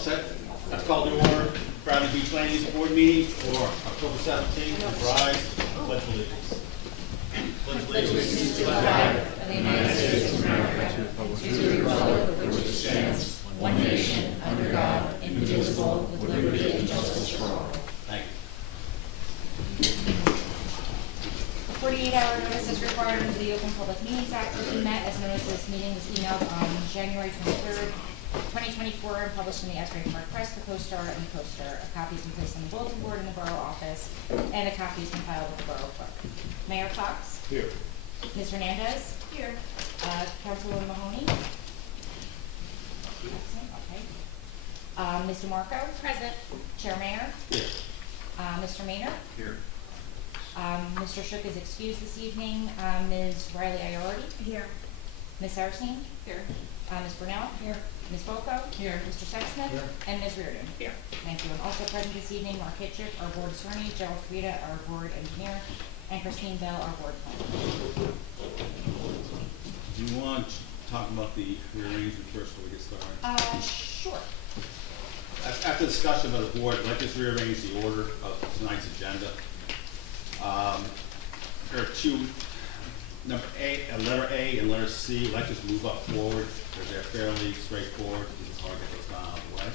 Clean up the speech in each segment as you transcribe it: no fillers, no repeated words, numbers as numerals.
set? Let's call to order Bradley Beach Land Use Board meeting for October 17th. Rise, pledge allegiance. Pledge allegiance to the flag of the United States of America, to the republic for which it stands, one nation, under God, indivisible, with liberty and justice for all. Thank you. 48-hour notice is required under the Open Public Meetings Act to be met, as notice of this meeting was emailed on January 23rd, 2024, and published in the Asbury Park Press, the Co-Star, and the Coaster. A copy has been placed on the bulletin board in the borough office, and a copy has been filed with the borough clerk. Mayor Fox? Here. Ms. Hernandez? Here. Councilwoman Mahoney? Okay. Mr. Marco? Present. Chair Mayor? Here. Mr. Maynard? Here. Mr. Shook is excused this evening. Ms. Riley Iordi? Here. Ms. Saracine? Here. Ms. Brunel? Here. Ms. Volko? Here. Mr. Sexsmith? Here. And Ms. Reardon? Here. Thank you. And also present this evening, Mark Hitchett, our board attorney, Gerald Frida, our board engineer, and Christine Bell, our board planner. Do you want to talk about the rearrangement first before we get started? Sure. After discussion by the board, I'd like to rearrange the order of tonight's agenda. There are two, letter A and letter C. I'd like to just move up forward because they're fairly straightforward. It's hard to get those down out of the way.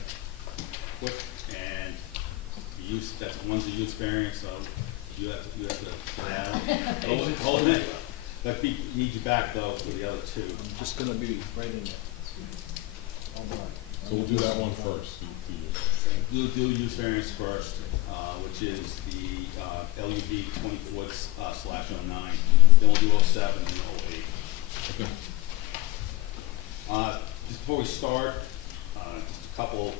Quick, and the use, one's a use variance, so you have to get out. Hold it. Need you back though for the other two. I'm just gonna be right in there. Hold on. So we'll do that one first. Do use variance first, which is the LUB 24/09. Then we'll do 07 and 08. Okay. Just before we start, just a couple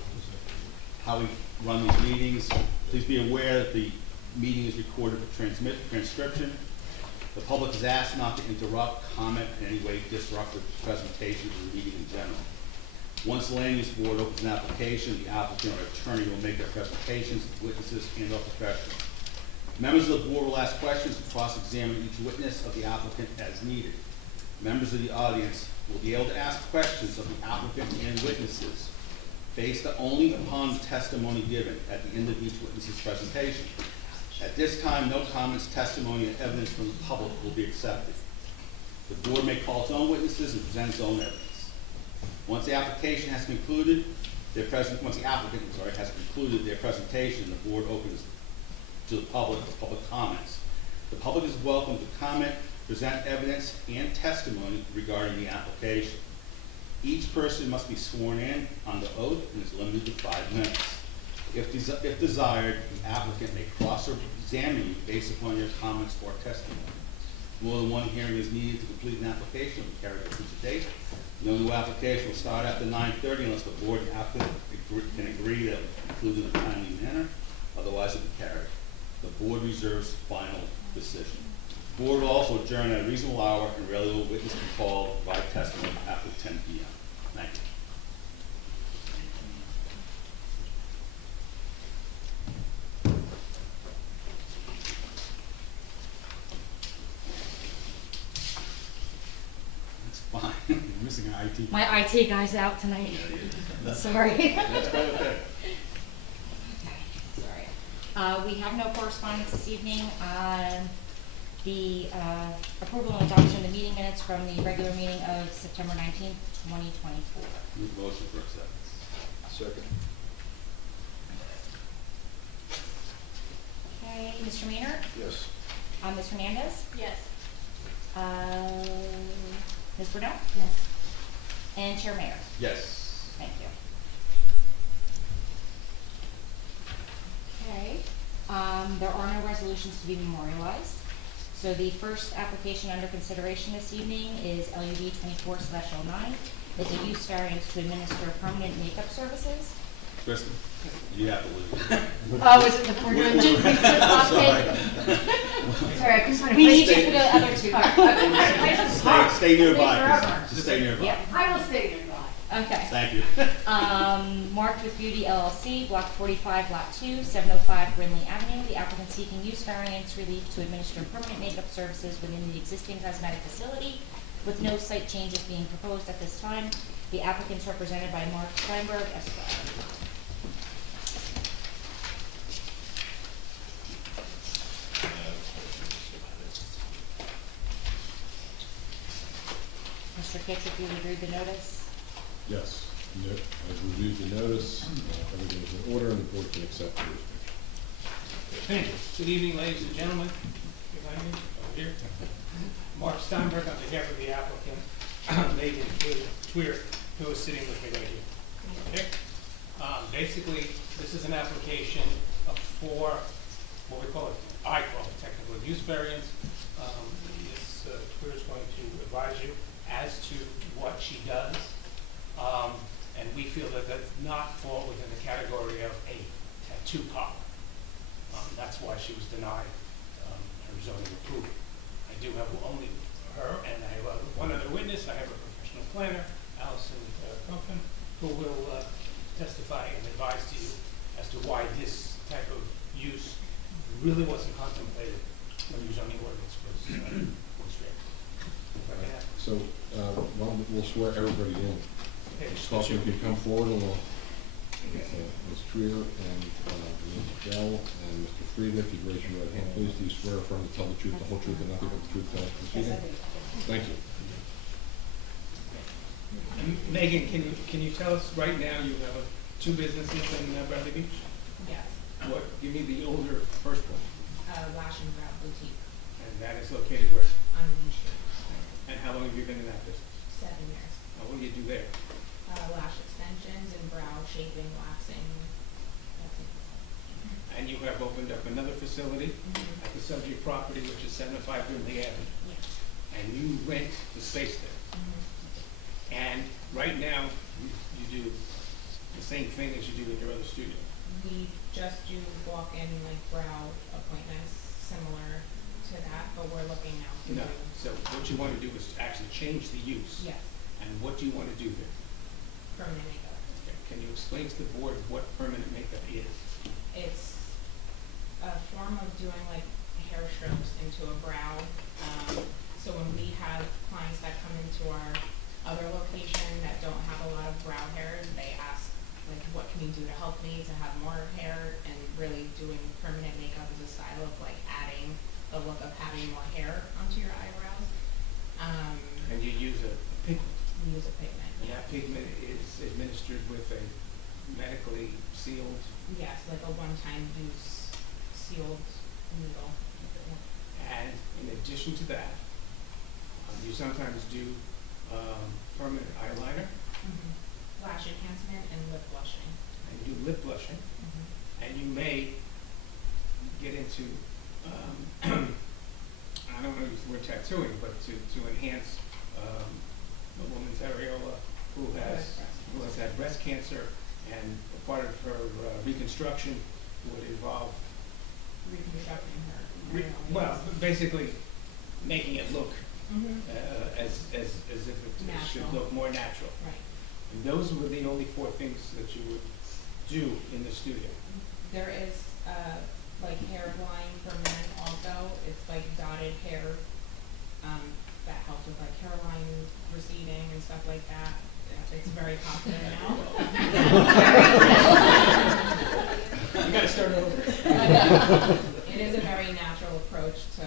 how we run these meetings. Please be aware that the meeting is recorded for transcription. The public is asked not to interrupt, comment, in any way disrupt the presentation of the meeting in general. Once the Land Use Board opens an application, the applicant or attorney will make their presentations, witnesses, and/or professionals. Members of the board will ask questions and cross-examine each witness of the applicant as needed. Members of the audience will be able to ask questions of the applicant and witnesses based only upon the testimony given at the end of each witness's presentation. At this time, no comments, testimony, and evidence from the public will be accepted. The board may call its own witnesses and present its own evidence. Once the application has concluded, once the applicant has concluded their presentation, the board opens to the public for public comments. The public is welcome to comment, present evidence, and testimony regarding the application. Each person must be sworn in under oath and is limited to 5 minutes. If desired, the applicant may cross-examine you based upon your comments or testimony. More than one hearing is needed to complete an application. Will carry to future date. No new application will start after 9:30 unless the board and applicant can agree that it will conclude in a timely manner. Otherwise, it will be carried. The board reserves final decision. The board will also adjourn at a reasonable hour and rarely will witness be called by testimony after 10 p.m. Thank you. Fine. You're missing an IT. My IT guy's out tonight. Sorry. That's quite okay. Sorry. We have no correspondence this evening. The approval and adoption of the meeting minutes from the regular meeting of September 19th, 2024. Move motion for acceptance. Second. Okay, Mr. Maynard? Yes. Ms. Hernandez? Yes. Ms. Brunel? Yes. And Chair Mayor? Yes. Thank you. Okay, there are no resolutions to be memorialized. So the first application under consideration this evening is LUD 24/09. It's a use variance to administer permanent makeup services. Kristen, you have to leave. Oh, is it the portrait? Sorry, I just want to. We need you for the other two. Stay nearby. Just stay nearby. Yep. I will stay nearby. Okay. Thank you. Marked with Beauty LLC, Block 45, Lot 2, 705 Brindley Avenue. The applicant seeking use variance relief to administer permanent makeup services within the existing cosmetic facility with no site changes being proposed at this time. The applicant is represented by Mark Steinberg, Esquire. Kittrick, you reviewed the notice? Yes, I've reviewed the notice, everything is in order, and the board can accept the jurisdiction. Thank you. Good evening, ladies and gentlemen. Behind me, over here. Mark Steinberg on behalf of the applicant, Megan Twier, who is sitting with me right here. Okay? Basically, this is an application for what we call it, I call it technical use variance. Ms. Twier is going to advise you as to what she does. And we feel that does not fall within the category of a tattoo parlor. That's why she was denied her zoning approval. I do have only her, and I have one other witness. I have a professional planner, Allison Coffin, who will testify and advise to you as to why this type of use really wasn't contemplated when your zoning ordinance was constrained. So, we'll swear everybody in. Okay, Ms. Kaufman, can you come forward and we'll, Ms. Trier and Ms. Bell and Mr. Frieda, if you'd raise your right hand, please. Do you swear or affirm to tell the truth, the whole truth, and nothing but the truth, tonight proceeding? Thank you. And Megan, can you tell us right now you have two businesses in Bradley Beach? Yes, What? Give me the older first one, Lash and Brow Boutique and that is located where? on Main Street, And how long have you been in that business? 7 years. What do you do there? Lash extensions and brow shaping, waxing, that's it. And you have opened up another facility Mhm. at the subject property, which is 705 Grimley Avenue, Yes. and you rent the space there. Mhm. And right now, you do the same thing as you do in your other studio. We just do walk-in like brow appointments, similar to that, but we're looking now to No. do, So what you want to do is actually change the use. yes, And what do you want to do there? permanent makeup. Okay, can you explain to the board what permanent makeup is? It's a form of doing like hair strokes into a brow. So when we have clients that come into our other location that don't have a lot of brow hairs, they ask like, what can you do to help me to have more hair? And really doing permanent makeup is a style of like adding the look of having more hair onto your eyebrows. And you use a pigment. We use a pigment. And that pigment is administered with a medically sealed. Yes, like a one-time use sealed needle. And in addition to that, you sometimes do permanent eyeliner Lash enhancement and lip blushing. and you do lip blushing, and you may get into, I don't know if the word tattooing, but to enhance a woman's areola who has had breast cancer, and a part of her reconstruction would involve, Reconstructing her. well, basically making it look Mhm. as if it should Natural. look more natural. Right. And those were the only four things that you would do in the studio. There is, like hairline for men also, it's like dotted hair, that helps with like hairline receding and stuff like that. Yeah, it's very popular now. You gotta start over. It is a very natural approach to,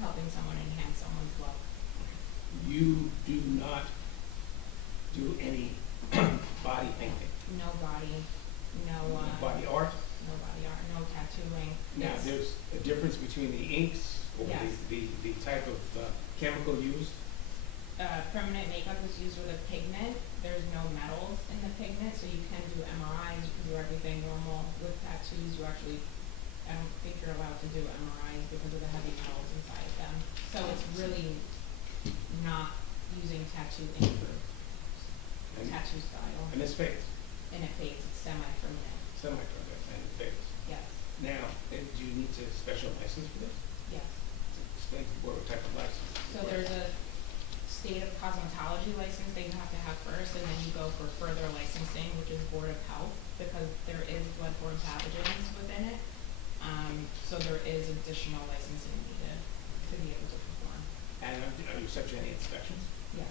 helping someone enhance someone's look. You do not do any body painting, No body, no, body art. no body art, no tattooing. Now, It's- there's a difference between the inks or Yes. the type of chemical used. Permanent makeup is used with a pigment. There's no metals in the pigment, so you can do MRIs, you can do everything normal. With tattoos, I don't think you're allowed to do MRIs because of the heavy metals inside of them. So it's really not using tattoo ink or And- tattoo style. And this fades, And it fades, it's semi-permanent, semi-permanent, and it fades. yes, Now, do you need a special license for this? yes. Explain what type of license. So there's a state of cosmetology license that you have to have first, and then you go for further licensing, which is Board of Health, because there is bloodborne pathogens within it. So there is additional licensing needed to be able to perform. And are you subject to any inspections Yes,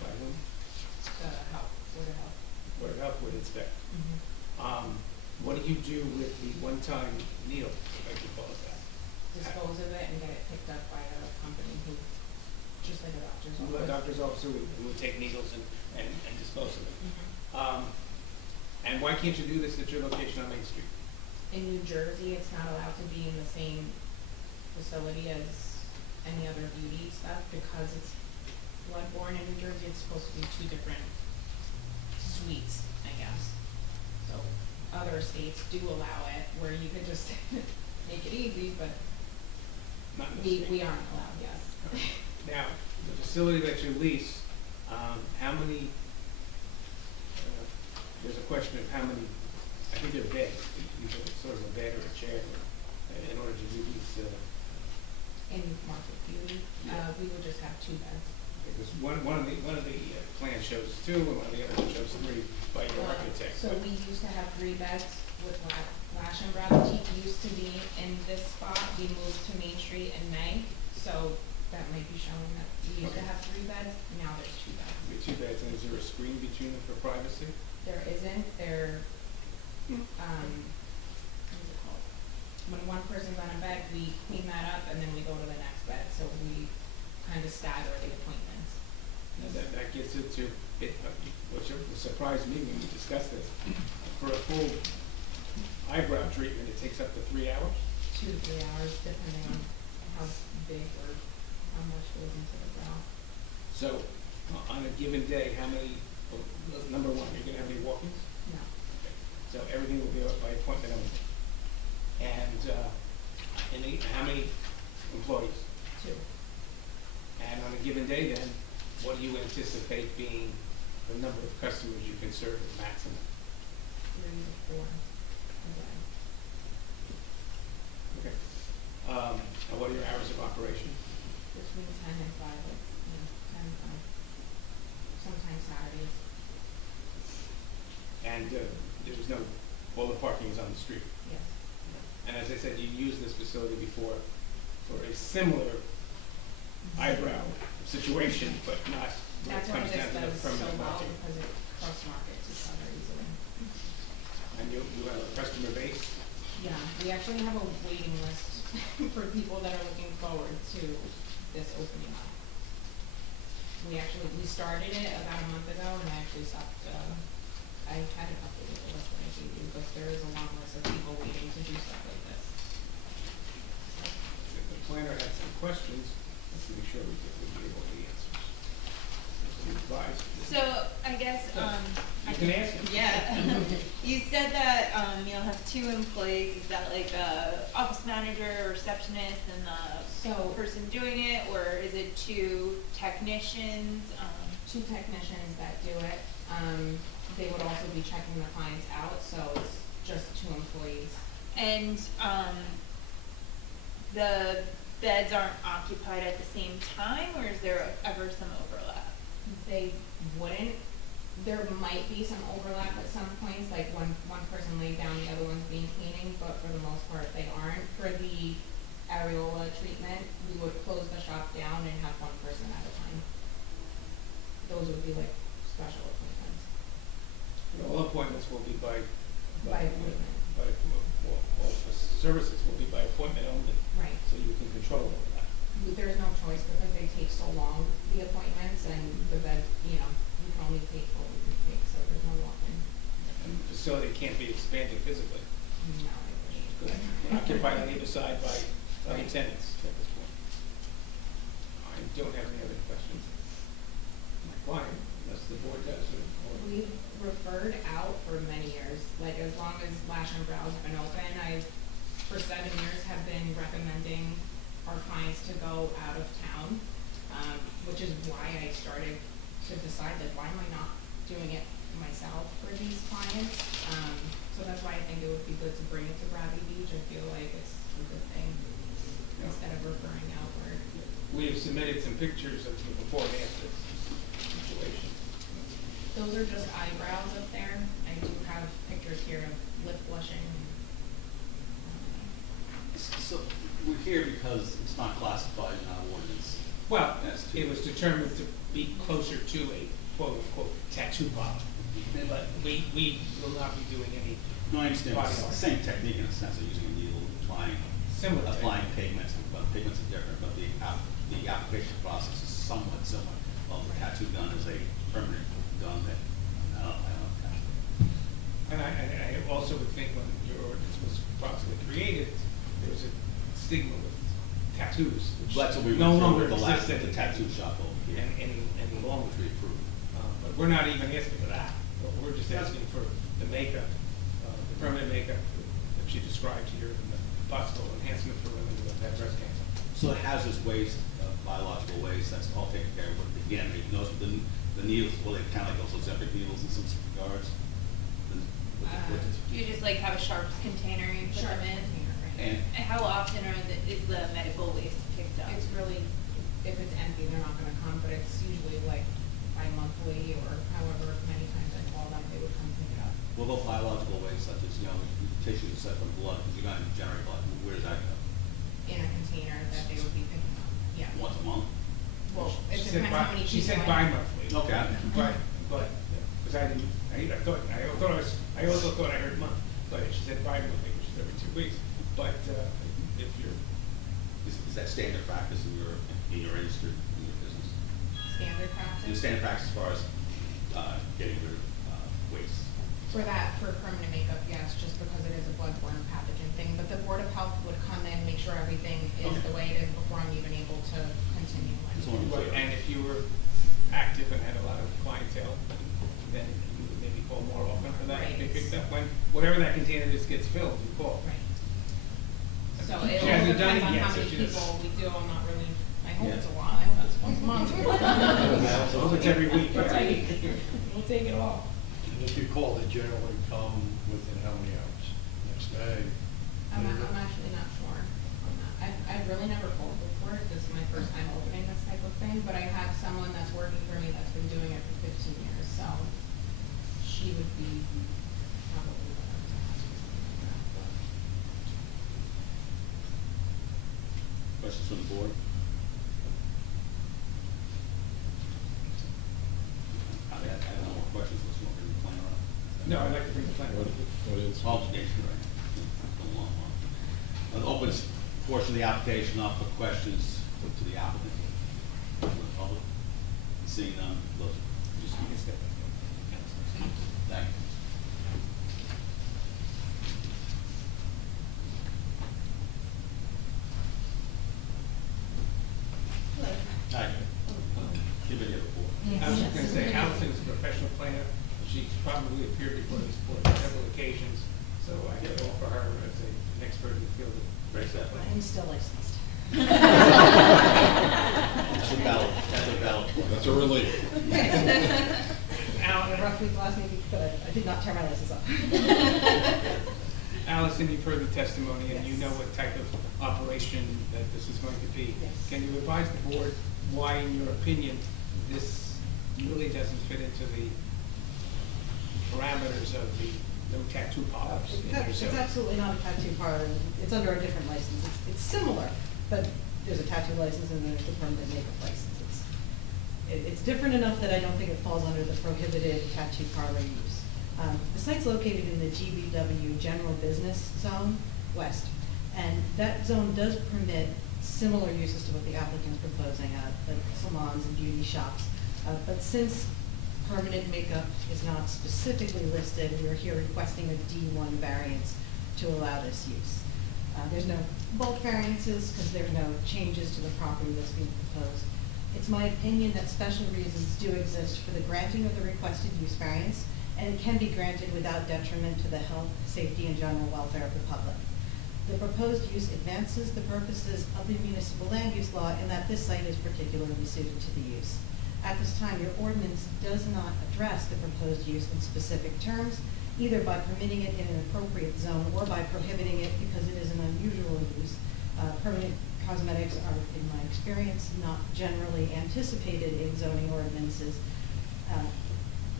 by whom? the health, Board of Health. Board of Health would inspect. What do you do with the one-time needle, if I could call it that? Dispose of it and get it picked up by a company who just like a doctor's A office. doctor's office who would take needles and dispose of it. Mhm. And why can't you do this at your location on Main Street? In New Jersey, it's not allowed to be in the same facility as any other beauty stuff because it's bloodborne. In New Jersey, it's supposed to be two different suites, I guess. So other states do allow it where you could just make it easy, but Not in the state. we aren't allowed, yes. Now, the facility that you lease, how many, there's a question of how many, I think they're beds, either sort of a bed or a chair, in order to do these, In Market Beauty, we would just have 2 beds. because one of the plans shows 2, and one of the others shows 3 by your architect. So we used to have 3 beds with Lash and Brow Boutique used to be in this spot. We moved to Main Street in May, so that might be showing that we used to Okay. have 3 beds, now there's 2 beds. The 2 beds, and is there a screen between them for privacy? There isn't, what is it called? When one person's on a bed, we clean that up and then we go to the next bed, so we kind of stagger the appointments. And that gets into, which surprised me when we discussed this. For a full eyebrow treatment, it takes up to 3 hours? 2 to 3 hours, depending on how big or how much goes into the brow. So, on a given day, how many, well, number one, are you gonna have any walk-ins? No, So everything will be by appointment only. And, how many employees? 2. And on a given day then, what do you anticipate being the number of customers you can serve at maximum? 3 to 4 a day. Okay. And what are your hours of operation? Between 10 and 5, 10 and 5. Sometimes Saturdays. And there was no, all the parking was on the street. Yes. And as I said, you used this facility before for a similar eyebrow situation, but not when it That's why comes down this to the does so permanent well, market. because it cross markets each other easily. And you have a customer base? Yeah, we actually have a waiting list for people that are looking forward to this opening up. We started it about a month ago, and I actually stopped, I hadn't updated the list when I gave you, but there is a long list of people waiting to do stuff like this. If the planner had some questions, let's be sure we would be able to answer. So we advise. So I guess, You can ask them. yeah, you said that, you'll have 2 employees, is that like a office manager, receptionist, and So- the person doing it, or is it 2 technicians? 2 technicians that do it. They would also be checking the clients out, so it's just 2 employees. And, the beds aren't occupied at the same time, or is there ever some overlap? They wouldn't, there might be some overlap at some points, like one person laid down, the other one's being cleaning, but for the most part, they aren't. For the areola treatment, we would close the shop down and have one person at a time. Those would be like special appointments. All appointments will be by Appointment. all the services will be by appointment only, Right. so you can control all that. There's no choice because they take so long, the appointments, and the bed, you can only take what we can take, so there's no walk-in. And the facility can't be expanded physically. No, I wish. Occupied on either side by other Right. tenants at this point. I don't have any other questions. My client, unless the board does, or. We've referred out for many years, like as long as Lash and Brow's been open, for 7 years, have been recommending our clients to go out of town, which is why I started to decide, like, why am I not doing it myself for these clients? So that's why I think it would be good to bring it to Bradley Beach. I feel like it's a good thing instead of referring outward. We have submitted some pictures of the before and after situation. Those are just eyebrows up there. I do have pictures here of lip blushing. So we're here because it's not classified in our ordinance. Well, Yes. it was determined to be closer to a quote-unquote tattoo parlor. But we will not be doing any No, I understand, Body it's the art. same technique in a sense of using a needle, similar. applying pigments, but pigments are different, but the application process is somewhat similar. Well, the tattoo gun is a permanent gun that, I don't know. And I also would think when your ordinance was approximately created, there was a stigma with tattoos, which That's what we no went through longer with the last, exists the tattoo shop over here, any longer. which we approved. But we're not even asking for that. We're just asking for the makeup, the permanent makeup that she described here, and the possible enhancement for women who have had breast cancer. So hazardous waste, biological waste, that's all taken care of. But again, you know, the needles, well, they kind of like those Ozempic needles in some regards. You just like have a sharps container you put them in? And And how often is the medical waste picked up? It's really, if it's empty, they're not gonna come, but it's usually like bi-monthly or however many times I call them, they would come pick it up. what about biological waste such as, you know, tissues aside from blood, because you're going to generate blood, where does that go? In a container that they would be picking up, yeah. Once a month? Well, it She said depends how many people. She said I- bi-monthly. Okay. But, because I didn't, I also thought I heard month, but she said bi-monthly, which is every 2 weeks. But, if you're, Is that standard practice in your industry, in your business? Standard Is practice. standard practice as far as, getting rid of, waste? For that, for permanent makeup, yes, just because it is a bloodborne pathogen thing, but the Board of Health would come in, make sure everything is Okay. the way it is before I'm even able to continue. Just wanted to right, and if you were active and had a lot of clientele, then you would maybe call more often for that. If they Right. picked up when, whatever that container is gets filled, you call. Right. So She it all hasn't done depends it on yet, how so many she doesn't- people we do, I'm not really, I hope Yeah. it's a lot, I hope it's once a month. I hope it's every week. Right. We'll take it all. And if you call, they generally come within how many hours? Next day? I'm actually not sure on that. I've really never called before. This is my first time opening this type of thing, but I have someone that's working for me that's been doing it for 15 years, so she would be probably better to ask for something like that. Questions from the board? I have no more questions, let's move to the plan around. No, I'd like to bring the plan. What is? Obligation, right? It's been a long one. I'll open this portion of the application up for questions to the applicant, to the public. Seeing none, close it. Just you can step in. Thank you. Hi. You've been here before. I was just gonna say, Allison is a professional planner. She's probably appeared before this board on several occasions, so I could offer her as an expert in the field of Very residential sad. planning. I'm still licensed. That's a valid, point. That's a relief. I had a rough week last week, but I did not tear my license up. Allison, you've heard the testimony, and you Yes. know what type of operation that this is going to be. Yes. Can you advise the board why, in your opinion, this really doesn't fit into the parameters of the no tattoo parlors in your It's zone? absolutely not a tattoo parlor. It's under a different license. It's similar, but there's a tattoo license and there's the permanent makeup license. It's different enough that I don't think it falls under the prohibited tattoo parlor use. The site's located in the GBW General Business Zone West, and that zone does permit similar uses to what the applicant's proposing, like salons and beauty shops. But since permanent makeup is not specifically listed, we are here requesting a D1 variance to allow this use. There's no bulk variances because there are no changes to the property that's being proposed. It's my opinion that special reasons do exist for the granting of the requested use variance, and it can be granted without detriment to the health, safety, and general welfare of the public. The proposed use advances the purposes of the municipal land use law in that this site is particularly suited to the use. At this time, your ordinance does not address the proposed use in specific terms, either by permitting it in an appropriate zone or by prohibiting it because it is an unusual use. Permanent cosmetics are, in my experience, not generally anticipated in zoning ordinances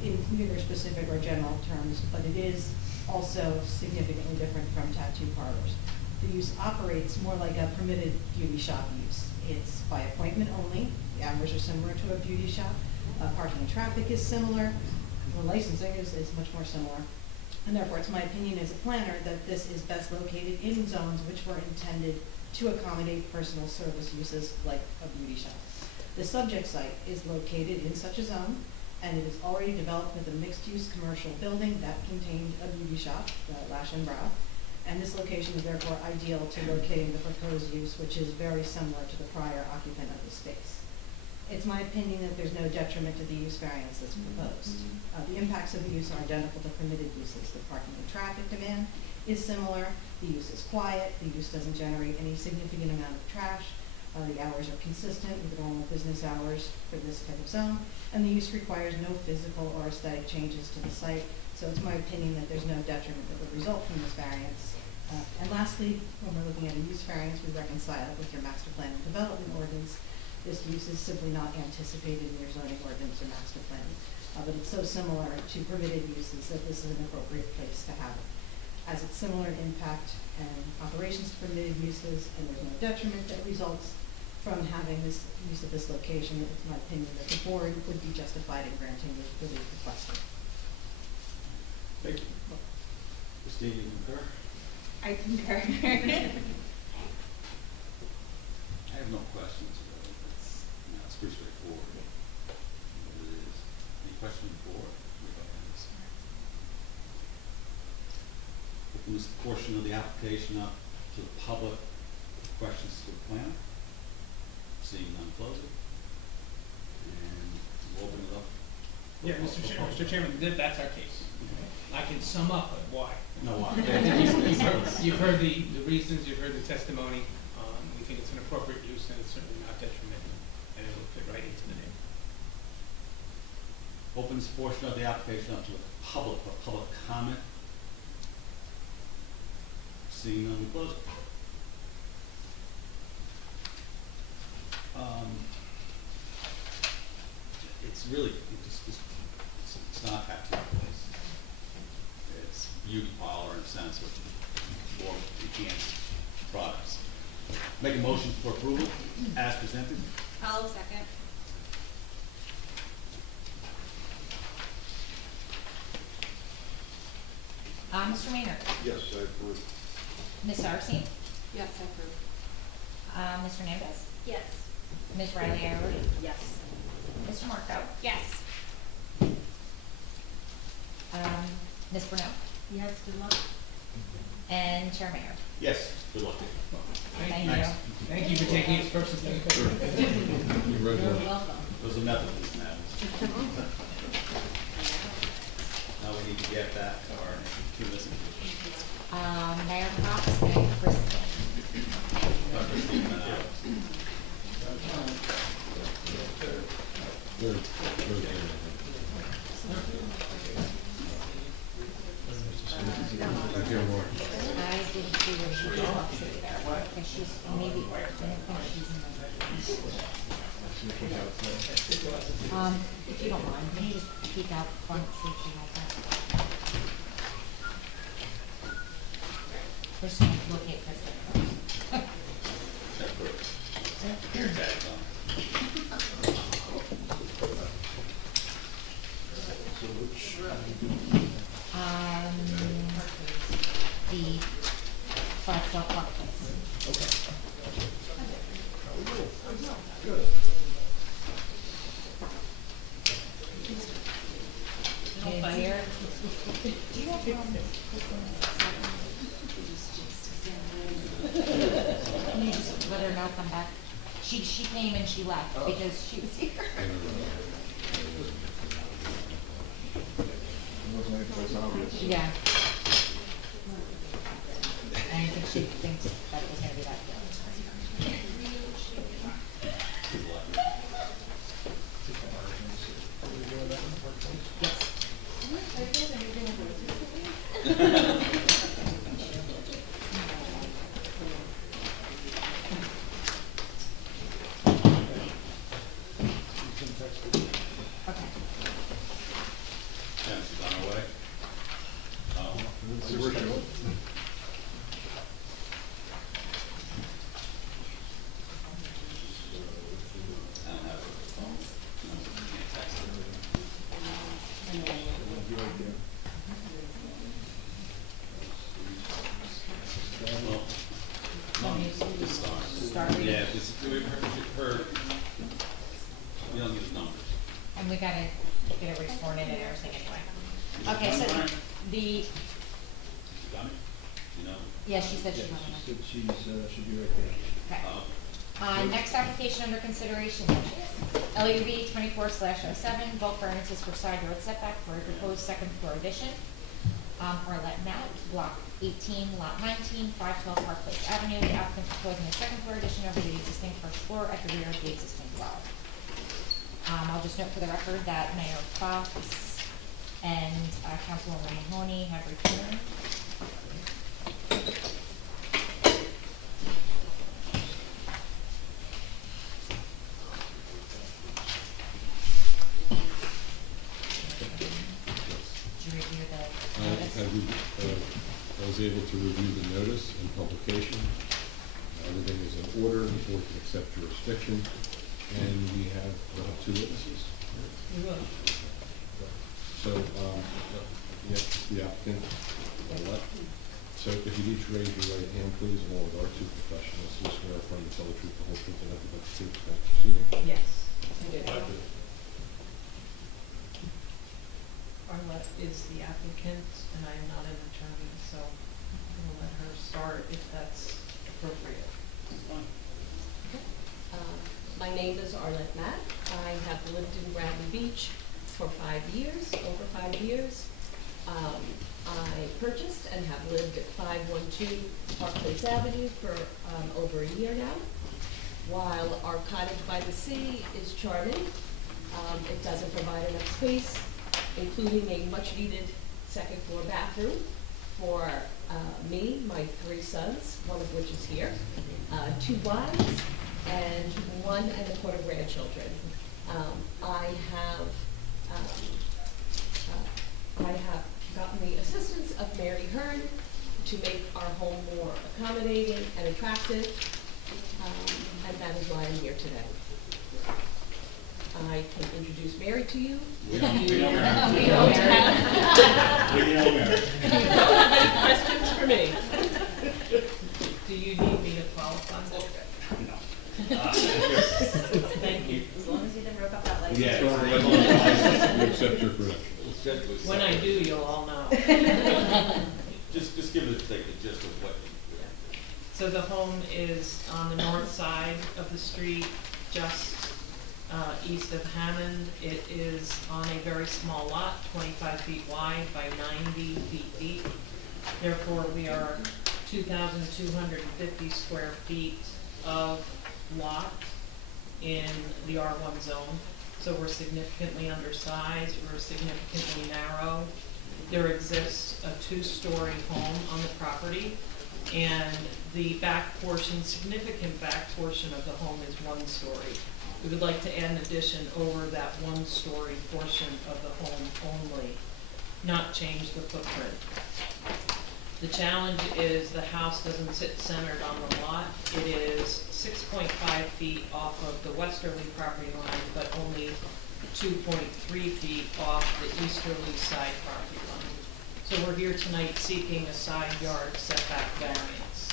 in either specific or general terms, but it is also significantly different from tattoo parlors. The use operates more like a permitted beauty shop use. It's by appointment only. The hours are similar to a beauty shop. Parking and traffic is similar. The licensing is much more similar. And therefore, it's my opinion as a planner that this is best located in zones which were intended to accommodate personal service uses like a beauty shop. The subject site is located in such a zone, and it is already developed with a mixed-use commercial building that contained a beauty shop, Lash and Brow. And this location is therefore ideal to locating the proposed use, which is very similar to the prior occupant of the space. It's my opinion that there's no detriment to the use variance that's proposed. The impacts of the use are identical to permitted uses. The parking and traffic demand is similar, the use is quiet, the use doesn't generate any significant amount of trash, the hours are consistent with normal business hours for this type of zone, and the use requires no physical or aesthetic changes to the site. So it's my opinion that there's no detriment that would result from this variance. And lastly, when we're looking at a use variance, we reconcile it with your master plan and development ordinance. This use is simply not anticipated in your zoning ordinance or master plan, but it's so similar to permitted uses that this is an appropriate place to have it. As it's similar in impact and operations to permitted uses, and there's no detriment that results from having this use of this location, it's my opinion that the board would be justified in granting the relief requested. Thank you. Christine, you concur? I concur. I have no questions, really. It's pretty straightforward. What it is. Any questions for? Open this portion of the application up to the public. Questions to the planner? Seeing none, close it. And we'll open it up. Yeah, Mr. Chairman, that's our case. I can sum up why. No, why? You've heard the reasons, you've heard the testimony. We think it's an appropriate use and it's certainly not detrimental, and it will fit right into the name. Open this portion of the application up to the public for public comment. Seeing none, we close it. It's really, it's not a tattoo place. It's beauty parlor in a sense with more enhanced products. Make a motion for approval as presented. I'll second. Mr. Maynard? Yes, I approve. Ms. Saracine? Yes, I approve. Mr. Nambas? Yes. Ms. Riley Early? Yes. Mr. Marco? Yes. Ms. Brunel? Yes, good luck. And Chair Mayor? Yes, good luck. Thank you. Thanks. Thank you for taking it personally. Congratulations. Welcome. There's a method to this madness. Now we need to get that to our two missing. Mayor Cox and Kristen. Christine, Thank you, Mark. I didn't see where she was sitting there, because she's, maybe, I don't think she's in the. If you don't mind, can you just peek out front, see if she has that? We're just gonna look at Kristen first. Your tag's on. The Flagstaff Park place. Okay, dear. Do you have Can you just let her know come back? She came and she left because she was here. Yeah. And I think she thinks that it was gonna be that good. Okay. Yeah, she's on her way. I don't have her phone. No, can't text her. Well, no, just start. Start reading. Yeah, this, her The, Got it? You know? yeah, she said she Yeah, wanted she it. said she's, should be right there. Okay. Next application under consideration, LUB 24/07, bulk variances for side yard setback for a proposed second floor addition. Arlette Matt, block 18, lot 19, 512 Park Place Avenue. The applicant proposing a second floor addition over the existing first floor at the rear of the existing dwelling. I'll just note for the record that Mayor Fox and Councilwoman Mahoney have returned. Did you review the notice? I was able to review the notice and publication. Everything is in order, the board can accept jurisdiction, and we'll have 2 witnesses. We will. So, yes, the applicant, Arlette. So if you each raise your right hand, please, along with our 2 professionals, who swear affirm to tell the truth, the whole truth, and nothing but the truth in the proceeding. Yes, I do. Arlette is the applicant, and I am not an attorney, so I'm gonna let her start if that's appropriate. My name is Arlette Mack. I have lived in Bradley Beach for 5 years, over 5 years. I purchased and have lived at 512 Park Place Avenue for over a year now. While our cottage by the sea is charming, it doesn't provide enough space, including a much-needed second floor bathroom for me, my 3 sons, one of which is here, 2 wives, and 1¼ grandchildren. I have gotten the assistance of Mary Hearn to make our home more accommodating and attractive, and that is why I'm here today. I can introduce Mary to you. We know Mary. We know Mary. We know Mary. Questions for me? Do you need me to qualify? No. Thank you. As long as you didn't rip up that license. Yeah. We accept your credentials. When I do, you'll all know. Just give us the gist of what. So the home is on the north side of the street, just east of Hammond. It is on a very small lot, 25 feet wide by 90 feet deep. Therefore, we are 2,250 square feet of lot in the R1 zone. So we're significantly undersized, we're significantly narrow. There exists a 2-story home on the property, and the back portion, significant back portion of the home is 1 story. We would like to add an addition over that 1-story portion of the home only, not change the footprint. The challenge is the house doesn't sit centered on the lot. It is 6.5 feet off of the westerly property line, but only 2.3 feet off the easterly side property line. So we're here tonight seeking a side yard setback variance.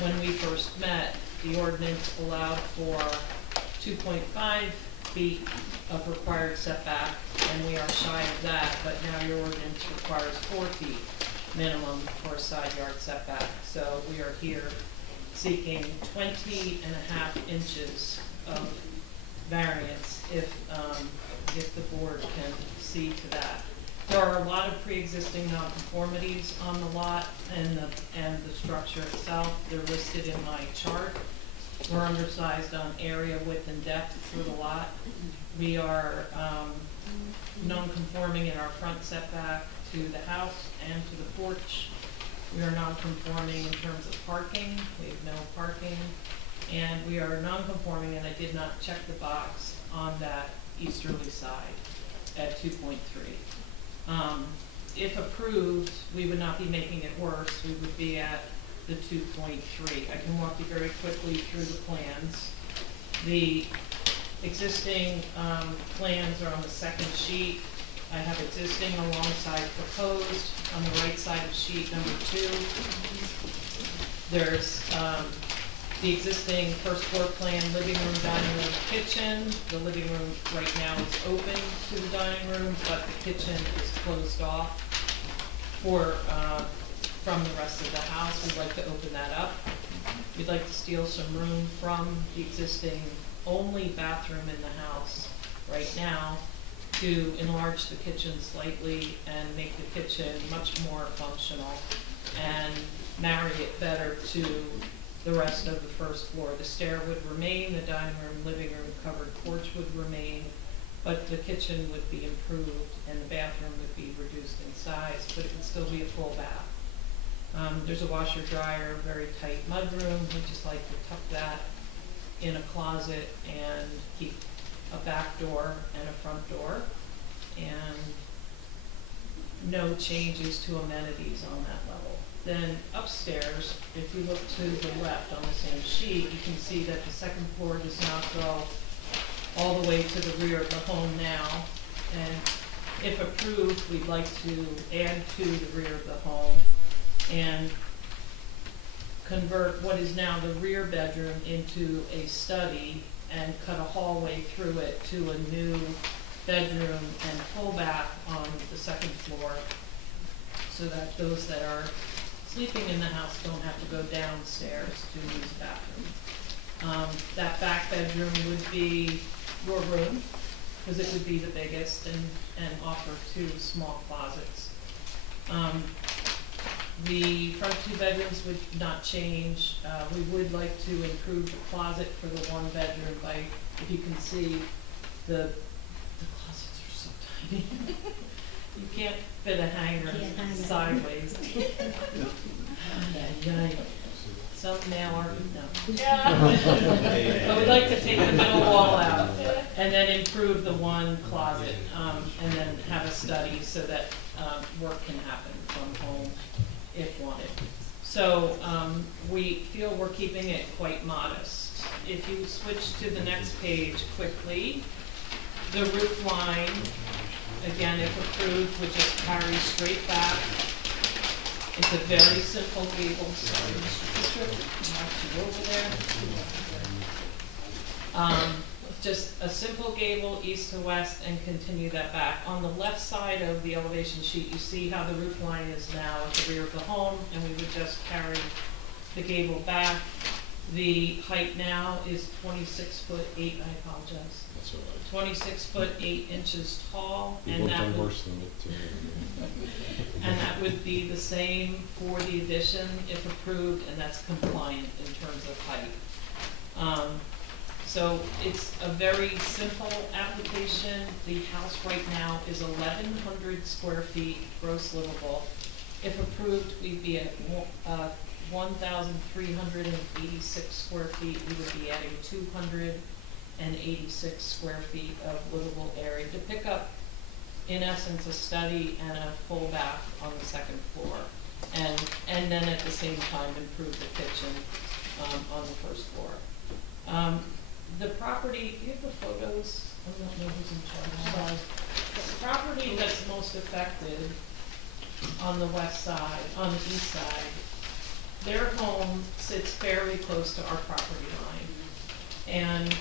When we first met, the ordinance allowed for 2.5 feet of required setback, and we are shy of that, but now your ordinance requires 4 feet minimum for a side yard setback. So we are here seeking 20.5 inches of variance if the board can see to that. There are a lot of pre-existing nonconformities on the lot and the structure itself. They're listed in my chart. We're undersized on area, width, and depth for the lot. We are non-conforming in our front setback to the house and to the porch. We are non-conforming in terms of parking. We have no parking. And we are non-conforming, and I did not check the box on that easterly side at 2.3. If approved, we would not be making it worse. We would be at the 2.3. I can walk you very quickly through the plans. The existing plans are on the second sheet. I have existing alongside proposed on the right side of sheet number 2. There's the existing first floor plan, living room, dining room, kitchen. The living room right now is open to the dining room, but the kitchen is closed off. from the rest of the house. We'd like to open that up. We'd like to steal some room from the existing only bathroom in the house right now to enlarge the kitchen slightly and make the kitchen much more functional and marry it better to the rest of the first floor. The stair would remain, the dining room, living room, covered porch would remain, but the kitchen would be improved and the bathroom would be reduced in size, but it would still be a full bath. There's a washer dryer, very tight mudroom. We'd just like to tuck that in a closet and keep a back door and a front door, and no changes to amenities on that level. Then upstairs, if you look to the left on the same sheet, you can see that the second floor does not go all the way to the rear of the home now. And if approved, we'd like to add to the rear of the home and convert what is now the rear bedroom into a study and cut a hallway through it to a new bedroom and full bath on the second floor, so that those that are sleeping in the house don't have to go downstairs to use the bathroom. That back bedroom would be your room, because it would be the biggest, and offer 2 small closets. The front 2 bedrooms would not change. We would like to improve the closet for the 1 bedroom by, if you can see, the closets are so tiny. You can't fit a hanger sideways. Some male art, no. But we'd like to take the middle wall out and then improve the 1 closet, and then have a study so that work can happen from home if wanted. So we feel we're keeping it quite modest. If you switch to the next page quickly, the roof line, again, if approved, would just carry straight back. It's a very simple gable. Sorry, Mr. Fisher, you have to go over there. Just a simple gable, east to west, and continue that back. On the left side of the elevation sheet, you see how the roof line is now at the rear of the home, and we would just carry the gable back. The height now is 26'8", I apologize. That's all right. 26'8" tall, We've and both that done would, worse than it. and that would be the same for the addition if approved, and that's compliant in terms of height. So it's a very simple application. The house right now is 1,100 square feet gross livable. If approved, we'd be at 1,386 square feet. We would be adding 286 square feet of livable area to pick up, in essence, a study and a full bath on the second floor. And then at the same time improve the kitchen on the first floor. The property, do you have the photos? I don't know who's in charge. The property that's most affected on the west side, on the east side, their home sits fairly close to our property line. And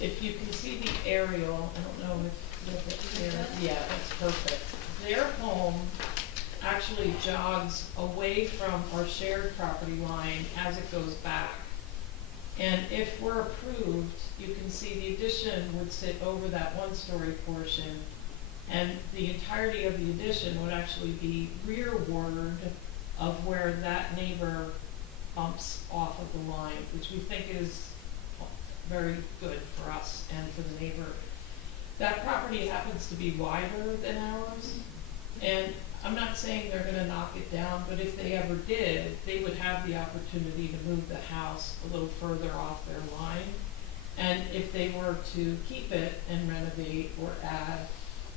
if you can see the aerial, I don't know if, yeah, that's perfect. Their home actually jogs away from our shared property line as it goes back. And if we're approved, you can see the addition would sit over that 1-story portion, and the entirety of the addition would actually be rearward of where that neighbor bumps off of the line, which we think is very good for us and for the neighbor. That property happens to be wider than ours, and I'm not saying they're gonna knock it down, but if they ever did, they would have the opportunity to move the house a little further off their line. And if they were to keep it and renovate or add,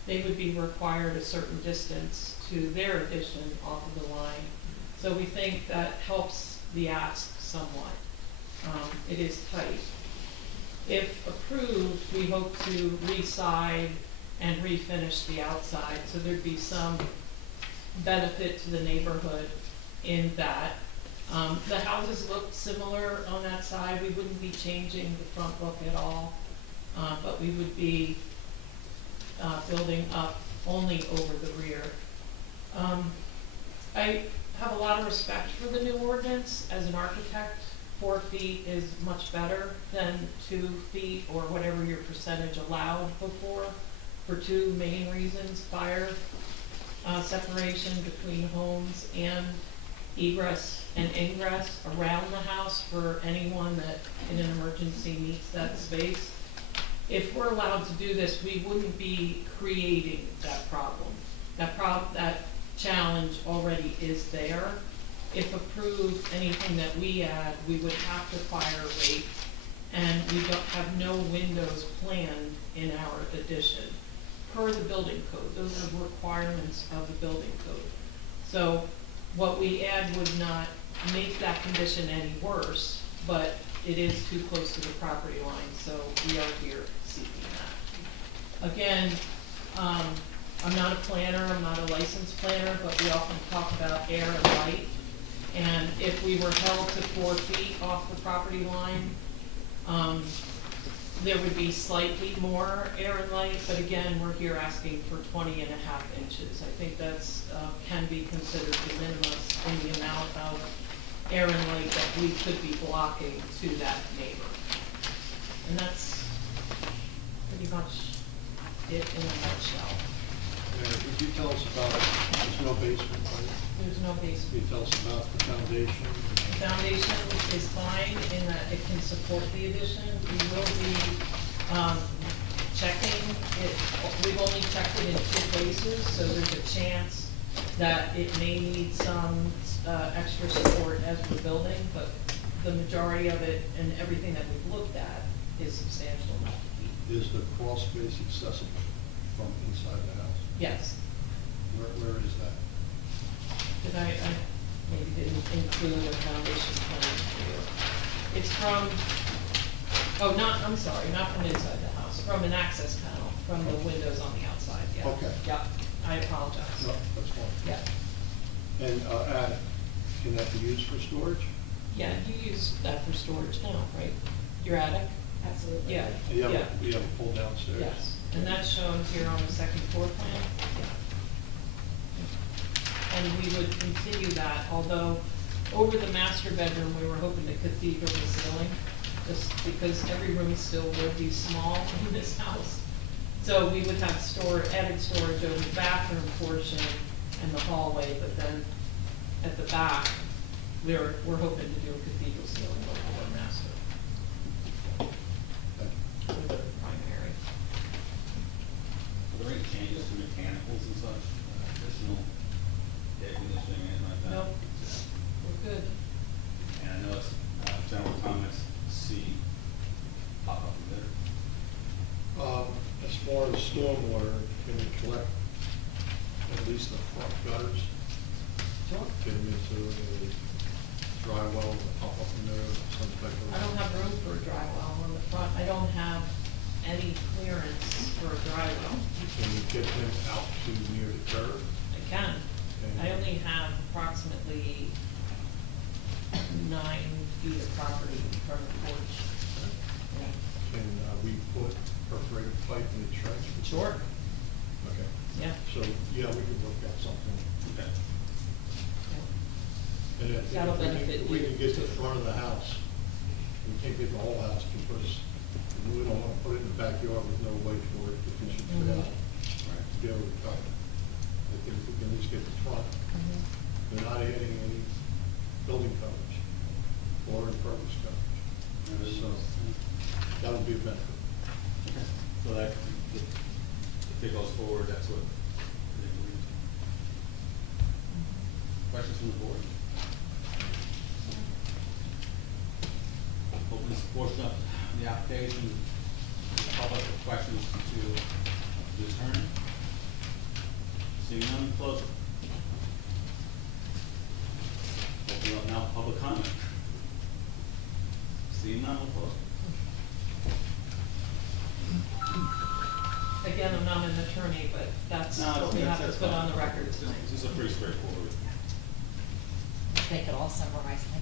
they would be required a certain distance to their addition off of the line. So we think that helps the ask somewhat. It is tight. If approved, we hope to re-side and refinish the outside, so there'd be some benefit to the neighborhood in that. The houses look similar on that side. We wouldn't be changing the front look at all, but we would be building up only over the rear. I have a lot of respect for the new ordinance. As an architect, 4 feet is much better than 2 feet or whatever your percentage allowed before, for 2 main reasons: fire separation between homes and egress and ingress around the house for anyone that in an emergency needs that space. If we're allowed to do this, we wouldn't be creating that problem. That challenge already is there. If approved, anything that we add, we would have to fire rate, and we don't have no windows planned in our addition, per the building code. Those are requirements of the building code. So what we add would not make that condition any worse, but it is too close to the property line, so we are here seeking that. Again, I'm not a planner, I'm not a licensed planner, but we often talk about air and light. And if we were held to 4 feet off the property line, there would be slightly more air and light, but again, we're here asking for 20.5 inches. I think that's, can be considered de minimis in the amount of air and light that we could be blocking to that neighbor. And that's pretty much it in a nutshell. Could you tell us about, there's no basement, right? There's no Can basement. you tell us about the foundation? The foundation is fine in that it can support the addition. We will be checking it. We've only checked it in 2 places, so there's a chance that it may need some extra support as we're building, but the majority of it and everything that we've looked at is substantial enough to keep. Is the crawl space accessible from inside the house? Yes. Where is that? Did I maybe didn't include a foundation plan for you. It's from, I'm sorry, not from inside the house, from an access panel, from the windows on the outside, yeah. Okay. Yeah, I apologize. No, that's fine. Yeah, And attic, can that be used for storage? yeah, you use that for storage now, right? Your attic? Absolutely. Yeah, You have, yeah, you have a pull downstairs? yes, and that's shown here on the second floor plan, yeah. And we would continue that, although over the master bedroom, we were hoping to cathedral the ceiling, just because every room still would be small in this house. So we would have added storage over the bathroom portion and the hallway, but then at the back, we're hoping to do a cathedral ceiling over our master. Thank you. For the primary. Are there any changes to mechanicals and such, additional air conditioning, anything like that? Nope. We're good. And I know it's, general comments, C, pop up there. As far as stormwater, can you collect at least the front gutters? Sure. Get them into a dry well, pop up in there, some type of. I don't have room for a dry well on the front. I don't have any clearance for a dry well. Can you get them out to near the curb? I can. I only have approximately 9 feet of property in front of the porch. Yeah. Can we put perforated pipe in the trench? Sure. Okay, Yeah. so, yeah, we could work out something. Okay. And then That'll if we can- benefit if we you. can get to the front of the house, we can't get the whole house because we don't wanna put it in the backyard with no way for it if it should fail. Right. To be able to cover. I think we can at least get the front. Mhm. They're not adding any building coverage or impervious coverage. So that would be a benefit. Okay. So that, if it goes forward, that's what they agree to. Questions from the board? Open this portion of the application, public with questions to the attorney. Seeing none, close it. Open up now, public comment. Seeing none, we'll close it. Again, I'm not an attorney, but that's No, what we that's- have to that's put fine. on the record tonight. This is a pretty straightforward. They could all summarize like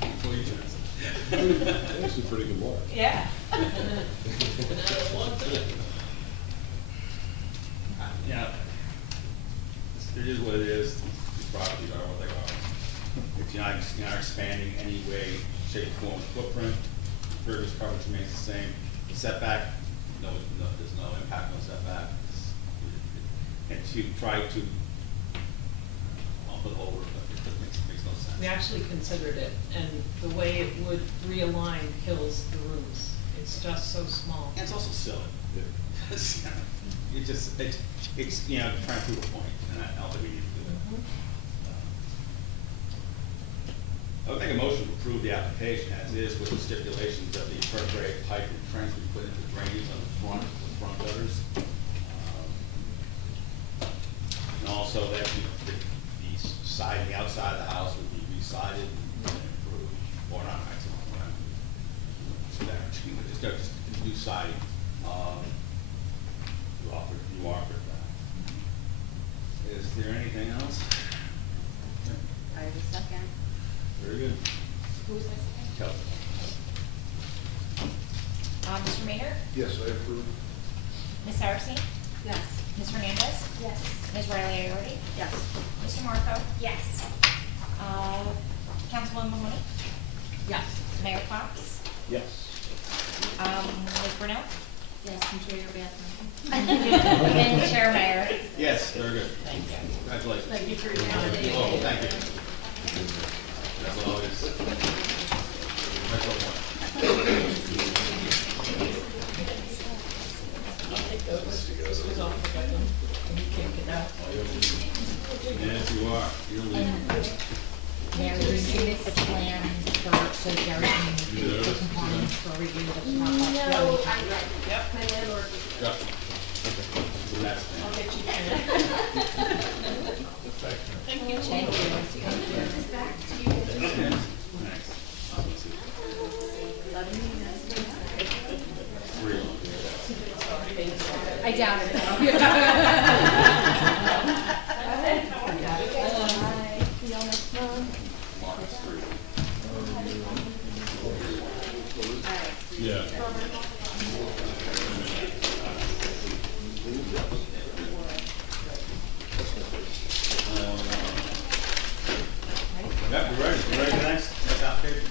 Before you do this. Actually, pretty good water. Yeah. Yeah, it is what it is. These properties are what they are. If you're not expanding any way, shape, form, or footprint, impervious coverage remains the same. The setback, there's no impact on setback. And to try to bump it over, it makes no sense. We actually considered it, and the way it would realign kills the rooms. It's just so small. And it's also silly. It's, you just, it's, you know, trying to prove a point, and I don't think we need to do that. I would make a motion to approve the application as is with the stipulations that the perforated pipe and trench we put into drainage on the front gutters. And also that the side, the outside of the house would be re-sided and improved, or not, actually, just new siding. You offered that. Is there anything else? I have a second. Very good. Who was my second? Kelsey. Mr. Maynard? Yes, I approve. Ms. Saracine? Yes. Ms. Hernandez? Yes. Ms. Riley Iordi? Yes. Mr. Marco? Yes. Councilwoman Mahoney? Yes. Mayor Fox? Yes. Ms. Brunel? Yes, enjoy your bathroom. And Chair Mayor? Yes, very good. Thank you. Congratulations. Thank you for your time. Oh, thank you. That's always. That's all one. I'll take those. Because I'll forget them, and you can't get out. Yes, you are. You're leaving. Mayor, we submit the plan for, so Jerry can Yeah. take compliance for review of the pop-up building. Yeah. The next thing. I'll get you ten. Thank you. Thank you. Thanks. Three. I doubt it. Marcus, three. Yeah. Yep, we're ready. We're ready for the next application.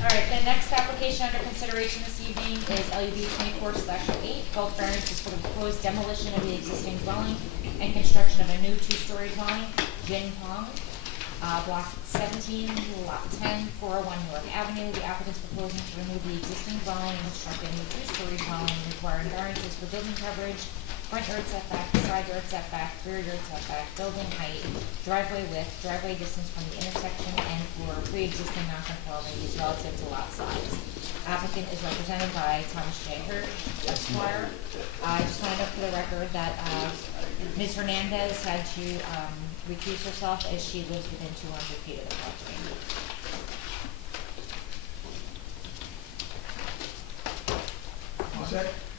All right, the next application under consideration this evening is LUB 24/08. Both variances for the proposed demolition of the existing dwelling and construction of a new two-story dwelling, Jin Pong, block 17, lot 10, 401 North Avenue. The applicant is proposing to remove the existing dwelling and construct a new two-story dwelling requiring variances for building coverage, front yard setback, side yard setback, rear yard setback, building height, driveway width, driveway distance from the intersection, and for pre-existing non-conformities relative to lot size. Applicant is represented by Thomas J. Hirsch, Esquire. I just want to note for the record that Ms. Hernandez had to recuse herself as she lives within 200 feet of the property.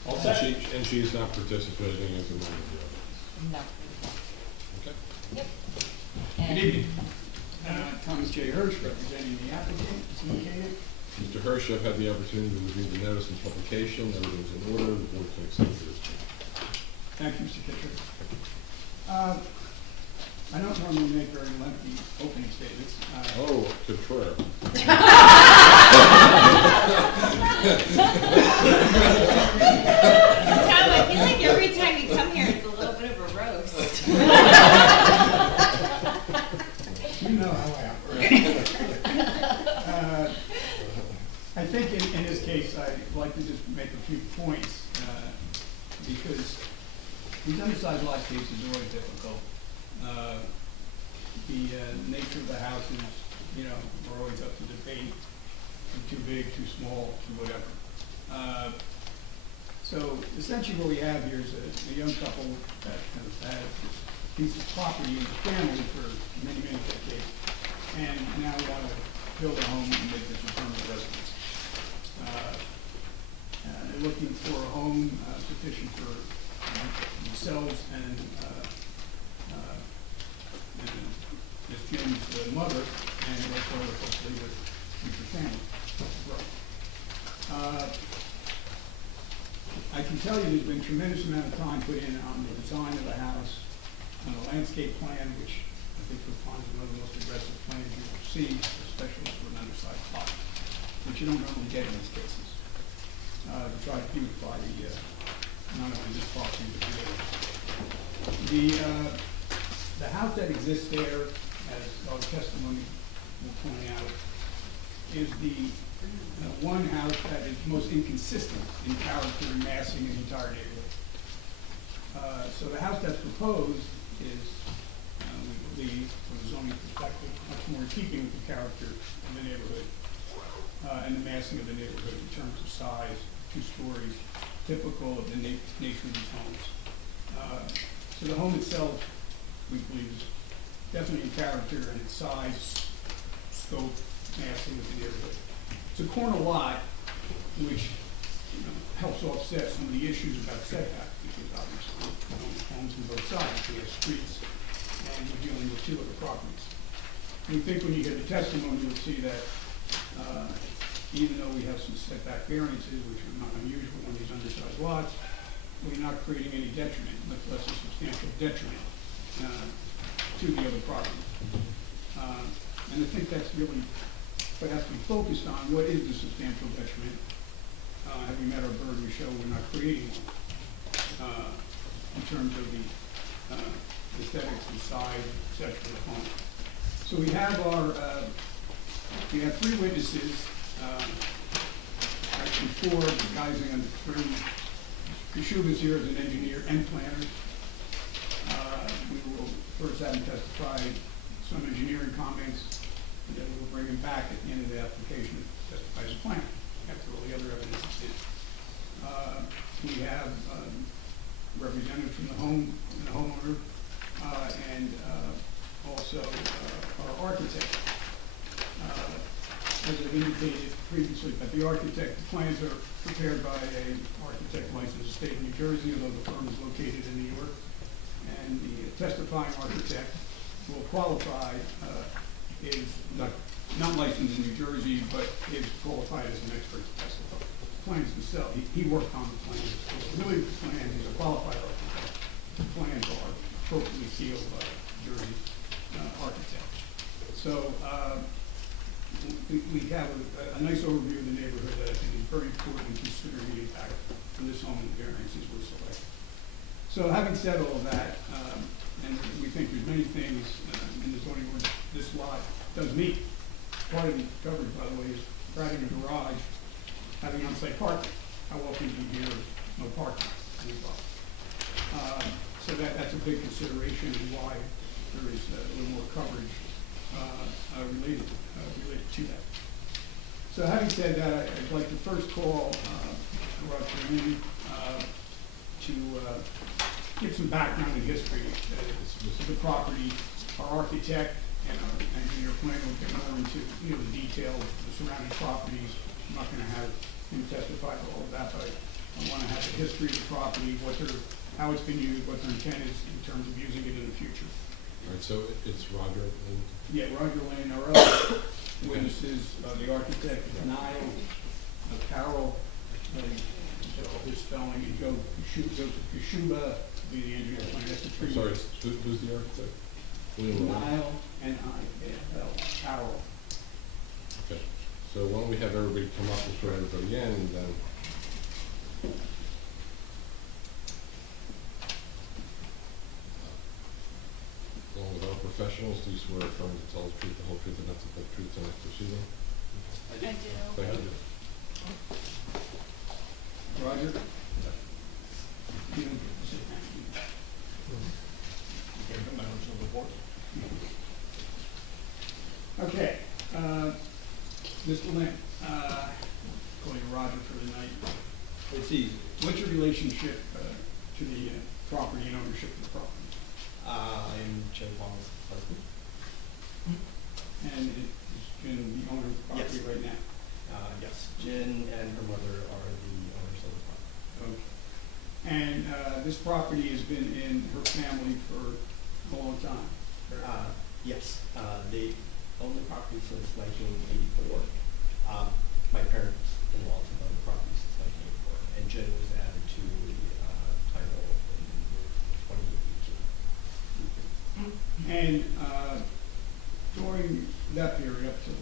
All set? And she is not participating as a member of the audience. No. Okay. Yep. Good And- evening. Thomas J. Hirsch, representing the applicant, is indicated. Mr. Hirsch, I've had the opportunity to review the notice and publication. Everything's in order. The board can accept it as Thank you, Mr. Kitcher. I don't normally make very lengthy opening statements. Oh, contraire. Tom, I feel like every time you come here, it's a little bit of a roast. You know how I operate. I think in this case, I'd like to just make a few points, because these undersized lot cases are always difficult. The nature of the houses, you know, are always up to debate. Too big, too small, too whatever. So essentially what we have here is a young couple that has had this piece of property in the family for many, many decades, and now want to build a home and make this a permanent residence. They're looking for a home sufficient for themselves and Ms. Jim's mother, and also hopefully with future family. Right. I can tell you there's been tremendous amount of time put in on the design of the house, on the landscape plan, which I think you'll find is one of the most aggressive plans you will see, especially for an undersized lot, which you don't normally get in these cases. To try to beautify not only this property, but the other. The house that exists there, as our testimony will point out, is the one house that is most inconsistent in character and massing in the entire neighborhood. So the house that's proposed is, we believe, from a zoning perspective, much more in keeping with the character of the neighborhood and the massing of the neighborhood in terms of size, 2 stories, typical of the nature of these homes. So the home itself, we believe, is definitely in character and its size, scope, massing with the neighborhood. It's a corner lot, which helps offset some of the issues about setback, because obviously we own homes on both sides, we have streets, and we're dealing with 2 other properties. We think when you get the testimony, you'll see that even though we have some setback variances, which are not unusual on these undersized lots, we're not creating any detriment, much less a substantial detriment to the other properties. And I think that's really what has to be focused on. What is the substantial detriment? Having met our burden, we show we're not creating one in terms of the aesthetics and size, et cetera, of the home. So we have we have 3 witnesses, actually 4, guising under 3. Kashuba's here as an engineer and planner. We will first have him testify some engineering comments, and then we'll bring him back at the end of the application to testify as a planner after all the other evidence is in. We have representatives from the homeowner, and also our architect. As I've indicated previously, that the plans are prepared by an architect licensed in the state of New Jersey, although the firm is located in New York. And the testifying architect will qualify, is not licensed in New Jersey, but is qualified as an expert to testify. The plans themselves, he worked on the plans. So really, the plans, he's a qualified architect. The plans are appropriately sealed by Jersey architect. So we have a nice overview of the neighborhood that I think is very important considering the impact from this home and the variances we're selecting. So having said all of that, and we think there's many things in the zoning ordinance this lot does meet. Part of the coverage, by the way, is having a garage, having on-site parking. How often do you hear no parking? So that's a big consideration and why there is a little more coverage related to that. So having said that, I'd like to first call Roger Lane to give some background and history of the property. Our architect and our engineer planner will get more into the detail of the surrounding properties. I'm not going to have him testify to all of that, but I want to have the history of the property, how it's been used, what their intent is in terms of using it in the future. All right, so it's Roger Lane. Yeah, Roger Lane, our other witnesses, the architect, Niall, Carol, his spelling, and Joe Kashuba, be the engineer planner. That's the I'm three. sorry, who's the architect? William Lane? Niall, N-I-A-L, Carol. Okay, so why don't we have everybody come up and swear everybody in, and then along with our professionals, do you swear affirm to tell the truth, the whole truth, and nothing but the truth tonight proceeding? I do. Thank you. Roger? You don't get to sit down. Okay, Mr. Lynn, call you Roger for the night. It's easy. What's your relationship to the property and ownership of the property? I'm Jim Wong's husband. And it's Jin, the owner of the property Yes. right now? Yes, Jin and her mother are the owners of the property. Okay. And this property has been in her family for a long time? Yes, they owned the property since 1984. My parents-in-law have owned the property since 1984, and Jin was added to And during that period, up till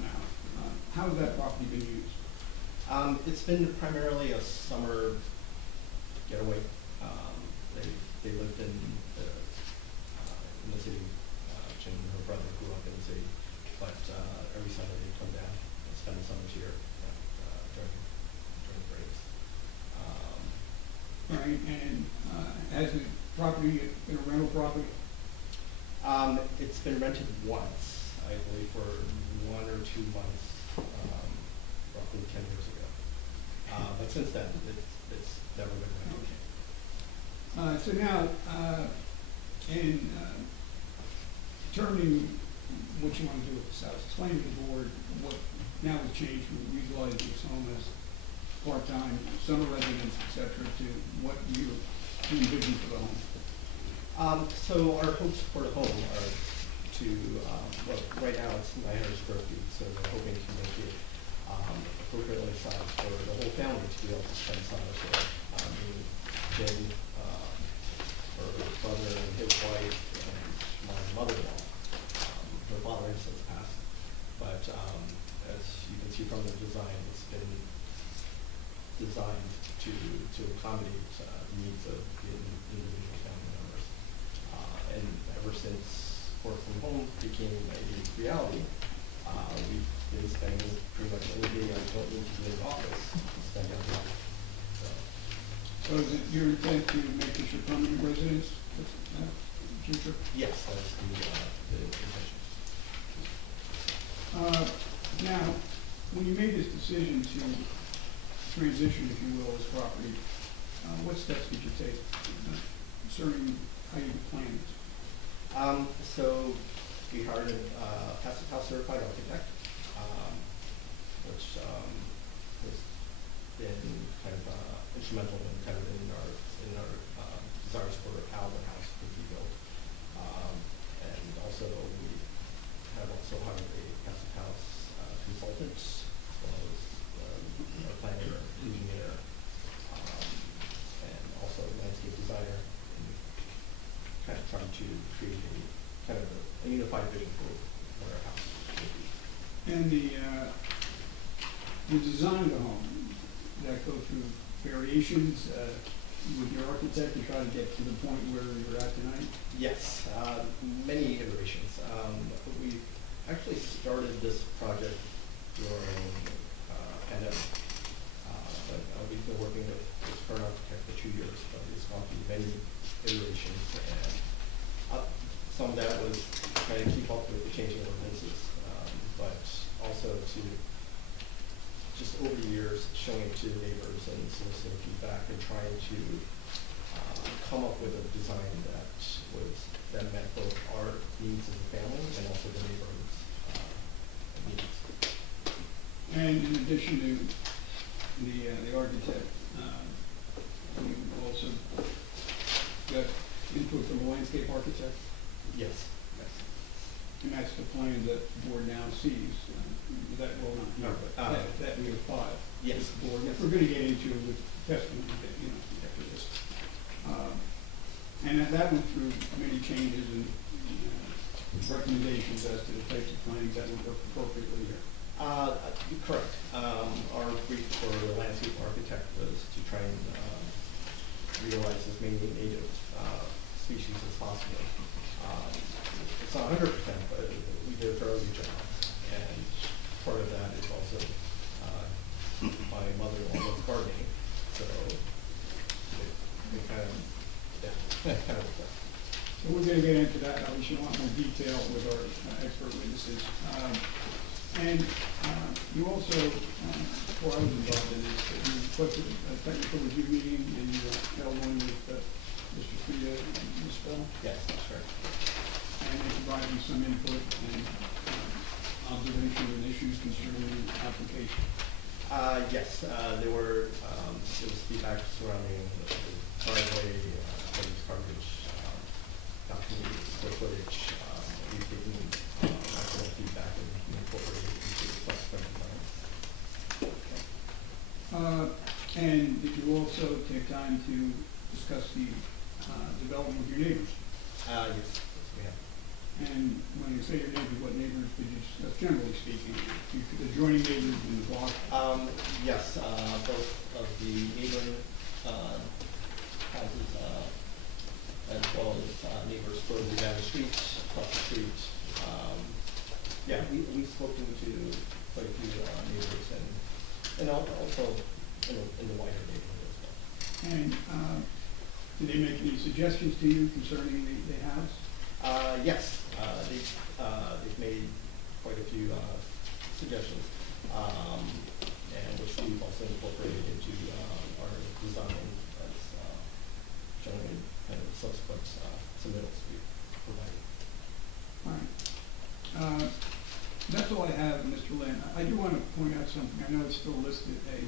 now, how has that property been used? It's been primarily a summer getaway. They lived in the city. Jim and her brother grew up in the city, but every summer they come down and spend the summers here during breaks. All right, and has the property been a rental property? It's been rented once, I believe, for 1 or 2 months, roughly 10 years ago. But since then, it's never been rented. So now, in determining what you want to do with this house, explain to the board what now has changed from utilizing this home as part-time, summer residence, et cetera, to what you envision for the home. So our hopes for the home are to, well, right now it's 900 square feet, so we're hoping to make it appropriately sized for the whole family to be able to spend summers there. Jim, her brother and his wife, and my mother-in-law. Her father has since passed, but as you can see from the design, it's been designed to accommodate the needs of the individual family members. And ever since work from home became a reality, we've been spending pretty much every day I don't need to be in the office, spend at home. So is it your intent to make this your permanent residence in the future? Yes, that's the intention. Now, when you made this decision to transition, if you will, this property, what steps did you take concerning how you planned it? So we hired a Passive House certified architect, which has been kind of instrumental in our desires for how the house could be built. And also we have also hired a Passive House consultant, as well as a planner, engineer, and also a landscape designer, and kind of trying to create a unified vision for what our house should be. And the design of the home, did that go through variations with your architect to try to get to the point where you're at tonight? Yes, many iterations. We actually started this project during pandemic, but we've been working with this current architect for 2 years, but it's gone through many iterations, and some of that was trying to keep up with the changing ordinances, but also to just over the years showing it to the neighbors and soliciting feedback and trying to come up with a design that met both our needs as a family and also the neighborhood's needs. And in addition to the architect, you also got input from a landscape architect? Yes. And that's the plan that the board now sees, that will not here, but that we have filed. Yes. The board, if we're gonna get into with testimony, after this. And that went through many changes and recommendations as to the types of plans that would work appropriately here. Correct. Our brief for the landscape architect was to try and realize as many native species as possible. It's not 100%, but we did a fairly good job. And part of that is also my mother-in-law loves gardening, so it kind of, kind of. So we're gonna get into that, obviously, a lot more detail with our expert witnesses. And you also, before I was involved in this, you requested a technical review meeting and you held one with Mr. Frida and Ms. Bell. Yes, that's right. And they provided you some input and observation and issues concerning the application. Yes, there was feedback surrounding the driveway, coverage, documented square footage. We've taken actual feedback and incorporated it into the subsequent design. And did you also take time to discuss the development with your neighbors? Yes, we have. And when you say your neighbors, what neighbors did you, generally speaking, adjoining neighbors in the block? Yes, both of the neighboring, houses, as well as, neighbors further down the street, across the street. Yeah, we've spoken to quite a few, neighbors and also in the wider neighborhood as well. And, did they make any suggestions to you concerning the house? Yes, they've made quite a few, suggestions, and which we've also incorporated into, our design as, shown in kind of subsequent, submittals we provided. All right. That's all I have, Mr. Lynn. I do want to point out something. I know it's still listed, a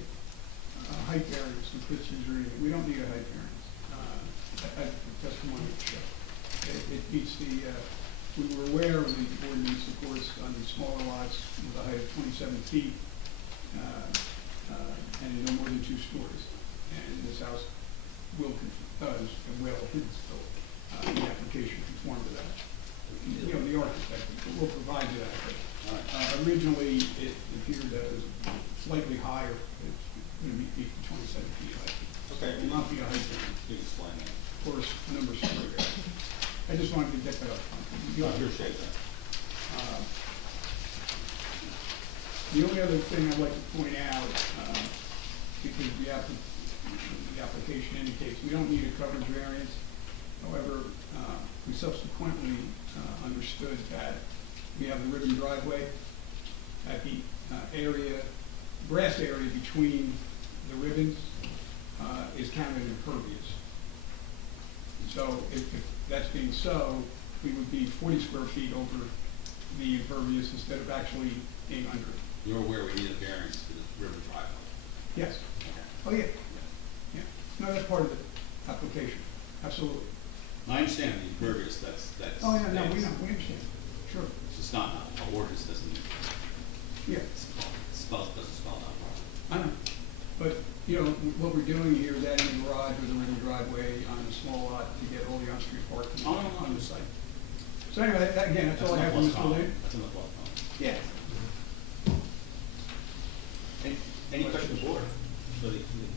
height variance in Christie's Reading. We don't need a height variance. As the testimony would show. It meets the, we were aware of the ordinance, of course, on the smaller lots with a height of 27 feet, and no more than 2 stories. And this house does, and will, the application conform to that. You know, the architect will provide you that, but originally it appeared that it was slightly higher. It's going to meet the 27 feet height. Okay. It will not be a height variance. You can explain that. Of course, number story there. I just wanted to get that up front. I appreciate that. The only other thing I'd like to point out, because the application indicates we don't need a coverage variance. However, we subsequently understood that we have the ribbon driveway at the grass area between the ribbons is counted impervious. So if that's being so, we would be 40 square feet over the impervious instead of actually being under it. You're aware we need a variance for the river driveway? Yes. Oh, yeah. Yeah. No, that's part of the application. Absolutely. I understand the impervious, that's. Oh, yeah, no, we know, we understand. Sure. It's just not, our ordinance doesn't Yeah, doesn't spell it out. I know. But, you know, what we're doing here is adding a garage with a ribbon driveway on a small lot to get all the on-street parking on the site. So anyway, again, that's all I have for Mr. Lynn. That's enough love. Yeah. Any questions, board? For the applicant?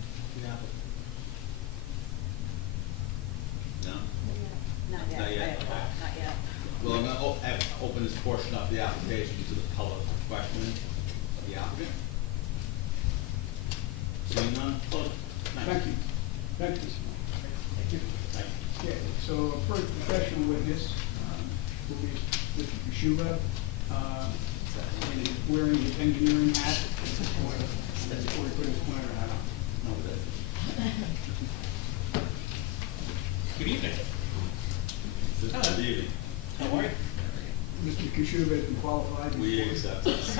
No? Not yet. Not yet. Not yet. Well, I'm gonna open this portion of the application to the public questioning of the applicant. Seeing none, close. Thank you. Thank you, Mr. Lynn. Thank you. Thank you. Okay, so our first professional witness will be Mr. Kishuba, and he's wearing his engineering hat before he put his planner hat on. No, that- Good evening. Good evening. How are you? Mr. Kishuba has been qualified. We accept this.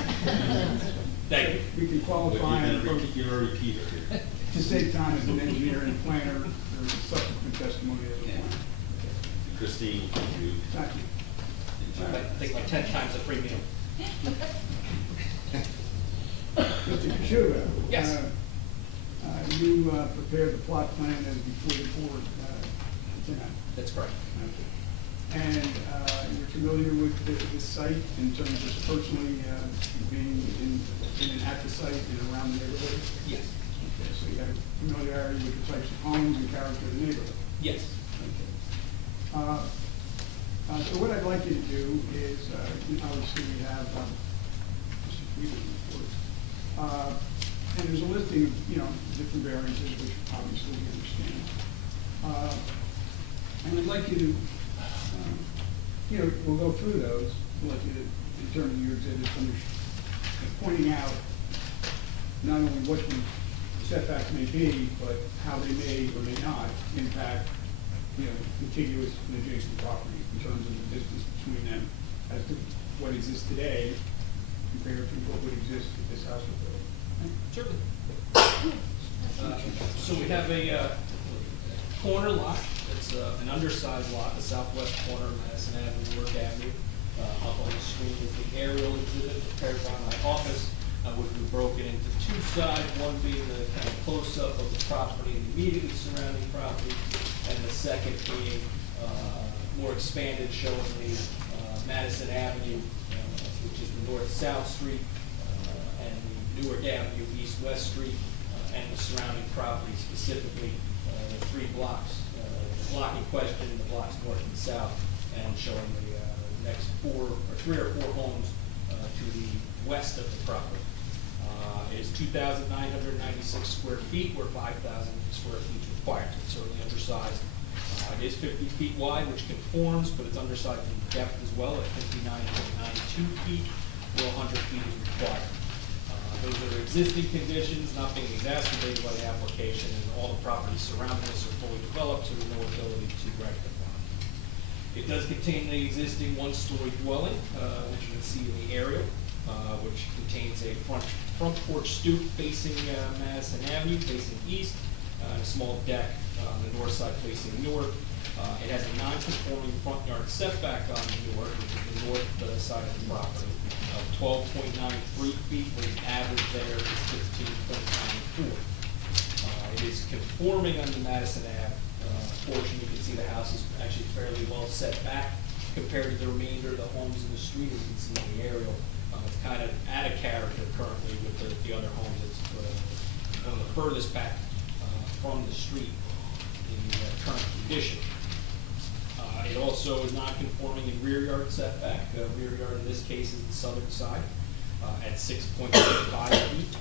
Thank you. We can qualify him You're a repeater here. to save time as an engineer and planner for subsequent testimony as a Yeah. planner. Christine, you. Thank you. Take my 10 times the premium. Mr. Kishuba. Yes. You prepared the plot plan as before the board tonight. That's correct. Okay. And you're familiar with this site in terms of personally being in and at the site and around the neighborhood? Yes. Okay, so you have familiarity with the types of homes and character of the neighborhood? Yes. Okay. So what I'd like you to do is, obviously we have Mr. Friedman report. And there's a listing of, different variances, which obviously we understand. And I'd like you to, we'll go through those. I'd like you to, in terms of your exhibits, pointing out not only what the setbacks may be, but how they may or may not impact, contiguous and adjacent properties in terms of the distance between them as to what exists today compared to what would exist if this house was built. Certainly. So we have a corner lot. It's an undersized lot, the southwest corner of Madison Avenue, York Avenue. Up on the screen is the aerial exhibit prepared by my office, which we broken into 2 sides, one being the kind of close-up of the property and immediately surrounding property, and the second being more expanded, showing the Madison Avenue, which is the north-south street, and the Newark Avenue, east-west street, and the surrounding property, specifically the 3 blocks, the block in question, the blocks north and south, and showing the next 3 or 4 homes to the west of the property. It is 2,996 square feet, where 5,000 square feet is required, so it's certainly undersized. It is 50 feet wide, which conforms, but it's undersized in depth as well at 59.92 feet, where 100 feet is required. Those are existing conditions, not being exacerbated by the application, and all the properties surrounding us are fully developed, so there's no ability to rectify. It does contain the existing 1-story dwelling, which you can see in the aerial, which contains a front porch stoop facing Madison Avenue, facing east, and a small deck on the north side facing Newark. It has a non-conforming front yard setback on Newark, which is the north side of the property, of 12.93 feet, where the average there is 15.94. It is conforming on the Madison Ave portion. You can see the house is actually fairly well set back compared to the remainder of the homes in the street, as you can see in the aerial. It's kind of out of character currently with the other homes. It's one of the furthest back from the street in current condition. It also is not conforming in rear yard setback. Rear yard in this case is the southern side at 6.5 feet,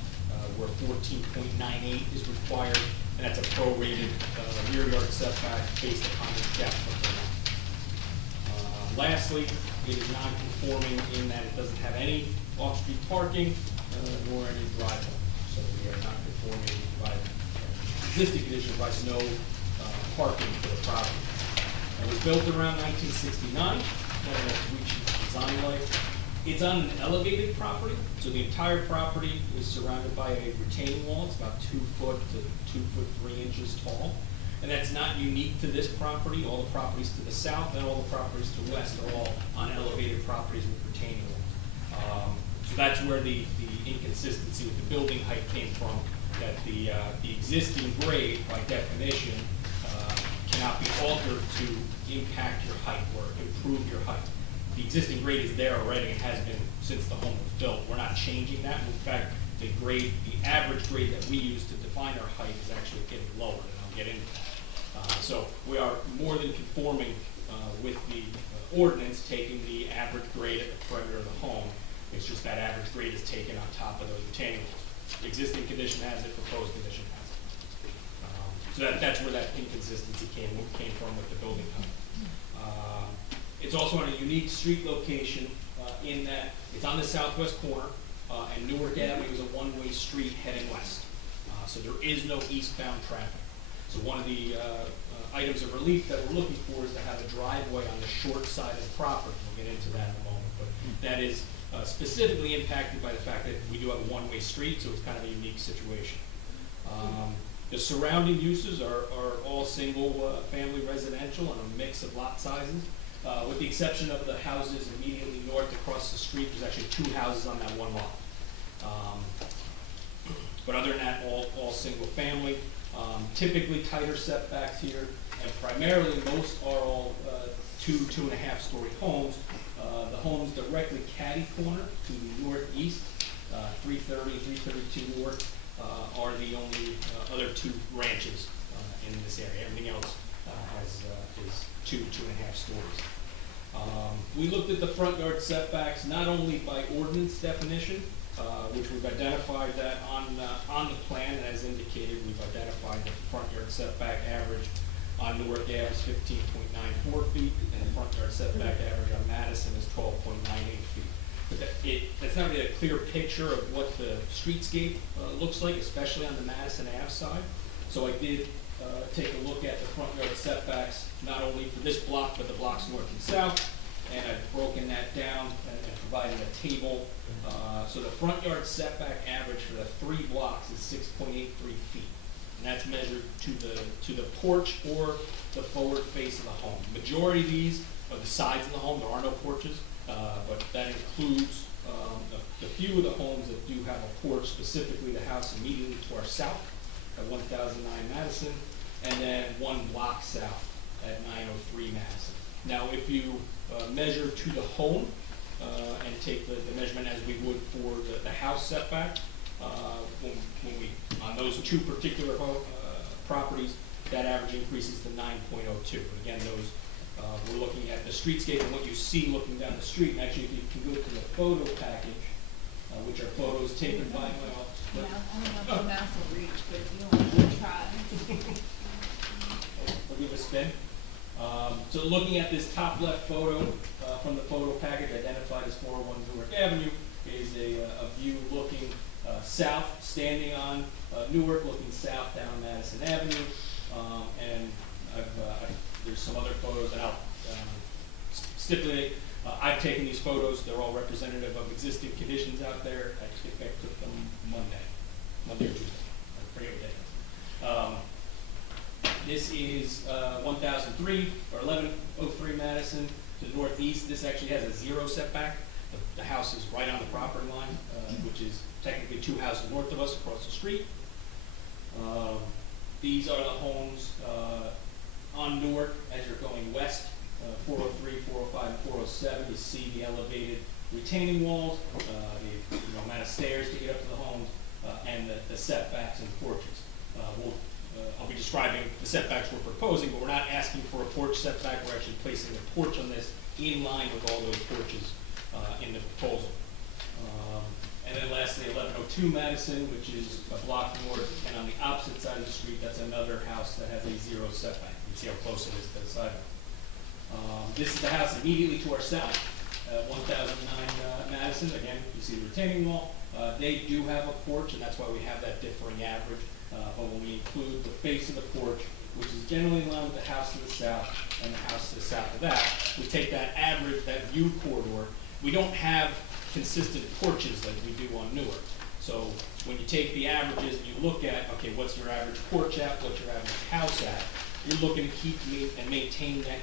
where 14.98 is required, and that's a prorated rear yard setback based upon the depth of the lot. Lastly, it is non-conforming in that it doesn't have any off-street parking nor any driveway. So we are not conforming by existing condition provides no parking for the property. It was built around 1969, it's reached its design life. It's on an elevated property, so the entire property is surrounded by a retaining wall. It's about 2 foot to 2 foot 3 inches tall. And that's not unique to this property. All the properties to the south and all the properties to the west are all on elevated properties with retaining walls. So that's where the inconsistency with the building height came from, that the existing grade, by definition, cannot be altered to impact your height or improve your height. The existing grade is there already and has been since the home was built. We're not changing that. In fact, the average grade that we use to define our height is actually getting lower, and I'll get into that. So we are more than conforming with the ordinance, taking the average grade at the perimeter of the home. It's just that average grade is taken on top of those retaining walls. The existing condition has it, proposed condition has it. So that's where that inconsistency came from with the building code. It's also on a unique street location in that it's on the southwest corner, and Newark Avenue is a one-way street heading west. So there is no eastbound traffic. So one of the items of relief that we're looking for is to have a driveway on the short side of the property. We'll get into that in a moment, but that is specifically impacted by the fact that we do have a one-way street, so it's kind of a unique situation. The surrounding uses are all single-family residential and a mix of lot sizes, with the exception of the houses immediately north across the street. There's actually 2 houses on that one lot. But other than that, all single-family. Typically tighter setbacks here, and primarily most are all 2.5 story homes. The homes directly catty-corner to the northeast, 330, 332 Newark, are the only other 2 ranches in this area. Everything else is 2.5 stories. We looked at the front yard setbacks not only by ordinance definition, which we've identified that on the plan, as indicated, we've identified that the front yard setback average on Newark Ave is 15.94 feet, and the front yard setback average on Madison is 12.98 feet. But that's not really a clear picture of what the streetscape looks like, especially on the Madison Ave side. So I did take a look at the front yard setbacks, not only for this block, but the blocks north and south, and I've broken that down and provided a table. So the front yard setback average for the 3 blocks is 6.83 feet. And that's measured to the porch or the forward face of the home. The majority of these are the sides of the home. There are no porches, but that includes the few of the homes that do have a porch, specifically the house immediately to our south at 1009 Madison, and then 1 block south at 903 Madison. Now, if you measure to the home and take the measurement as we would for the house setback, when we, on those two particular properties, that average increases to 9.02. Again, those, we're looking at the streetscape and what you see looking down the street. And actually, if you can go to the photo package, which are photos taken by my office. Yeah, I don't know if the mouse will reach, but if you want to try. I'll give it a spin. So looking at this top left photo from the photo package identified as 401 Newark Avenue is a view looking south, standing on Newark, looking south down Madison Avenue. And there's some other photos that I'll stipulate. I've taken these photos. They're all representative of existing conditions out there. I think I took them Monday or Tuesday. I forget what day. This is 1003 or 1103 Madison to the northeast. This actually has a 0 setback. The house is right on the property line, which is technically 2 houses north of us across the street. These are the homes on Newark as you're going west, 403, 405, and 407. You see the elevated retaining walls, the amount of stairs to get up to the homes, and the setbacks and porches. I'll be describing the setbacks we're proposing, but we're not asking for a porch setback. We're actually placing a porch on this in line with all those porches in the proposal. And then lastly, 1102 Madison, which is a block north, and on the opposite side of the street, that's another house that has a 0 setback. You can see how close it is to the sidewalk. This is the house immediately to our south, 1009 Madison. Again, you see the retaining wall. They do have a porch, and that's why we have that differing average. But when we include the face of the porch, which is generally in line with the house to the south and the house to the south of that, we take that average, that view corridor. We don't have consistent porches like we do on Newark. So when you take the averages and you look at, okay, what's your average porch at, what's your average house at, you're looking to keep and maintain that,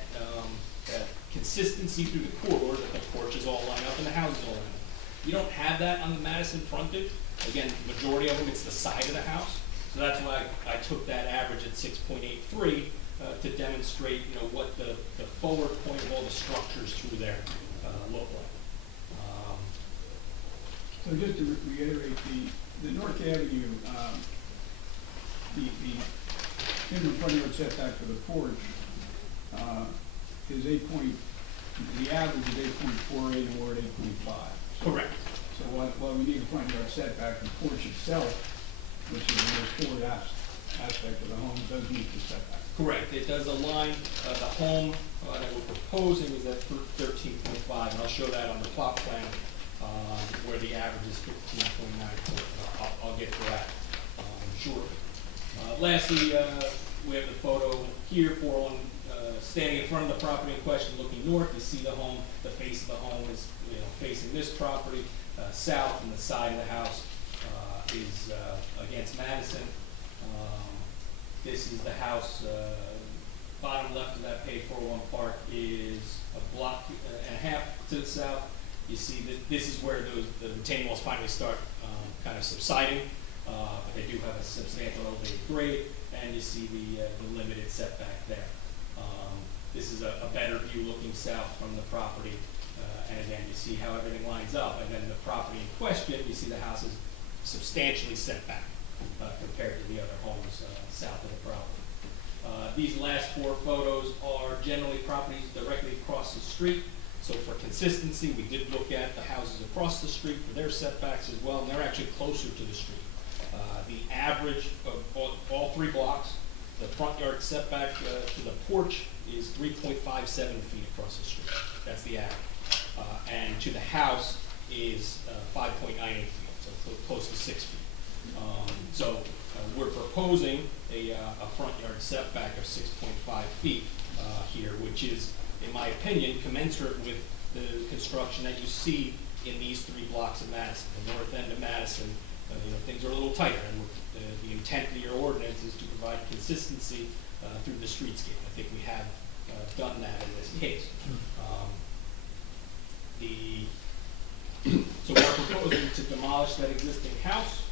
that consistency through the corridor, that the porches all line up and the houses all line up. You don't have that on the Madison frontage. Again, majority of them, it's the side of the house. So that's why I took that average at 6.83 to demonstrate, what the forward point of all the structures through there look like. So just to reiterate, the North Avenue, the minimum front yard setback for the porch is the average is 8.48 and we're at 8.5. Correct. So while we need a front yard setback, the porch itself, which is the most forward aspect of the home, does meet the setback. Correct. It does align. The home that we're proposing is at 13.5, and I'll show that on the plot plan where the average is 15.94. I'll get to that shortly. Lastly, we have the photo here for standing in front of the property in question, looking north. You see the home. The face of the home is facing this property. South, and the side of the house is against Madison. This is the house, bottom left of that page, 401 Park, is a block and a half to the south. You see that this is where the retaining walls finally start kind of subsiding, but they do have a substantial elevated grade, and you see the limited setback there. This is a better view looking south from the property, and again, you see how everything lines up, and then the property in question, you see the house is substantially set back compared to the other homes south of the property. These last 4 photos are generally properties directly across the street. So for consistency, we did look at the houses across the street for their setbacks as well, and they're actually closer to the street. The average of all 3 blocks, the front yard setback to the porch is 3.57 feet across the street. That's the average. And to the house is 5.98 feet, so close to 6 feet. So we're proposing a front yard setback of 6.5 feet here, which is, in my opinion, commensurate with the construction that you see in these 3 blocks of Madison. The north end of Madison, things are a little tighter, and the intent of your ordinance is to provide consistency through the streetscape. I think we have done that in this case. So we're proposing to demolish that existing house.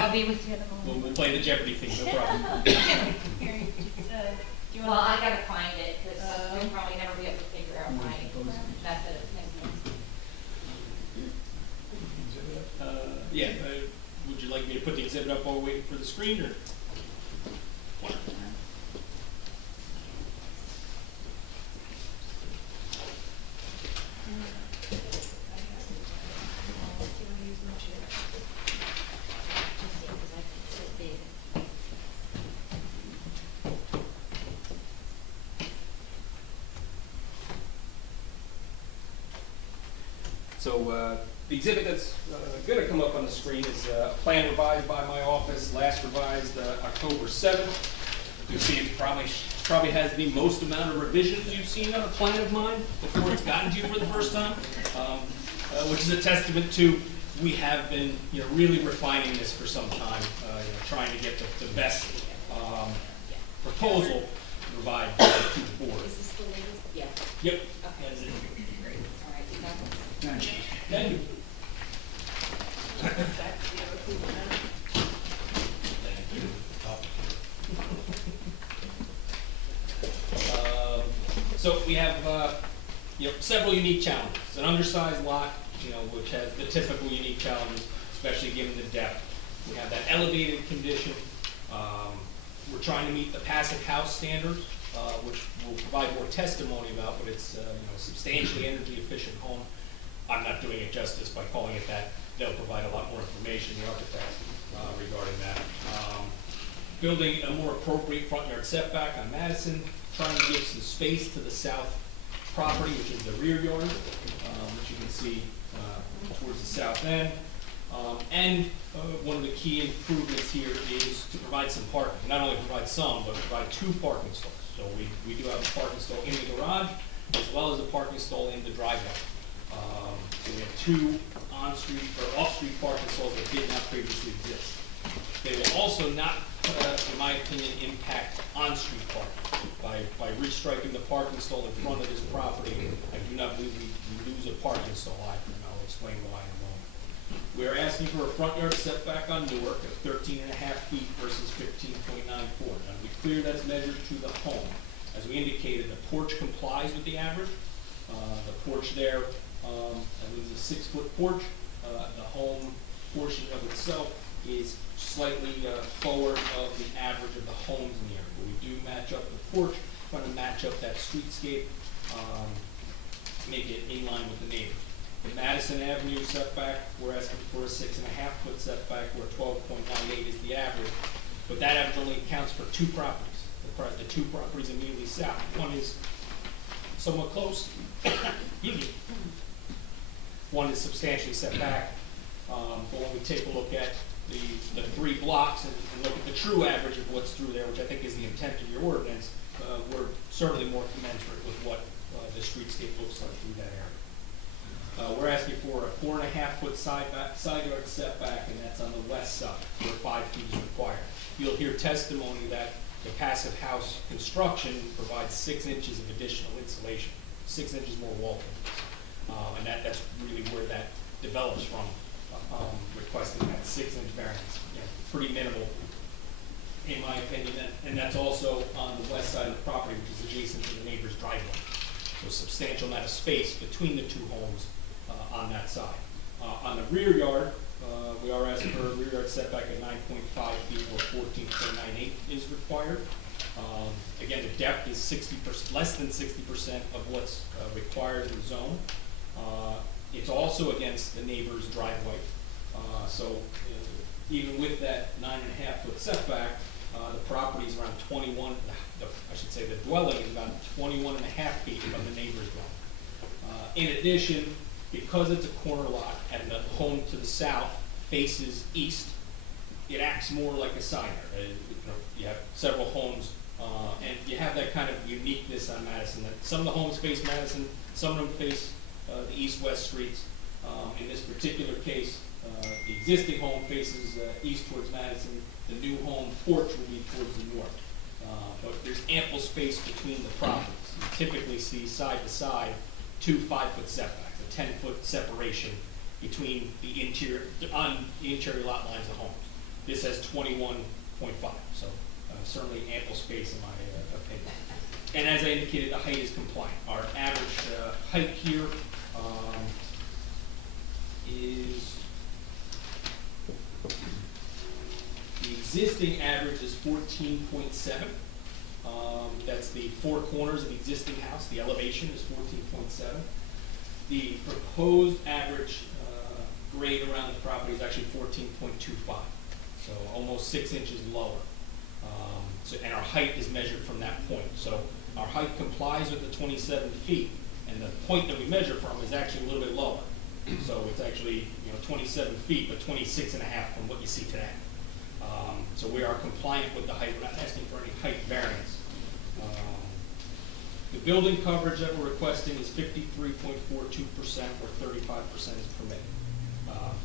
I'll be with you in a We'll moment. play the Jeopardy theme, no problem. Here, do you Well, want? I gotta find it, cause we'll probably never be able to figure out my method of thinking. Yeah, would you like me to put the exhibit up while we're waiting for the screen, or? So the exhibit that's going to come up on the screen is a plan revised by my office, last revised October 7th. You see it probably has the most amount of revisions you've seen on a plan of mine before it's gotten to you for the first time, which is a testament to we have been really refining this for some time, trying to get the best proposal to provide to the board. Is this the latest? Yeah. Yep. Okay. Great. All right, you got this? Thank you. Thank you. So we have several unique challenges. An undersized lot, which has the typical unique challenges, especially given the depth. We have that elevated condition. We're trying to meet the passive house standards, which will provide more testimony about, but it's a substantially energy efficient home. I'm not doing it justice by calling it that. They'll provide a lot more information, the architect, regarding that. Building a more appropriate front yard setback on Madison, trying to give some space to the south property, which is the rear yard, which you can see towards the south end. And one of the key improvements here is to provide some parking. Not only provide some, but provide 2 parking stalls. So we do have a parking stall in the garage, as well as a parking stall in the driveway. So we have 2 on-street or off-street parking stalls that did not previously exist. They will also not, in my opinion, impact on-street parking. By restriping the parking stall in front of this property, I do not believe we lose a parking stall either, and I'll explain why in a moment. We are asking for a front yard setback on Newark of 13.5 feet versus 15.94. Now, to be clear, that's measured to the home. As we indicated, the porch complies with the average. The porch there, I believe is a 6-foot porch. The home portion of itself is slightly forward of the average of the homes in the area. But we do match up the porch, trying to match up that streetscape, make it in line with the neighbor. The Madison Avenue setback, we're asking for a 6.5-foot setback, where 12.98 is the average. But that average only accounts for 2 properties. The 2 properties immediately south. One is somewhat close. One is substantially set back. But when we take a look at the 3 blocks and look at the true average of what's through there, which I think is the intent of your ordinance, we're certainly more commensurate with what the streetscape looks like through that area. We're asking for a 4.5-foot side yard setback, and that's on the west side, where 5 feet is required. You'll hear testimony that the passive house construction provides 6 inches of additional insulation, 6 inches more wall thickness. And that's really where that develops from, requesting that 6-inch variance. Pretty minimal, in my opinion, and that's also on the west side of the property, which is adjacent to the neighbor's driveway. So substantial amount of space between the 2 homes on that side. On the rear yard, we are asking for a rear yard setback of 9.5 feet, or 14.98 is required. Again, the depth is 60%, less than 60% of what's required in the zone. It's also against the neighbor's driveway. So even with that 9.5-foot setback, the property is around 21, I should say the dwelling is about 21.5 feet from the neighbor's dwelling. In addition, because it's a corner lot and the home to the south faces east, it acts more like a side yard. You have several homes, and you have that kind of uniqueness on Madison, that some of the homes face Madison, some of them face the east-west streets. In this particular case, the existing home faces east towards Madison. The new home porch will be towards the north. But there's ample space between the properties. You typically see side to side 2 5-foot setbacks, a 10-foot separation between the interior lot lines of homes. This has 21.5, so certainly ample space in my opinion. And as I indicated, the height is compliant. Our average height here is, the existing average is 14.7. That's the four corners of the existing house. The elevation is 14.7. The proposed average grade around the property is actually 14.25, so almost 6 inches lower. And our height is measured from that point. So our height complies with the 27 feet, and the point that we measure from is actually a little bit lower. So it's actually 27 feet, but 26 and a half from what you see today. So we are compliant with the height. We're not asking for any height variance. The building coverage that we're requesting is 53.42%, or 35% is permitted.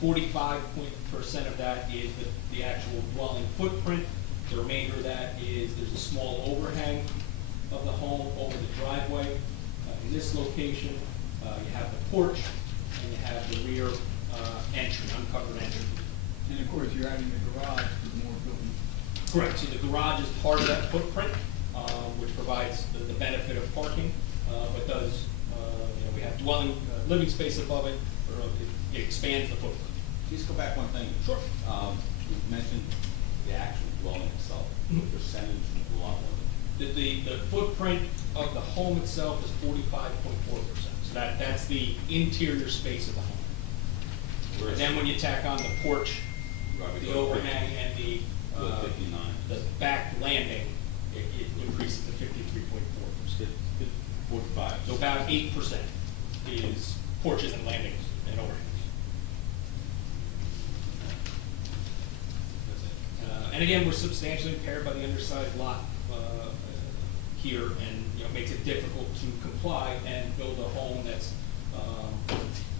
45% of that is the actual dwelling footprint. The remainder of that is there's a small overhang of the home over the driveway. In this location, you have the porch and you have the rear entry, uncovered entry. And of course, you're adding the garage with more building. Correct. So the garage is part of that footprint, which provides the benefit of parking, but does we have dwelling living space above it, or it expands the footprint. Please go back one thing. Sure. You mentioned the actual dwelling itself, Mhm. what percentage of the lot was it? The footprint of the home itself is 45.4%. So that's the interior space of the home. And then when you tack on the porch, the overhang, and the 59. the back landing, it increases to 53.4%. 45. So about 8% is porches and landings and overhangs. And again, we're substantially impaired by the undersized lot here, and it makes it difficult to comply and build a home that's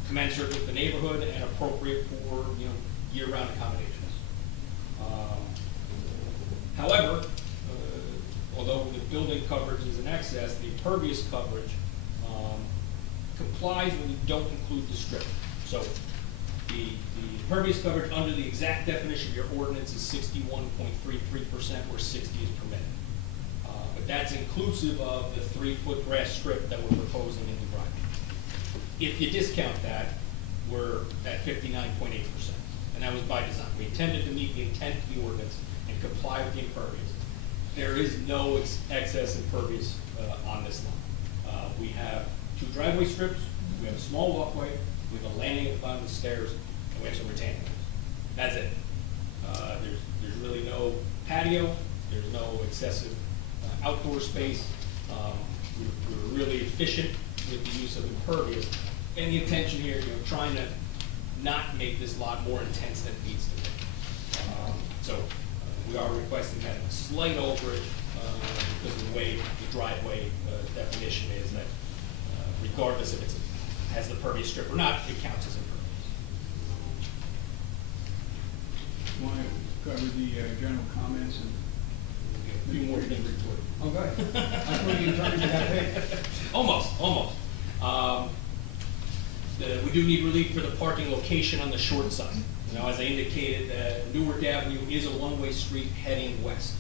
commensurate with the neighborhood and appropriate for year-round accommodations. However, although the building coverage is in excess, the impervious coverage complies when you don't include the strip. So the impervious coverage under the exact definition of your ordinance is 61.33%, where 60 is permitted. But that's inclusive of the 3-foot grass strip that we're proposing in the driveway. If you discount that, we're at 59.8%, and that was by design. We intended to meet the intent of the ordinance and comply with the impervious. There is no excess impervious on this lot. We have 2 driveway strips, we have a small walkway, we have a landing at the bottom of the stairs, and we have some retaining walls. That's it. There's really no patio, there's no excessive outdoor space. We're really efficient with the use of impervious, and the intention here, trying to not make this lot more intense than it needs to be. So we are requesting that slight overage because of the way the driveway definition is, that regardless if it has the pervious strip or not, it counts as impervious. Want to cover the general comments and? A few more things report. Oh, go ahead. I thought you were talking about that. Almost. We do need relief for the parking location on the short side. As I indicated, Newark Avenue is a one-way street heading west.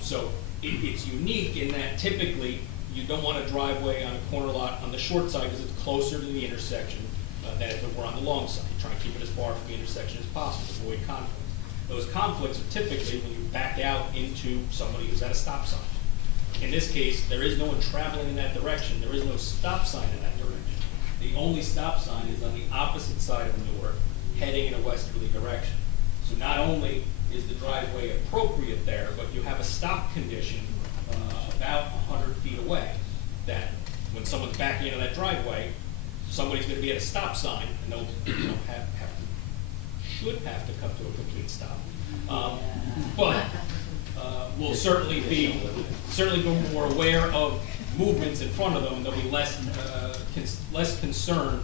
So it's unique in that typically you don't want a driveway on a corner lot on the short side because it's closer to the intersection than if it were on the long side. You're trying to keep it as far from the intersection as possible to avoid conflicts. Those conflicts are typically when you back out into somebody who's at a stop sign. In this case, there is no one traveling in that direction. There is no stop sign in that direction. The only stop sign is on the opposite side of Newark, heading in a westerly direction. So not only is the driveway appropriate there, but you have a stop condition about 100 feet away, that when someone's backing into that driveway, somebody's going to be at a stop sign, and they'll should have to come to a complete stop. But we'll certainly be more aware of movements in front of them, and there'll be less concern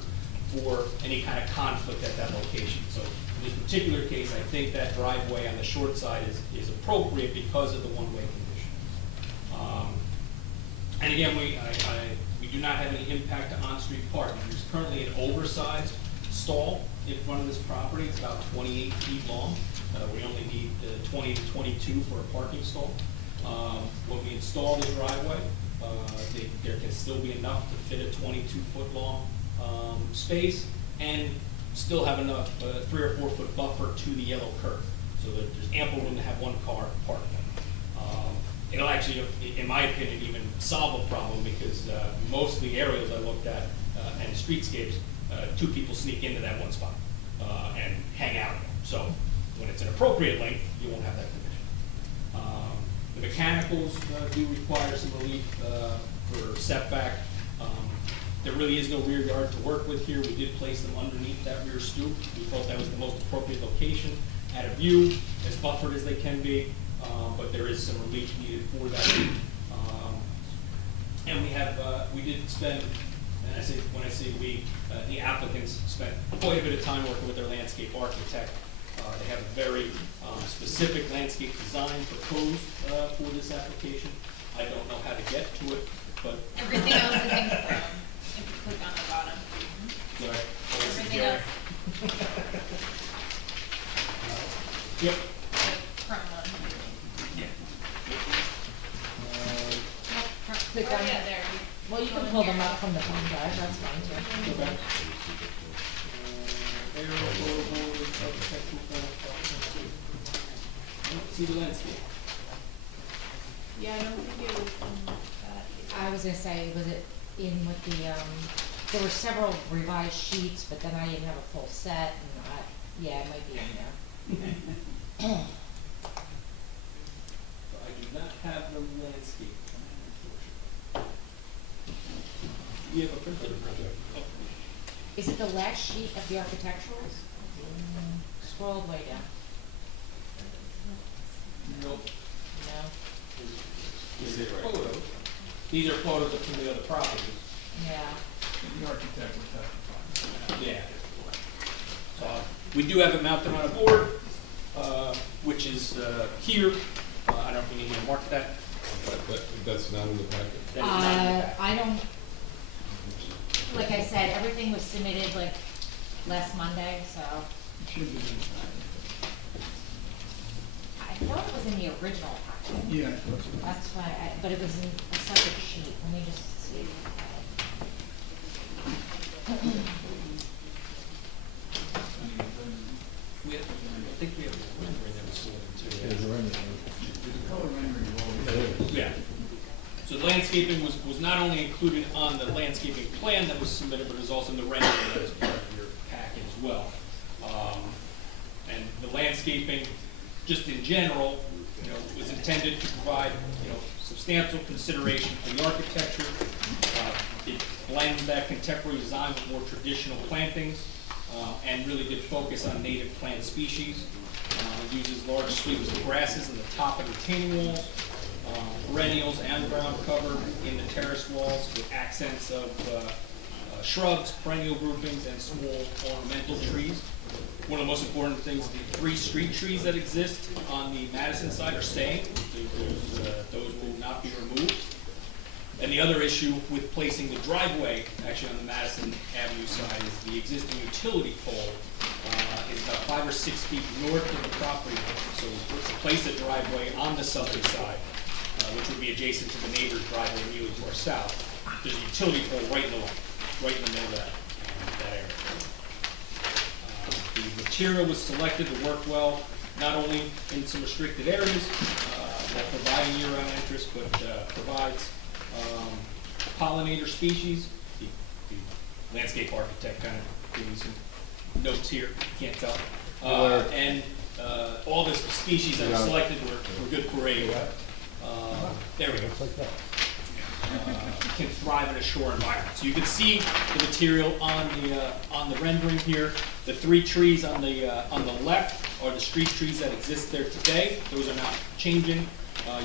for any kind of conflict at that location. So in this particular case, I think that driveway on the short side is appropriate because of the one-way condition. And again, we do not have any impact to on-street parking. There's currently an oversized stall in front of this property. It's about 28 feet long. We only need 20 to 22 for a parking stall. When we install the driveway, there can still be enough to fit a 22-foot long space and still have enough 3 or 4 foot buffer to the yellow curb, so that there's ample room to have one car parked there. It'll actually, in my opinion, even solve a problem, because most of the aerials I looked at and streetscapes, 2 people sneak into that one spot and hang out. So when it's an appropriate length, you won't have that condition. The mechanicals do require some relief for setback. There really is no rear yard to work with here. We did place them underneath that rear stoop. We felt that was the most appropriate location, at a view, as buffered as they can be, but there is some relief needed for that. And we did spend, and when I say we, the applicants spent quite a bit of time working with their landscape architect. They have a very specific landscape design proposed for this application. I don't know how to get to it, but. Everything else is in Chrome, if you click on the bottom. Sorry. Everything else, Yep. the Chrome one. Yeah. Click Oh, on yeah, it. there. Well, you can pull them up from the phone drive, that's fine too. Okay. Aerial photo board, architectural plan. I don't see the landscape. Yeah, I don't think it was in that. I was gonna say, was it in with the, there were several revised sheets, but then I didn't have a full set, and yeah, it might be in there. So I do not have the landscape plan, unfortunately. You have a printer? Oh. Is it the last sheet of the architecturals? Scroll way down. Nope. No? These are photos. These are photos of some of the other properties. Yeah. The architect would testify. Yeah. We do have it mounted on a board, which is here. I don't know if we need to mark that. That's not in the packet. That is not in the packet. I don't, like I said, everything was submitted like last Monday, so It should be inside. I thought it was in the original packet. Yeah, I thought so. That's why but it was in a separate sheet. Let me just see. I think we have a rendering that was submitted too. The color rendering you always. Yeah. So the landscaping was not only included on the landscaping plan that was submitted, but it was also in the rendering that is part of your packet as well. And the landscaping, just in general, was intended to provide, substantial consideration for the architecture. It blends that contemporary design with more traditional plantings, and really did focus on native plant species. It uses large sweeps of grasses in the top of retaining walls, perennials and ground cover in the terrace walls with accents of shrubs, perennial groupings, and small ornamental trees. One of the most important things, the 3 street trees that exist on the Madison side are staying. Those will not be removed. And the other issue with placing the driveway, actually on the Madison Avenue side, is the existing utility pole is about 5 or 6 feet north of the property. So to place a driveway on the southern side, which would be adjacent to the neighbor's driveway immediately to our south, there's a utility pole right in the way, right in the middle of that area. The material was selected to work well, not only in some restricted areas, while providing year-round interest, but provides pollinator species. The landscape architect kind of gave me some notes here, can't tell. And all the species that were selected were good for a, there we go. Can thrive in a shore environment. So you can see the material on the rendering here. The 3 trees on the left are the street trees that exist there today. Those are not changing.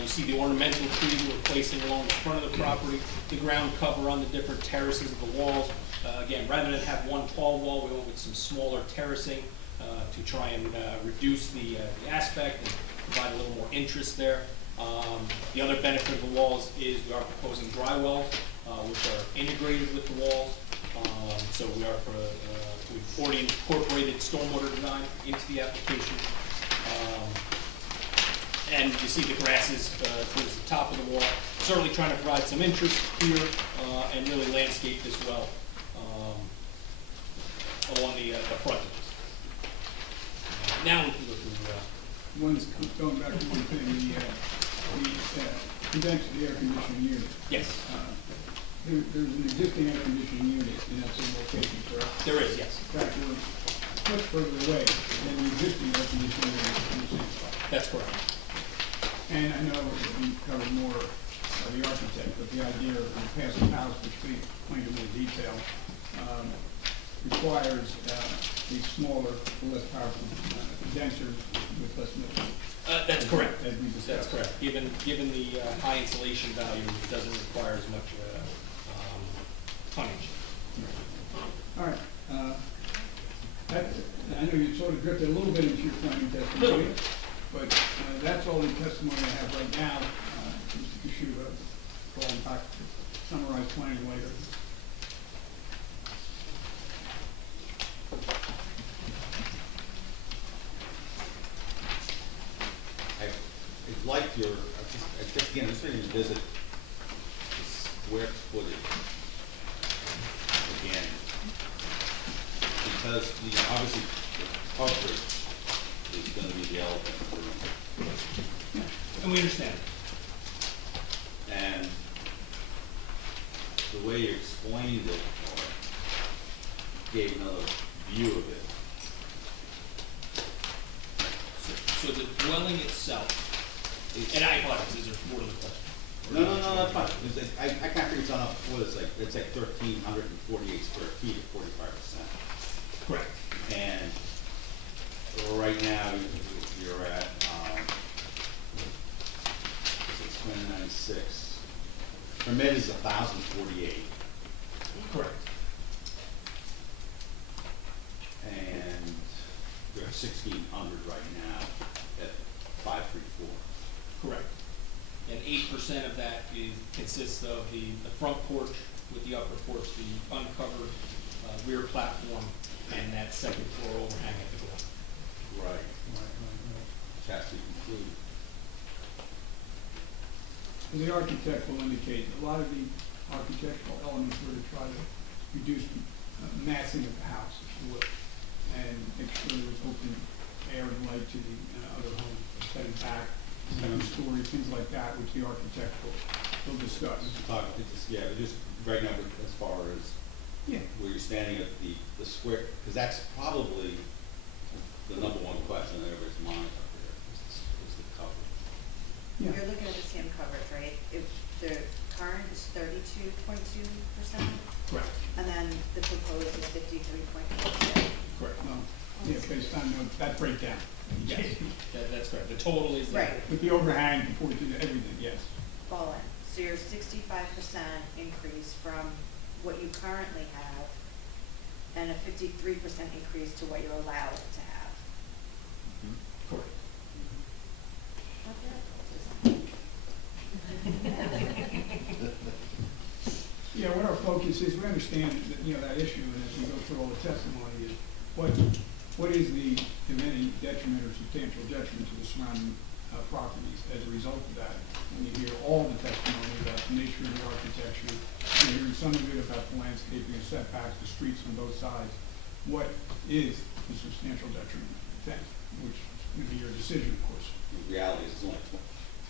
You see the ornamental trees we're placing along the front of the property, the ground cover on the different terraces of the walls. Again, rather than have one tall wall, we went with some smaller terracing to try and reduce the aspect and provide a little more interest there. The other benefit of the walls is we are proposing dry wells, which are integrated with the walls, So we've already incorporated stormwater design into the application. And you see the grasses towards the top of the wall, certainly trying to provide some interest here and really landscape this well along the frontages. Now we can go through. One's going back to one thing, the condensed air conditioning unit. Yes, There's an existing air conditioning unit in that same location, correct? there is, yes. In fact, we're much further away than the existing air conditioning unit in the same spot. That's correct. And I know we covered more of the architect, but the idea of a passive house, which we explained in more detail, requires these smaller, less powerful condensers with less noise. That's correct. As we discussed. That's correct. Given the high insulation value, it doesn't require as much tonnage. All right. I know you sort of drifted a little bit into your planning testimony. Little bit. But that's all the testimony I have right now. Mr. Kishuba, going back to summarize planning later. I'd like your, again, just ready to visit the square footage again. Because obviously the coverage is gonna be the elephant in the room. And we understand. And the way you explained it, or gave another view of it. So the dwelling itself, and I apologize, is there more to the question? No, that's fine. I can't figure something out before this, it's like 1,348 square feet at 45%. Correct. And right now, you're at, 696. Permit is 1,048. Correct. And you're at 1,600 right now at 534. Correct. And 8% of that consists of the front porch with the upper porch, the uncovered rear platform, and that second floor overhang at the door. Right. Which has to be included. The architect will indicate a lot of the architectural elements were to try to reduce massing of the house, if you will, and make sure there was open air and light to the other home, setting back, second story, things like that, which the architect will discuss. Yeah, but just right now, as far as where you're standing at the square, because that's probably the number one question that everybody's mind up there, is the coverage. Yeah. You're looking at the same coverage, right? If the current is 32.2%, Correct. and then the proposed is 53.4%. Correct. Well, yeah, based on that breakdown. Yes, that's correct. The total is. Right. With the overhang, the porch, and everything, yes. All in. So you're 65% increase from what you currently have, and a 53% increase to what you're allowed to have. Correct. Yeah, what our focus is, we understand that, that issue, and as we go through all the testimony, is what is the, if any, detriment or substantial detriment to the surrounding properties as a result of that? When you hear all the testimony about the nature of the architecture, you're hearing some of it about the landscaping and setbacks, the streets on both sides. What is the substantial detriment, then, which would be your decision, of course. The reality is it's only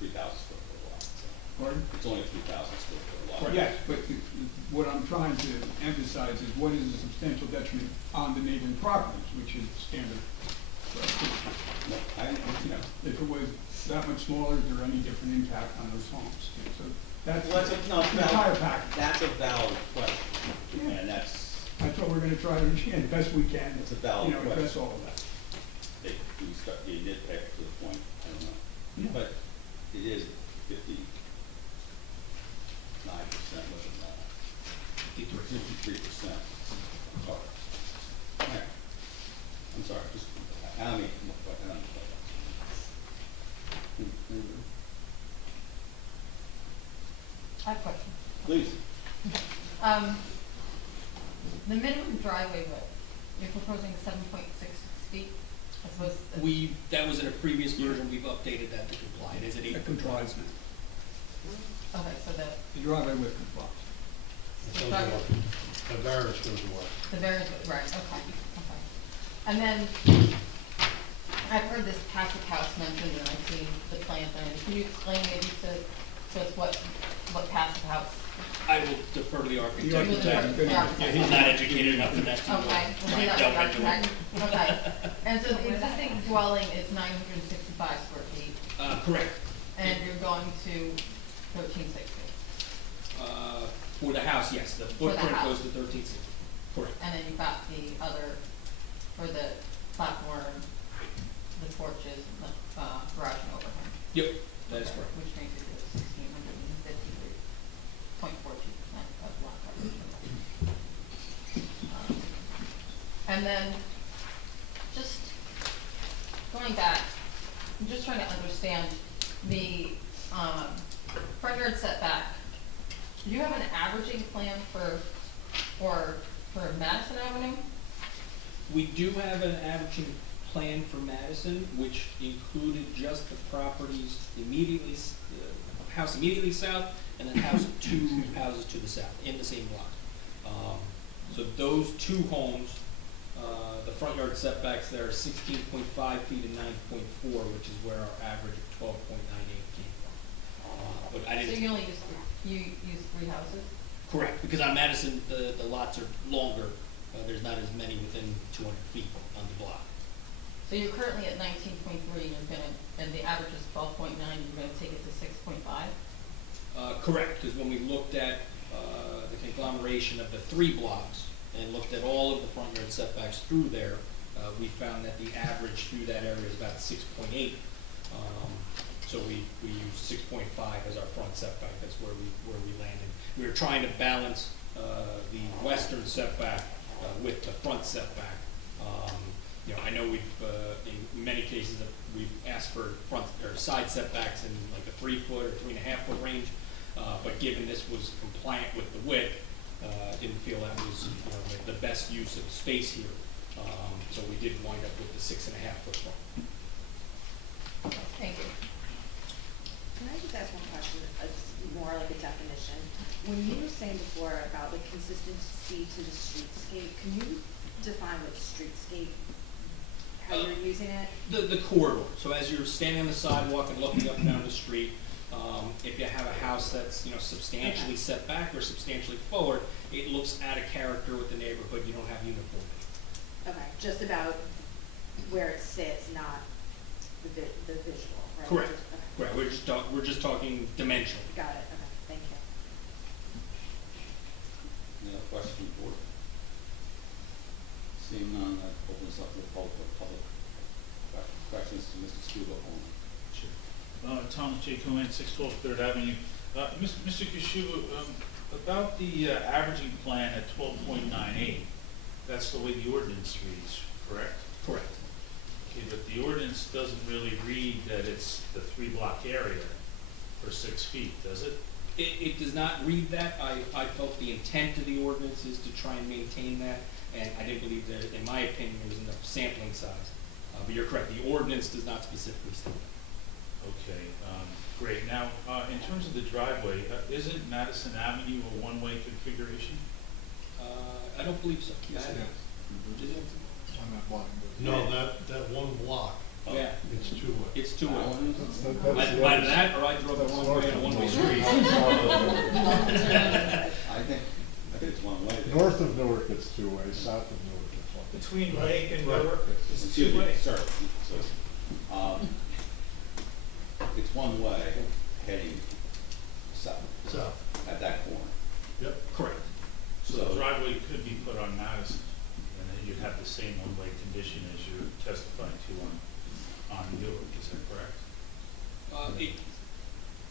3,000 square foot lot. So. Pardon? It's only a 3,000 square foot lot. Yes, but what I'm trying to emphasize is what is the substantial detriment on the neighboring properties, which is standard. No, if it was that much smaller, is there any different impact on those homes? So that's the entire package. That's a valid question, and that's what we're going to try to understand the best we can. It's a valid address question. all of that. You nitpick to the point, I don't know. Yeah. But it is 59%, wasn't that? 53%. Sorry. Yeah. I'm sorry, I don't mean, I don't know. I have a question. Please. The minimum driveway width, you're proposing 7.66 feet, I suppose. That was in a previous version, we've updated that to comply, it is an 8 It foot complies driveway. now. Okay, so The driveway width complies. It goes away. The variance goes away. the variance, right, okay, okay. And then, I've heard this passive house mentioned, and I've seen the plan there. Can you explain maybe to us what passive house? I will defer to the architect. architect. with that. The architect. I'm not educated enough in that to Okay, we'll try do and that delve with into architect. it. Okay, and so the existing dwelling is 965 square feet, Correct. and you're going to 1360. For the house, yes, the For the footprint house. goes to 1360. Correct. And then you've got the other, for the platform, the porches, the garage and overhang. Yep, that is correct. Which makes it 1,653.42% of lot coverage. And then, just going back, I'm just trying to understand the front yard setback. Do you have an averaging plan for Madison Avenue? We do have an averaging plan for Madison, which included just the properties immediately, house immediately south, and then two houses to the south, in the same block. So those two homes, the front yard setbacks there are 16.5 feet and 9.4, which is where our average of 12.98 came from. But I So didn't. you only use 3 houses? Correct, because on Madison, the lots are longer, there's not as many within 200 feet on the block. So you're currently at 19.3, and the average is 12.9, you're gonna take it to 6.5? Correct, because when we looked at the conglomeration of the 3 blocks and looked at all of the front yard setbacks through there, we found that the average through that area is about 6.8. So we used 6.5 as our front setback. That's where we landed. We were trying to balance the western setback with the front setback. I know we've in many cases we've asked for front or side setbacks in like a 3 foot or 3.5 foot range, but given this was compliant with the width, didn't feel that was the best use of space here. So we did wind up with the 6.5 foot front. Thank you. Can I just ask one question, it's more like a definition? When you were saying before about the consistency to the streetscape, can you define what streetscape, how you're using it? The corridor. So as you're standing on the sidewalk and looking up and down the street, if you have a house that's substantially set back or substantially forward, it looks out of character with the neighborhood. You don't have uniformity. Okay, just about where it sits, not the visual, right? Correct. Okay. Right. We're just talking dimensionally. Got it, okay, thank you. Any other questions from the board? Seeing none, that opens up the public questions to Mr. Studo only. Thomas J. Cohen, 612 Third Avenue. Mr. Kishuba, about the averaging plan at 12.98, that's the way the ordinance reads, correct? Correct. Okay, but the ordinance doesn't really read that it's the 3-block area for 6 feet, does it? It does not read that. I felt the intent of the ordinance is to try and maintain that, and I didn't believe that, in my opinion, there was enough sampling size. But you're correct, the ordinance does not specifically state that. Okay, great. Now, in terms of the driveway, isn't Madison Avenue a one-way configuration? I don't believe so. Yes, it is. Is it? On that block. No, that one block, Yeah, it's 2-way. it's 2-way. That's Either that, or I drove the wrong way on a one-way street. I think it's one way. there. North of Newark, it's 2-way, south of Newark, it's 1-way. Between Lake and Right. Newark, it's Excuse me, 2-way. sir. So, it's one way heading south South, at that corner. yep. Correct. So the driveway could be put on Madison, and then you'd have the same one-way condition as you're testifying to on Newark, is that correct?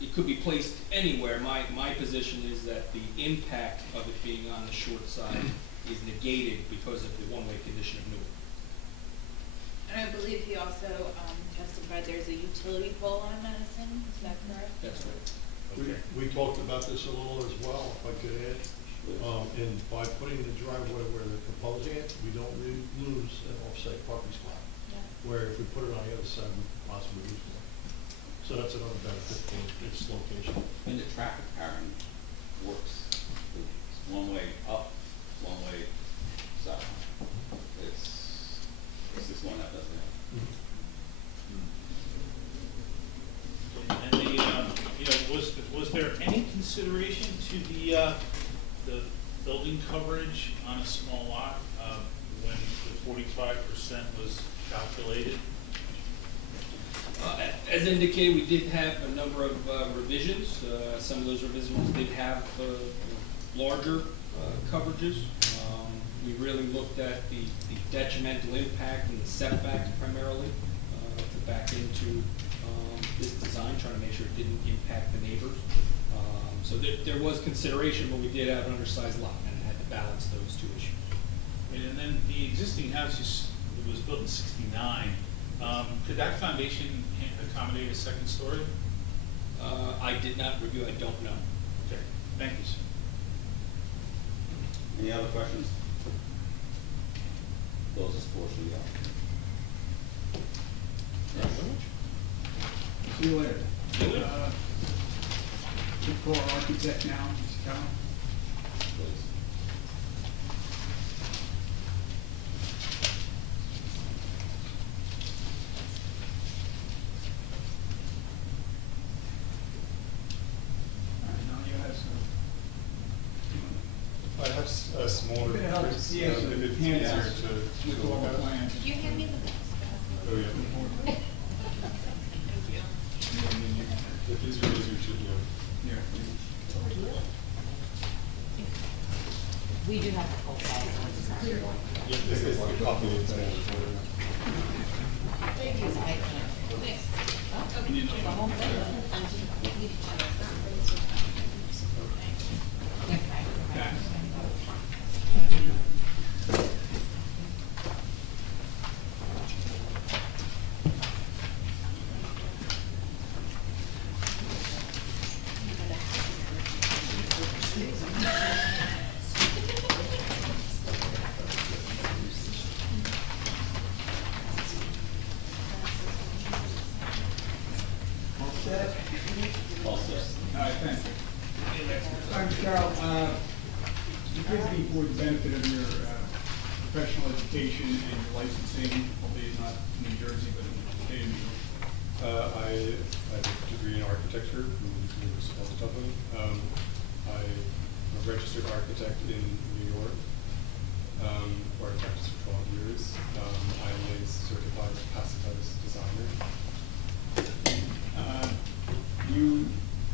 It could be placed anywhere. My position is that the impact of it being on the short side is negated because of the one-way condition of Newark. And I believe he also testified there's a utility pole on Madison, is that correct? That's right. We talked about this a little as well, if I could add. And by putting the driveway where they're proposing it, we don't lose an off-site parking spot. Where if we put it on the other side, we possibly lose one. So that's another benefit for its location. And the traffic pattern works. It's one way up, one way south. It's this one that doesn't have. And the, you know, was there any consideration to the building coverage on a small lot, when the 45% was calculated? As indicated, we did have a number of revisions. Some of those revisions did have larger coverages. We really looked at the detrimental impact and the setbacks primarily to back into this design, trying to make sure it didn't impact the neighbors. So there was consideration, but we did have an undersized lot and had to balance those two issues. And then the existing house was built in '69. Could that foundation accommodate a second story? I did not review, I don't know. Okay, thank you, sir. Any other questions? Close this portion out. See you later. We call our architect now, Mr. Carroll. Please. All right, now you have some. I have a smaller. Could help prints, see us if it's with easier handouts to with look all the at. plans. Could you hand me the books? Oh, yeah. If these are easier to, Yeah. We do have the full file. yeah, this is the copy of the plan. The whole thing. All set? All set. All right, thank you. All right, Mr. Carroll, to give for the benefit of your professional education and your licensing, albeit not in New Jersey, but in the state of New York. I have a degree in architecture from the University of Dublin. I'm a registered architect in New York, where I practiced for 12 years. I am a certified pacifist designer. You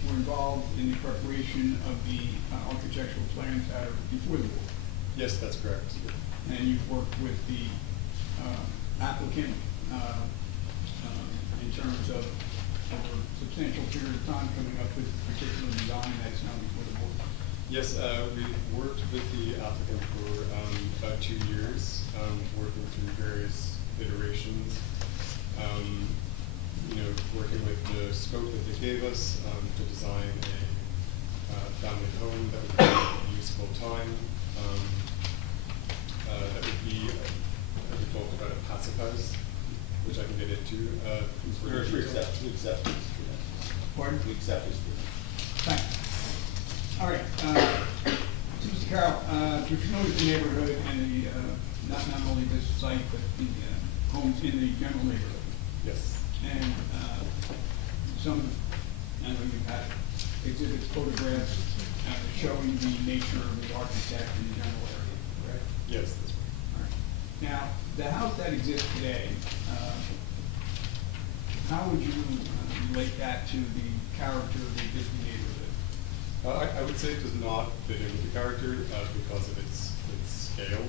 were involved in the preparation of the architectural plans that are before the board, Yes, that's correct. and you've worked with the applicant in terms of over a substantial period of time coming up with a particular design that's now before the board. Yes, we worked with the applicant for about 2 years, working through various iterations. Working with the scope that they gave us to design a family home that would be useful time. That would be, we talked about a passive house, which I can get into. We accept this. Pardon? We accept this. Thanks. All right, so Mr. Carroll, you're familiar with the neighborhood and the, not only this site, but the homes in the general neighborhood. Yes. And I know you've had exhibits, photographs showing the nature of the architect in the general area, correct? Yes, that's right. All right. Now, the house that exists today, how would you relate that to the character of the existing neighborhood? I would say it does not fit in with the character because of its scale.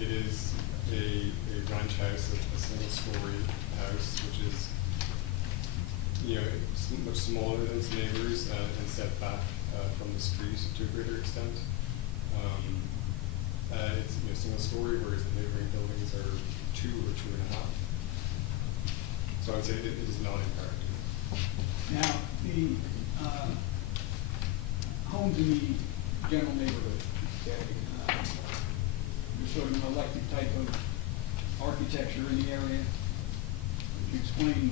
It is a ranch house, a single-story house, which is it's much smaller than its neighbors and set back from the street to a greater extent. It's single-story, whereas the neighboring buildings are 2 or 2.5. So I would say it is not in character. Now, the homes in the general neighborhood, okay? There's sort of an eclectic type of architecture in the area. Would you explain,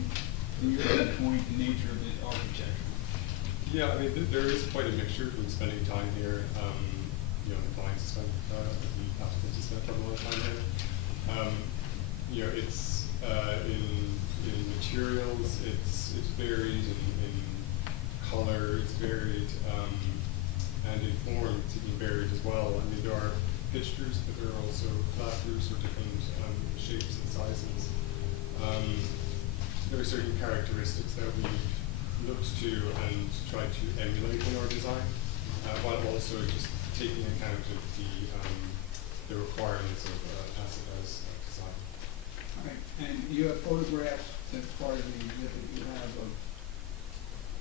from your viewpoint, the nature of the architecture? Yeah, I mean, there is quite a mixture from spending time here. You know, the clients spend, the applicants spend quite a lot of time here. You know, it's in materials, it's varied in color, it's varied, and in form, it's even varied as well. I mean, there are pitched roofs, but there are also flat roofs or different shapes and sizes. There are certain characteristics that we've looked to and tried to emulate in our design, while also just taking account of the requirements of passive house design. All right, and you have photographs as part of the exhibit you have of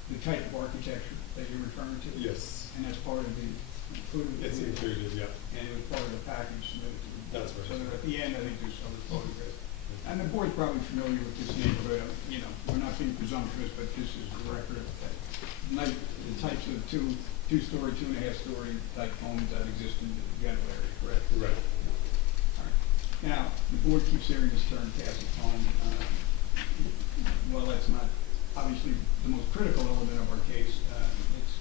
the type of architecture that you're referring to? Yes. And that's part of the included? It's included, yeah. And it was part of the package submitted to the board? That's right. So that at the end, I think there's other photographs. And the board's probably familiar with this neighborhood. You know, we're not being presumptuous, but this is the record of that the types of two-story, 2.5-story type homes that exist in the general area, correct? Right. All right. Now, the board keeps hearing this term passive home. Well, that's not obviously the most critical element of our case.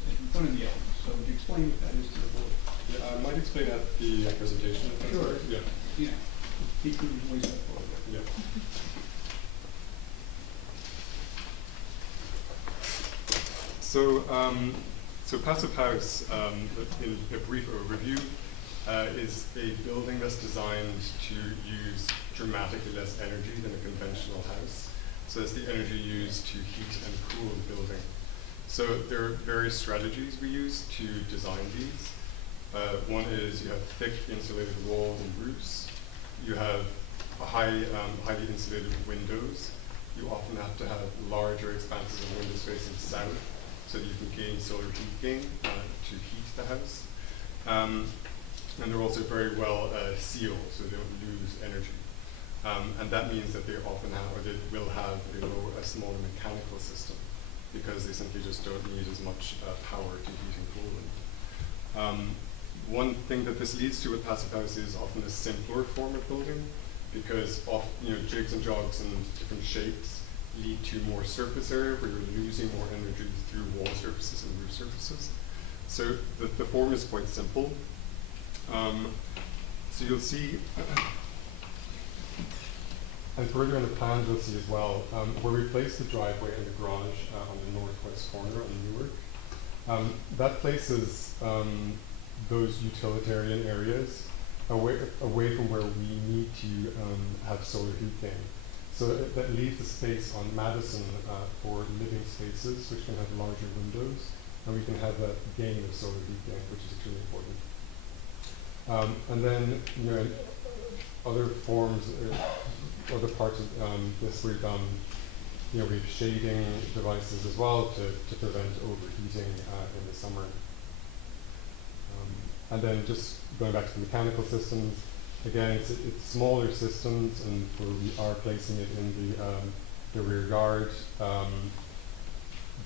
It's one of the elements. So would you explain what that is to the board? Yeah, I might explain at the presentation. If that's Sure. all right. Yeah. Yeah. Keep your voice up for it. Yeah. So passive house, in a brief overview, is a building that's designed to use dramatically less energy than a conventional house. So it's the energy used to heat and cool the building. So there are various strategies we use to design these. One is you have thick insulated walls and roofs. You have highly insulated windows. You often have to have larger expanses of window space in south so that you can gain solar heat gain to heat the house. And they're also very well sealed, so they don't lose energy. And that means that they often have, or they will have a smaller mechanical system because they simply just don't need as much power to heat and cool them. One thing that this leads to with passive house is often a simpler form of building because jigs and jogs and different shapes lead to more surface area where you're losing more energy through wall surfaces and roof surfaces. So the form is quite simple. So you'll see, and further in the plan you'll see as well, where we place the driveway and the garage on the northwest corner on Newark. That places those utilitarian areas away from where we need to have solar heat gain. So that leaves the space on Madison for living spaces, which can have larger windows, and we can have that gain of solar heat gain, which is extremely important. And then, other forms, other parts of this we've done, we have shading devices as well to prevent overheating in the summer. And then just going back to the mechanical systems, again, it's smaller systems, and where we are placing it in the rear yard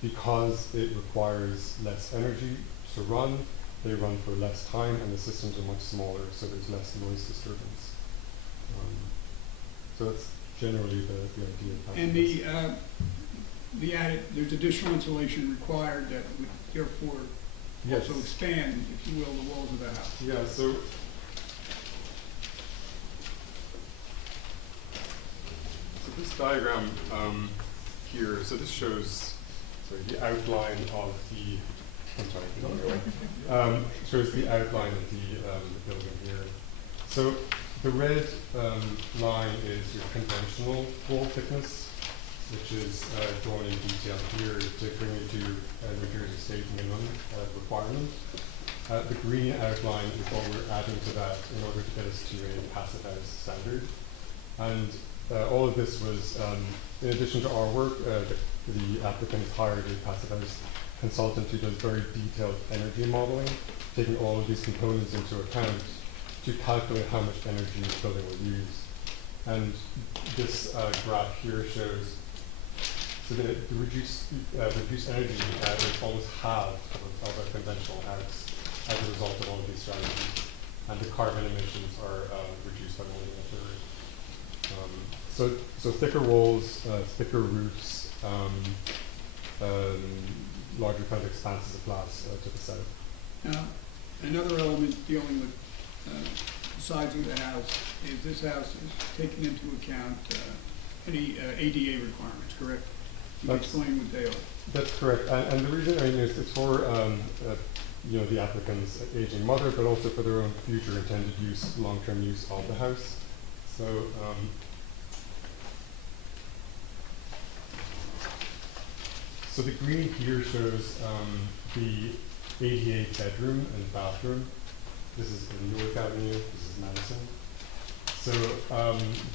because it requires less energy to run. They run for less time, and the systems are much smaller, so there's less noise disturbance. So that's generally the idea of And the added, there's additional insulation required that would therefore also expand, if you will, the walls of the house. Yeah, so this diagram here, so this shows the outline of the, shows the outline of the building here. So the red line is your conventional wall thickness, which is drawn in detail here to bring you to New Jersey State minimum requirement. The green outline is what we're adding to that in order to get us to a passive house standard. And all of this was, in addition to our work, the applicant hired a passive house consultant who does very detailed energy modeling, taking all of these components into account to calculate how much energy the building will use. And this graph here shows, so the reduced energy is almost half of a conventional house. as a result of all of these strategies. And the carbon emissions are reduced by more than a third. So thicker walls, thicker roofs, larger kind of expanses of glass to the south. Now, another element dealing with sides of the house is this house is taking into account any ADA requirements, correct? You can explain what they are. That's correct, and the reason, I mean, it's for you know, the applicant's aging mother, but also for their own future intended use, long-term use of the house. So the green here shows the ADA bedroom and bathroom. This is in Newark Avenue, this is Madison. So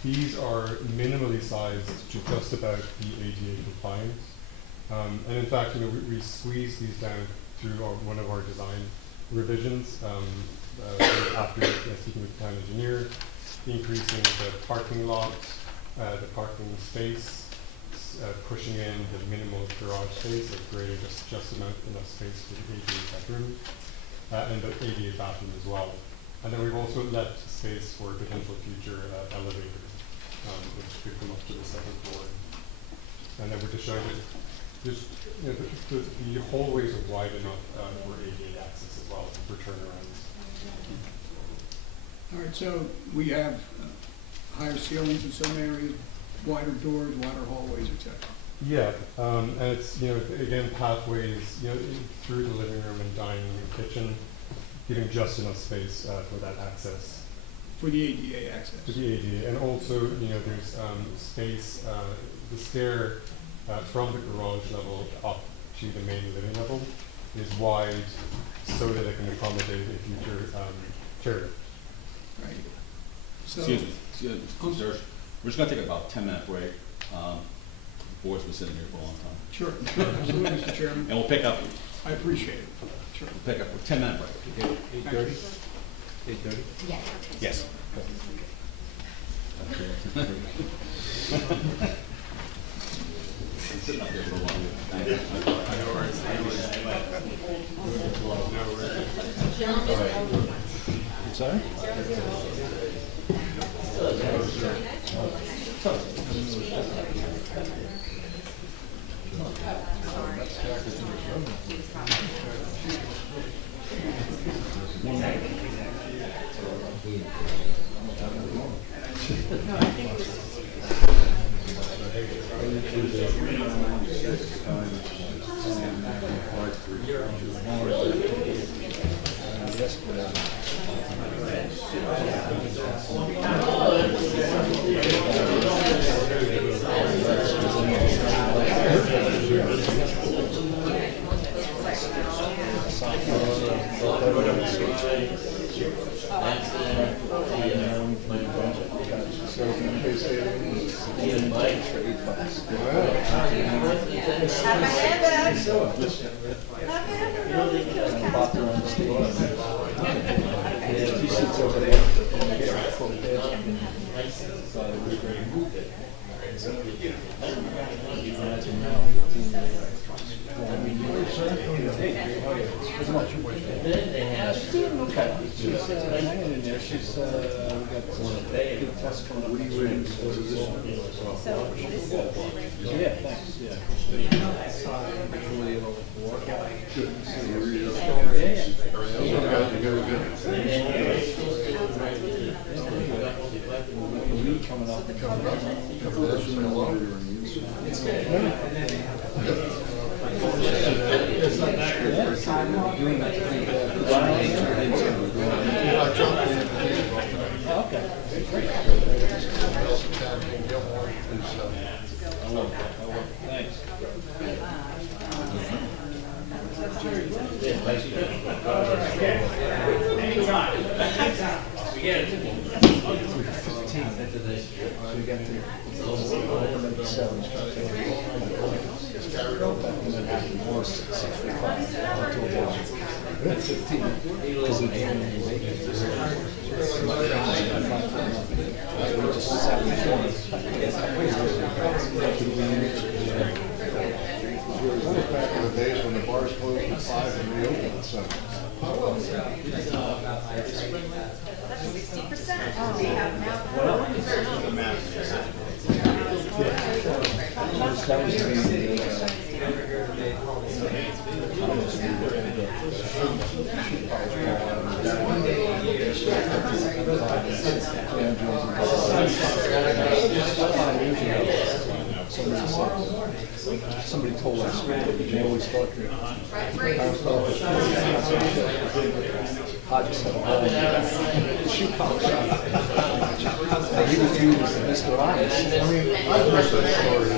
these are minimally sized to just about be ADA compliant. And in fact, you know, we squeeze these down through one of our design revisions after speaking with the town engineer, increasing the parking lot, the parking space, pushing in the minimal garage space, like creating just enough space for the ADA bedroom, and the ADA bathroom as well. And then we've also left space for potential future elevators, which could come up to the second floor. And then we're just showing that there's, you know, the hallways are wide enough for ADA access as well, for turnarounds. All right, so we have higher ceilings in some areas, wider doors, wider hallways, etc. Yeah, and it's, you know, again, pathways, you know, through the living room and dining and kitchen, giving just enough space for that access. For the ADA access. For the ADA, and also, you know, there's space, the stair from the garage level up to the main living level is wide so that it can accommodate a future chair. Right. So, Excuse me, we're just gonna take about a 10-minute break. Board's been sitting here for a long time. Sure, absolutely, Mr. Chairman. And we'll pick up. I appreciate it. Sure. We'll pick up a 10-minute break. 8:30? 8:30? Yeah. Yes. Sitting up there for a while. Sorry? Back in the days when the bars closed at 5 and reopened at 7. We have now. Somebody told us that they always thought that Hodges had a ball in the shoe polish on. He was viewed as Mr. Honest. I mean, I've heard that story.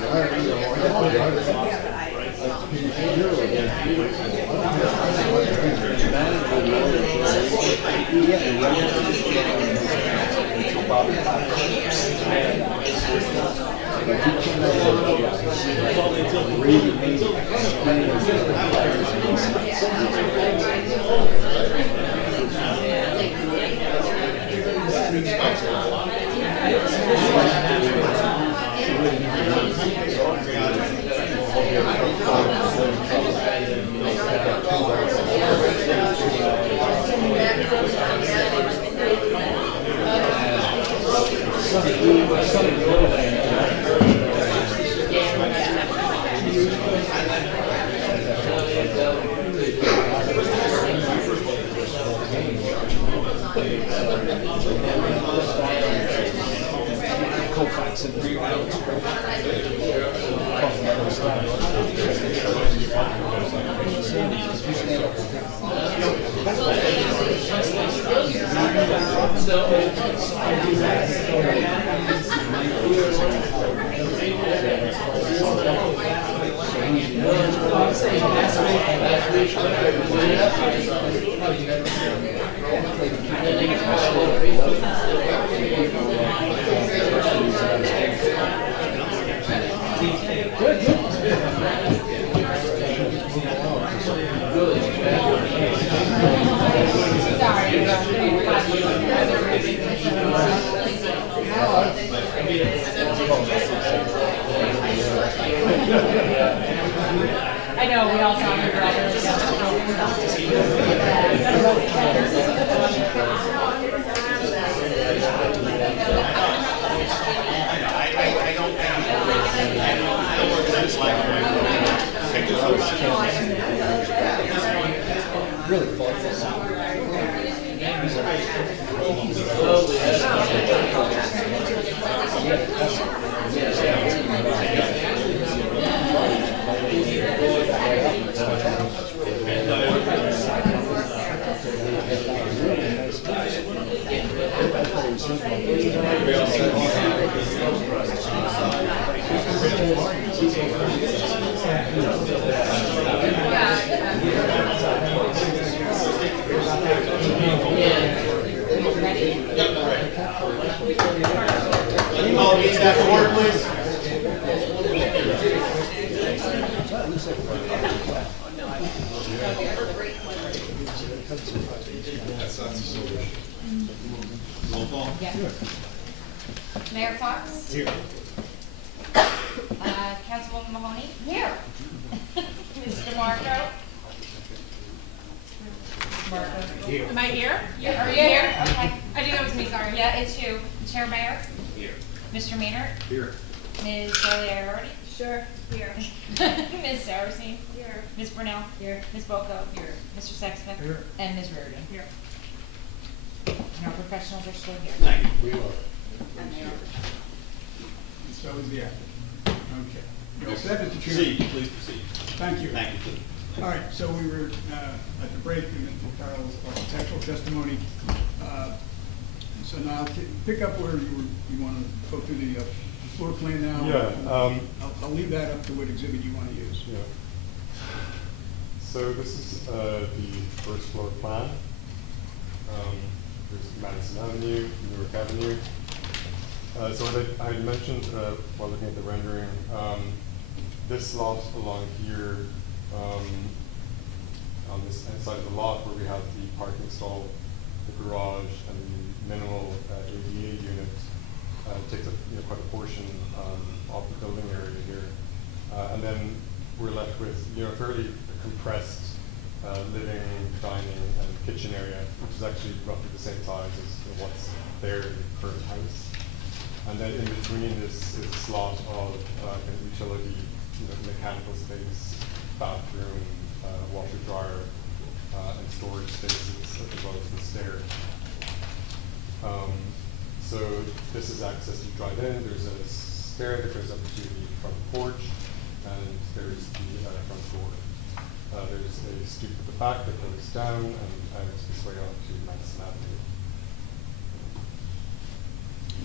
I know, we all saw your brother. Really thoughtful. Roll call. Yeah. Mayor Fox? Here. Councilwoman Mahoney? Here. Mr. Marco? Here. Am I here? Yeah, are you here? Okay. I think it was me, sorry. Yeah, it's you. Chair Mayor? Here. Mr. Maynard? Here. Ms. O'Leary? Sure, here. Ms. Saracen? Here. Ms. Brunel? Here. Ms. Boco? Here. Mr. Sexsmith? Here. And Ms. Reardon? Here. And our professionals are still here. Thank you. We are. And they are. And so is the applicant. Okay. You all set, Mr. Chairman? Proceed, please proceed. Thank you. Thank you. All right, so we were at the break in Mr. Carroll's architectural testimony. So now pick up where you want to go through the floor plan now. Yeah, I'll leave that up to what exhibit you want to use. Yeah. So this is the first floor plan. There's Madison Avenue, Newark Avenue. So what I had mentioned while looking at the rendering, this lot along here, on this side of the lot where we have the parking stall, the garage, and the minimal ADA unit, takes up quite a portion of the building area here. And then we're left with fairly compressed living dining and kitchen area, which is actually roughly the same size as what's there in the current house. And then in between is a slot of kind of utility, mechanical space, bathroom, washer dryer, and storage spaces, as well as the stairs. So this is access. You drive in, there's a stair that goes up to the front porch, and there's the front door. There's a stoop at the back that goes down and out this way onto Madison Avenue.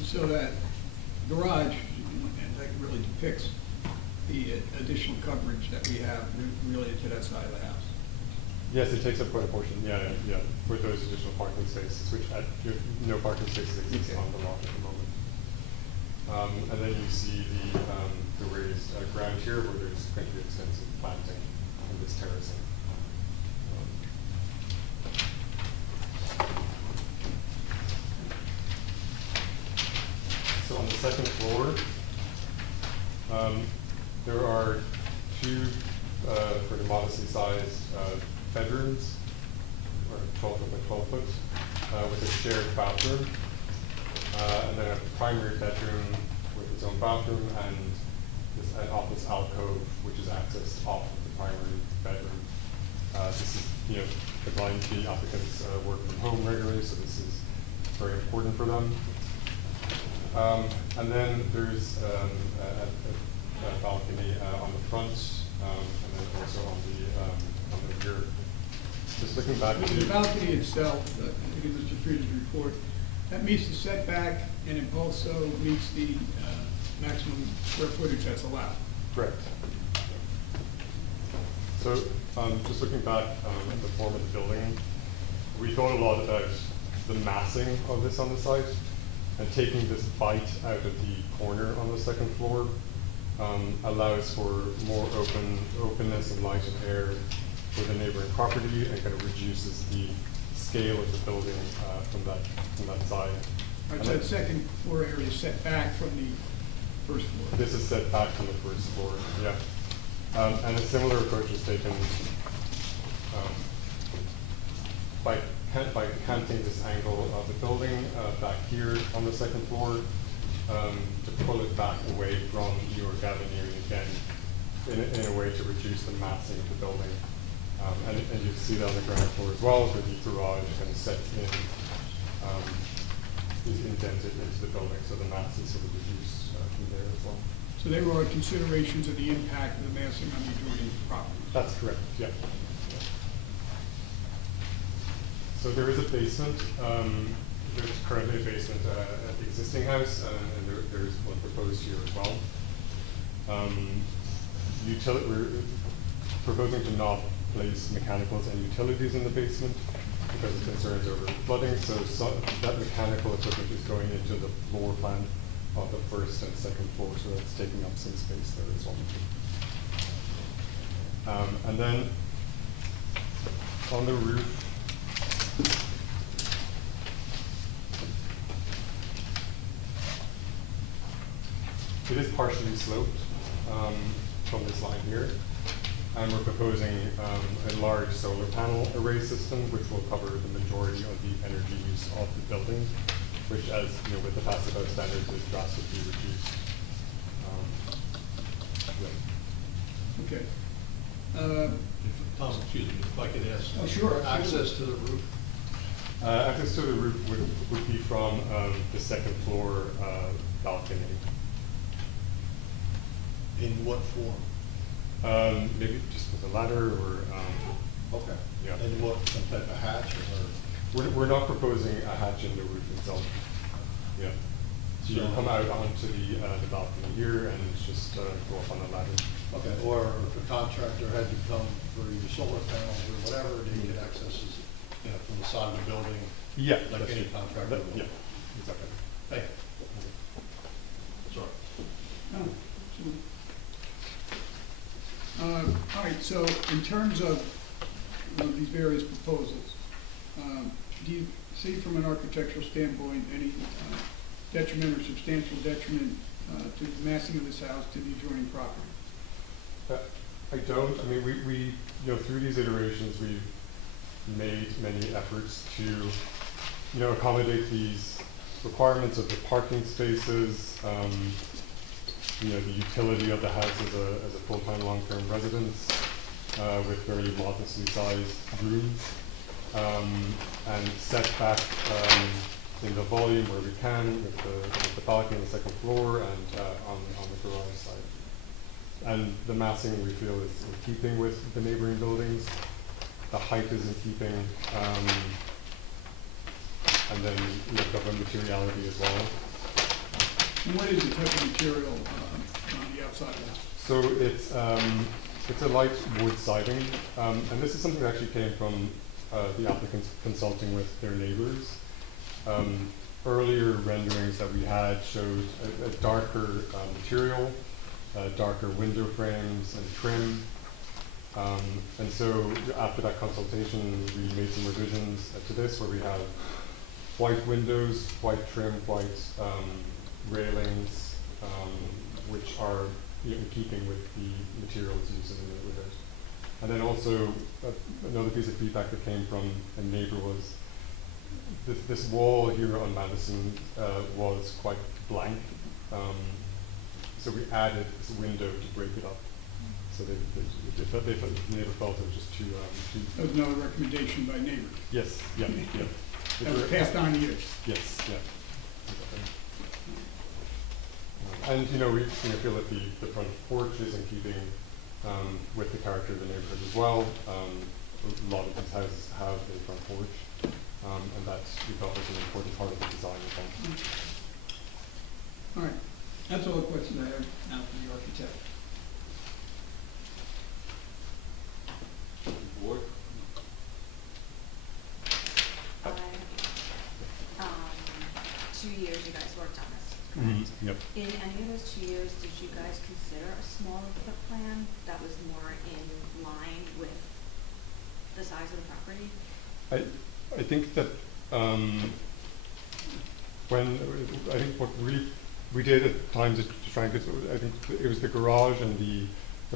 So that garage, and that really depicts the additional coverage that we have related to that side of the house. Yes, it takes up quite a portion, yeah, for those additional parking spaces, which no parking spaces exist on the lot at the moment. And then you see the raised ground here where there's going to be extensive planting and this terracing. So on the second floor, there are two pretty modestly sized bedrooms, or 12 foot by 12 foot, with a shared bathroom, and then a primary bedroom with its own bathroom and an office alcove, which is accessed off of the primary bedroom. This is, the blind the applicants work from home regularly, so this is very important for them. And then there's a balcony on the front, and then also on the rear. Just looking back to the balcony itself, I think in Mr. Fried's report, that meets the setback, and it also meets the maximum square footage that's allowed. Correct. So just looking back at the form of the building, we thought a lot about the massing of this on the site, and taking this bite out of the corner on the second floor allows for more openness and light and air for the neighboring property, and kind of reduces the scale of the building from that side. Right, so that second floor area is set back from the first floor. This is set back from the first floor, yeah. And a similar approach is taken by canting this angle of the building back here on the second floor to pull it back away from New York Avenue again in a way to reduce the massing of the building. And you see that on the ground floor as well, where the garage kind of sets in, is indented into the building, so the mass is sort of reduced from there as well. So they were considerations of the impact of the massing on the adjoining properties. That's correct, yeah. So there is a basement. There's currently a basement at the existing house, and there's one proposed here as well. We're proposing to not place mechanicals and utilities in the basement because of concerns over flooding. So that mechanical equipment is going into the floor plan of the first and second floor, so that's taking up some space there as well. And then on the roof, it is partially sloped from this line here, and we're proposing a large solar panel array system which will cover the majority of the energy use of the building, which, as with the passive house standards, is drastically reduced. Okay. Tom, excuse me, if I could ask. Oh, sure. Access to the roof? Access to the roof would be from the second floor balcony. In what form? Maybe just with a ladder or. Okay. Yeah. And what, some type of hatch or? We're not proposing a hatch in the roof itself. Yeah. So you come out onto the balcony here and just go up on a ladder. Okay, or if a contractor had to come for your solar panels or whatever, they could access this, from the side of the building. Yeah. Like any contractor would. Yeah, exactly. Thank you. Sorry. No, absolutely. All right, so in terms of these various proposals, do you see from an architectural standpoint any detriment or substantial detriment to the massing of this house to the adjoining property? I don't. I mean, we through these iterations, we've made many efforts to, accommodate these requirements of the parking spaces, the utility of the house as a full-time, long-term residence, with very modestly sized rooms, and set back in the volume where we can with the balcony on the second floor and on the garage side. And the massing we feel is in keeping with the neighboring buildings. The height is in keeping, and then the materiality as well. And what is the type of material on the outside of the house? So it's a light wood siding, and this is something that actually came from the applicants consulting with their neighbors. Earlier renderings that we had showed a darker material, darker window frames and trim. And so after that consultation, we made some revisions to this where we have white windows, white trim, white railings, which are in keeping with the materials used in the neighborhood. And then also another piece of feedback that came from a neighbor was this wall here on Madison was quite blank. So we added this window to break it up. So the neighbor felt it was just too. That was another recommendation by neighbors. Yes, yeah. That was passed on to you. Yes, yeah. And we feel that the front porch is in keeping with the character of the neighborhood as well. A lot of these houses have a front porch, and that we felt was an important part of the design as well. All right, that's all the questions I have now for the architect. Board? I, 2 years you guys worked on this, correct? Yep. In any of those 2 years, did you guys consider a smaller foot plan that was more in line with the size of the property? I think that what we did at times to try and get, I think it was the garage and the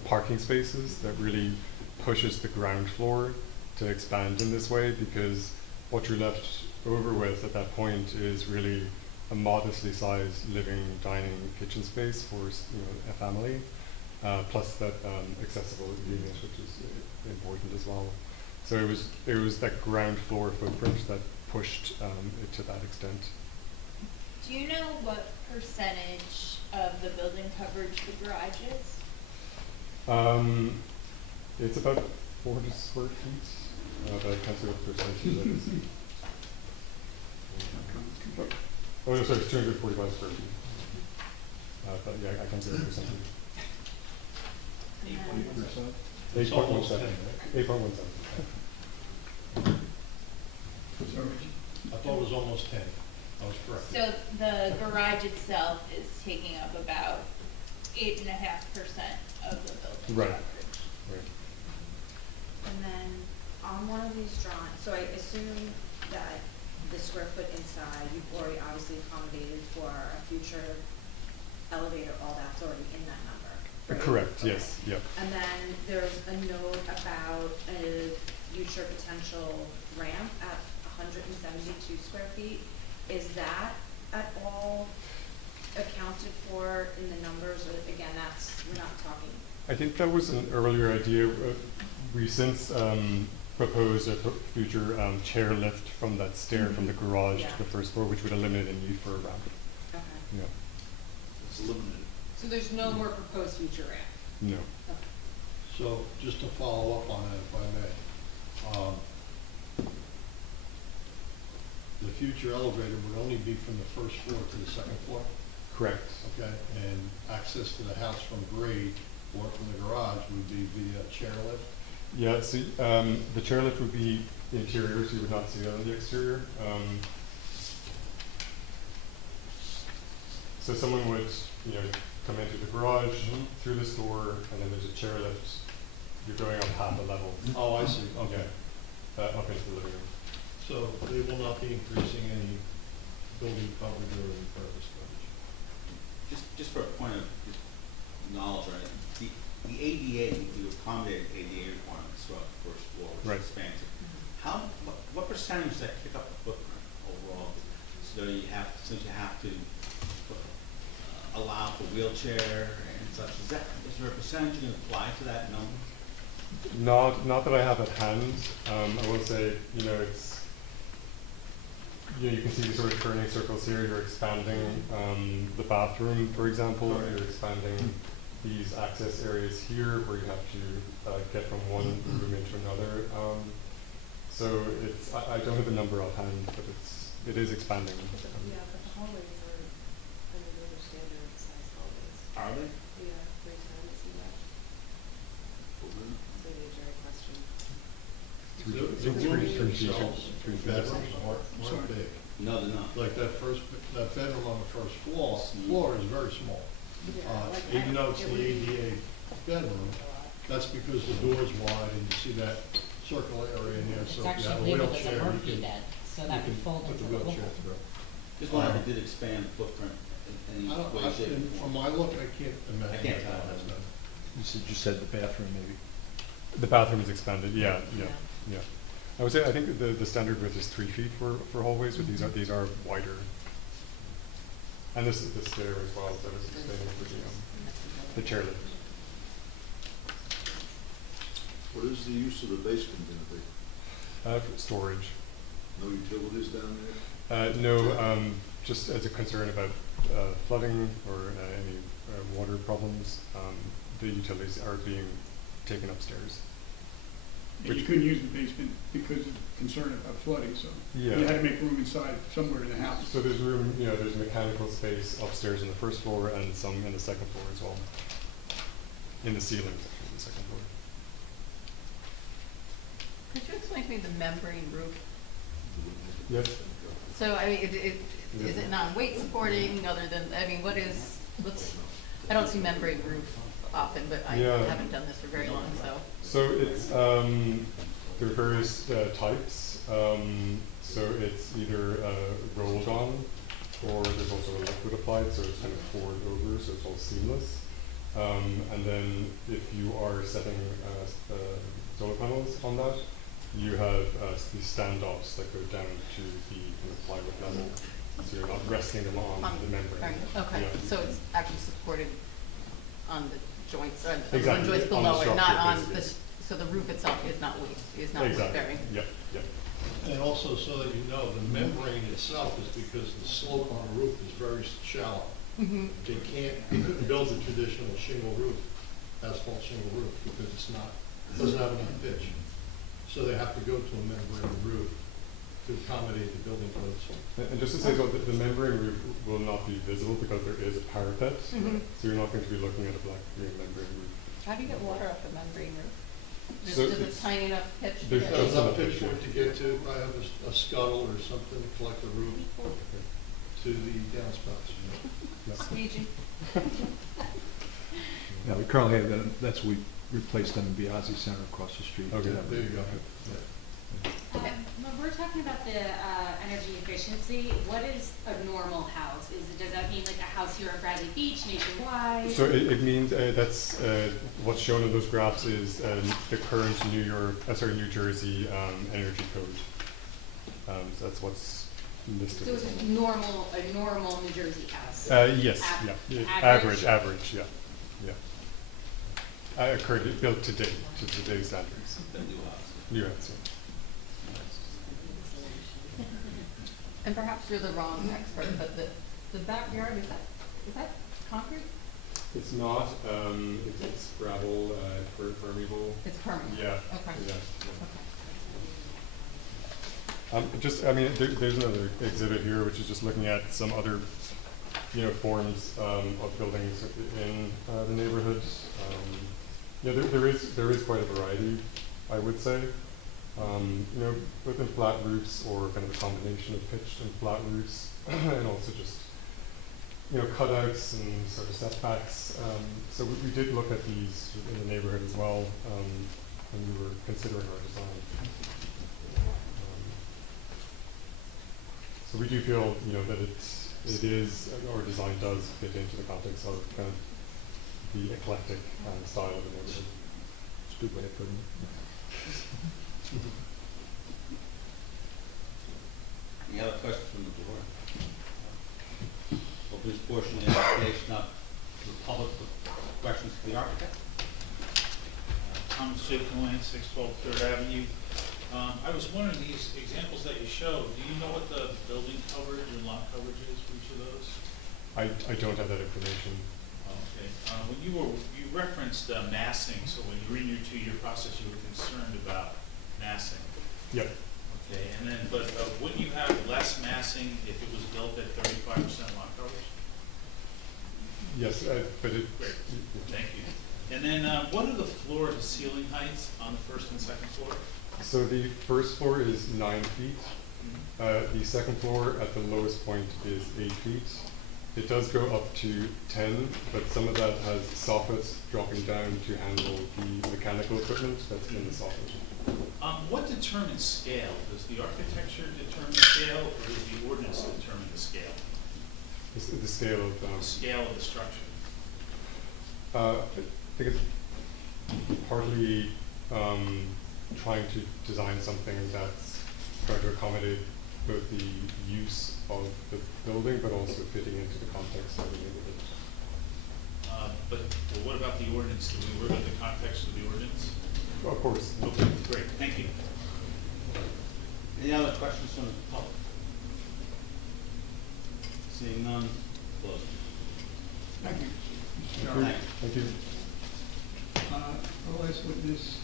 parking spaces that really pushes the ground floor to expand in this way, because what you're left over with at that point is really a modestly sized living, dining, kitchen space for a family, plus that accessible unit, which is important as well. So it was that ground floor footprint that pushed it to that extent. Do you know what percentage of the building coverage the garage is? It's about 400 square feet, but I can't say what percentage that is. Oh, no, sorry, it's 245 square feet. But yeah, I can't say what percentage. 8%? 8.17. 8.17. I thought it was almost 10. I was correct. So the garage itself is taking up about 8.5% of the building Right. coverage. Right. And then on one of these drawings, so I assume that the square foot inside, you've already obviously accommodated for a future elevator, all that's already in that number, right? Correct, Okay. yes, yep. And then there's a note about a future potential ramp at 172 square feet. Is that at all accounted for in the numbers? Or again, we're not talking. I think that was an earlier idea. We since proposed a future chair lift from that stair from the garage to the first floor, which would eliminate a need for a ramp. Okay. Yeah. It's eliminated. So there's no more proposed future ramp? No. Okay. So just to follow up on that, if I may. The future elevator would only be from the first floor to the second floor? Correct. Okay, and access to the house from grade or from the garage would be via chairlift? Yeah, so the chairlift would be interior, so you would not see that on the exterior. So someone would, come into the garage, through this door, and then there's a chairlift. You're going up half a level. Oh, I see, okay. Up into the living room. So they will not be increasing any building coverage or impervious coverage? Just for a point of knowledge, right? The ADA, we accommodated ADA requirements throughout the first floor, which Right. is expansive. what percentage does that kick up the footprint overall? So you have, since you have to allow for wheelchair and such, is there a percentage you can apply to that number? Not that I have at hand. I will say, it's, you can see the sort of turning circles here. You're expanding the bathroom, for example. You're expanding these access areas here where you have to get from one room into another. So it's, I don't have a number offhand, but it is expanding. Yeah, but the hallways are, I mean, they're standard size hallways. Are they? Yeah, great time to see that. So the jury question. The rooms themselves, the bedrooms aren't big. No, they're not. Like that bedroom on the first floor is very small. Even though it's the ADA bedroom, that's because the door's wide and you see that circle area in there, so It's if you have a actually labeled as wheelchair, a you Murphy can, bed, so that would fold put into the the wheelchair living through. Just wondering if it did expand the footprint in I any don't, way, shape, or from form. my look, I can't imagine. I can't that tell. has done. You said the bathroom maybe. The bathroom is expanded, yeah. I would say, I think the standard width is 3 feet for hallways, but these are wider. And this is the stair as well, that was explaining for the chairlift. What is the use of the basement going to be? For storage. No utilities down there? No, just as a concern about flooding or any water problems, the utilities are being taken upstairs. And you couldn't use the basement because of concern about flooding, so you had to make room inside somewhere in the house. So there's room, there's mechanical space upstairs on the first floor and some in the second floor as well. In the ceiling section of the second floor. Could you explain to me the membrane roof? Yes. So, I mean, is it non-weight supporting other than, I mean, I don't see membrane roof often, but I haven't done this for very long, so. So it's, there are various types. So it's either rolled on, or there's also a liquid applied, so it's kind of poured over, so it's all seamless. And then if you are setting solar panels on that, you have these standoffs that go down to the plywood level, so you're not resting them on the membrane. Okay, Yeah. so it's actually supported on the joints, or the Exactly, joints on the below it, not structure, on basically. so the roof itself is not weight, is not weight Exactly. bearing. Yep. And also, so that you know, the membrane itself is because the slope on the roof is very shallow. Mm-hmm. They couldn't build a traditional shingle roof, asphalt shingle roof, because doesn't have enough pitch. So they have to go to a membrane roof to accommodate the building codes. And just to say, so the membrane roof will not be visible because there is a parapet, Mhm. so you're not going to be looking at a black membrane roof. How do you get water off the membrane roof? So Does it it's- tiny enough pitch? to there's get- just Enough enough pitch pitch for it to get to, I have a scuttle or something to collect the roof to the downspouts. Staging. Yeah, we currently have, that's we replaced them in Biazzi Center across the street. Okay. There you go. When we're talking about the energy efficiency, what is a normal house? Does that mean like a house here in Bradley Beach, nationwide? So it means that's what's shown in those graphs is the current New Jersey energy code. So that's what's listed. So it's a normal New Jersey house? Yes, Average? Average, yeah. Currently built to date, to today's standards. New house, yeah. And perhaps you're the wrong expert, but the backyard, is that concrete? It's not, it's gravel, permeable. It's permeable? Yeah. Okay. Yeah. There's another exhibit here, which is just looking at some other, forms of buildings in the neighborhood. There is quite a variety, I would say. Within flat roofs or kind of a combination of pitched and flat roofs, and also just, cutouts and sort of setbacks. So we did look at these in the neighborhood as well when we were considering our design. So we do feel, that it is, our design does fit into the context of kind of the eclectic style of the neighborhood. It's a good way of putting it. other questions from the board? Open this portion of the application up to the public for questions for the architect. Thomas J. Cohen, 612 Third Avenue. I was wondering, these examples that you showed, do you know what the building coverage and lot coverage is for each of those? I don't have that information. Okay. When you referenced massing, so when you were in your 2-year process, you were concerned about massing. Yep. Okay, and then, but wouldn't you have less massing if it was built at 35% lot coverage? Yes, but it. Great, thank you. And then, what are the floor to ceiling heights on the first and second floor? So the first floor is 9 feet. The second floor at the lowest point is 8 feet. It does go up to 10, but some of that has soffits dropping down to handle the mechanical equipment that's in the soffit. What determines scale? Does the architecture determine scale, or does the ordinance determine the scale? The scale of The scale of the structure. I think it's partly trying to design something that's trying to accommodate both the use of the building, but also fitting into the context of the neighborhood. But what about the ordinance? Do we worry about the context of the ordinance? Of course. Okay, great, thank you. Any other questions from the public? Seeing none, close. Thank you. Mr. Thank Chairman. Thank you. Our last witness,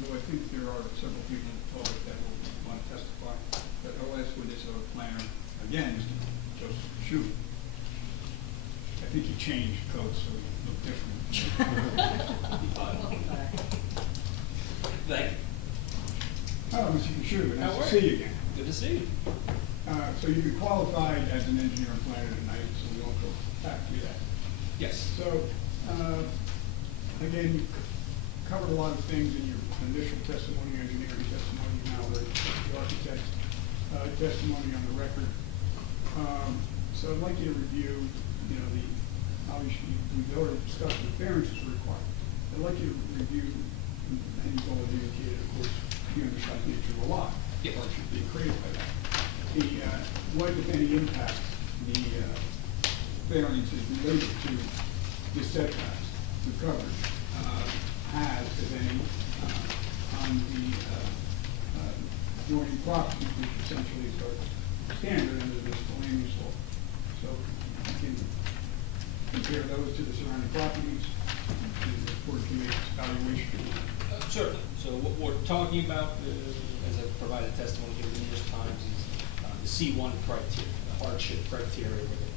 though I think there are several people in the public that will want to testify, but our last witness, our planner, again, Mr. Joseph Shu. I think he changed codes, so he looked different. Thank you. Hello, Mr. Kashu, How nice are to see you? you again. Good to see you. So you've been qualified as an engineer and planner tonight, so we won't go back through that. Yes. So, again, you covered a lot of things in your initial testimony, engineering testimony, now the architect testimony on the record. So I'd like you to review, obviously, we've already discussed what variances are required. I'd like you to review, and you've already indicated, of course, you understand the nature of the lot. Yes. Or should be created by that. What, if any, impact the variances related to the setbacks, the coverage, has, if any, on the adjoining properties, which essentially is our standard under the miscellaneous law. So you can compare those to the surrounding properties, and the court can make its evaluation. Certainly. So what we're talking about, as I've provided testimony here numerous times, is the C1 criteria, the hardship criteria, where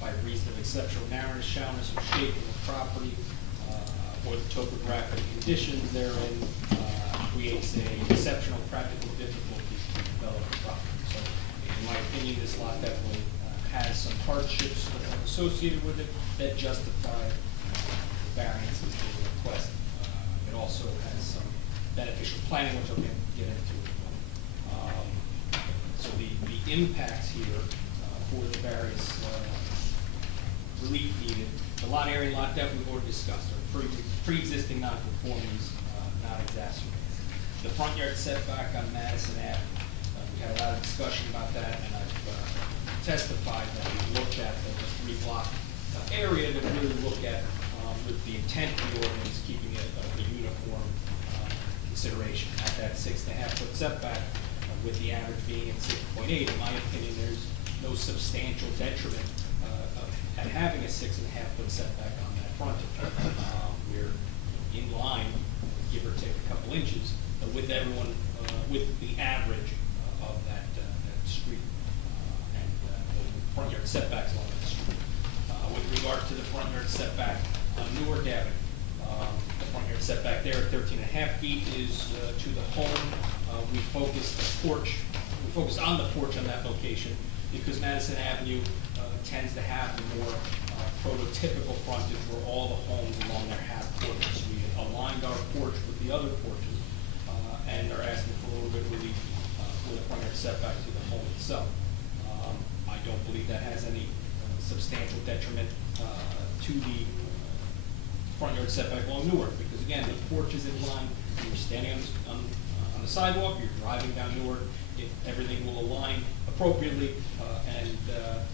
by reason of exceptional narrowness, shallowness, or shape of the property, or the topographic conditions therein, creates a exceptional practical difficulties to develop the property. So, in my opinion, this lot definitely has some hardships associated with it that justify variances being requested. It also has some beneficial planning, which I'll get into as well. So the impacts here for the various relief needed, the lot area and lot depth we've already discussed, are pre-existing non-conformities, not exacerbated. The front yard setback on Madison Ave, we had a lot of discussion about that, and I've testified that we looked at the 3-block area to really look at with the intent of the ordinance, keeping it a uniform consideration at that 6.5-foot setback, with the average being at 6.8. In my opinion, there's no substantial detriment at having a 6.5-foot setback on that frontage. We're in line, give or take a couple inches, with everyone, with the average of that street and the front yard setbacks along that street. With regard to the front yard setback on Newark Avenue, the front yard setback there at 13.5 feet is to the home. We focused on the porch on that location because Madison Avenue tends to have the more prototypical frontage where all the homes along there have porches. We aligned our porch with the other porches and are asking for a little bit of relief for the front yard setback to the home itself. I don't believe that has any substantial detriment to the front yard setback along Newark, because again, the porch is in line. You're standing on the sidewalk, you're driving down Newark, if everything will align appropriately, and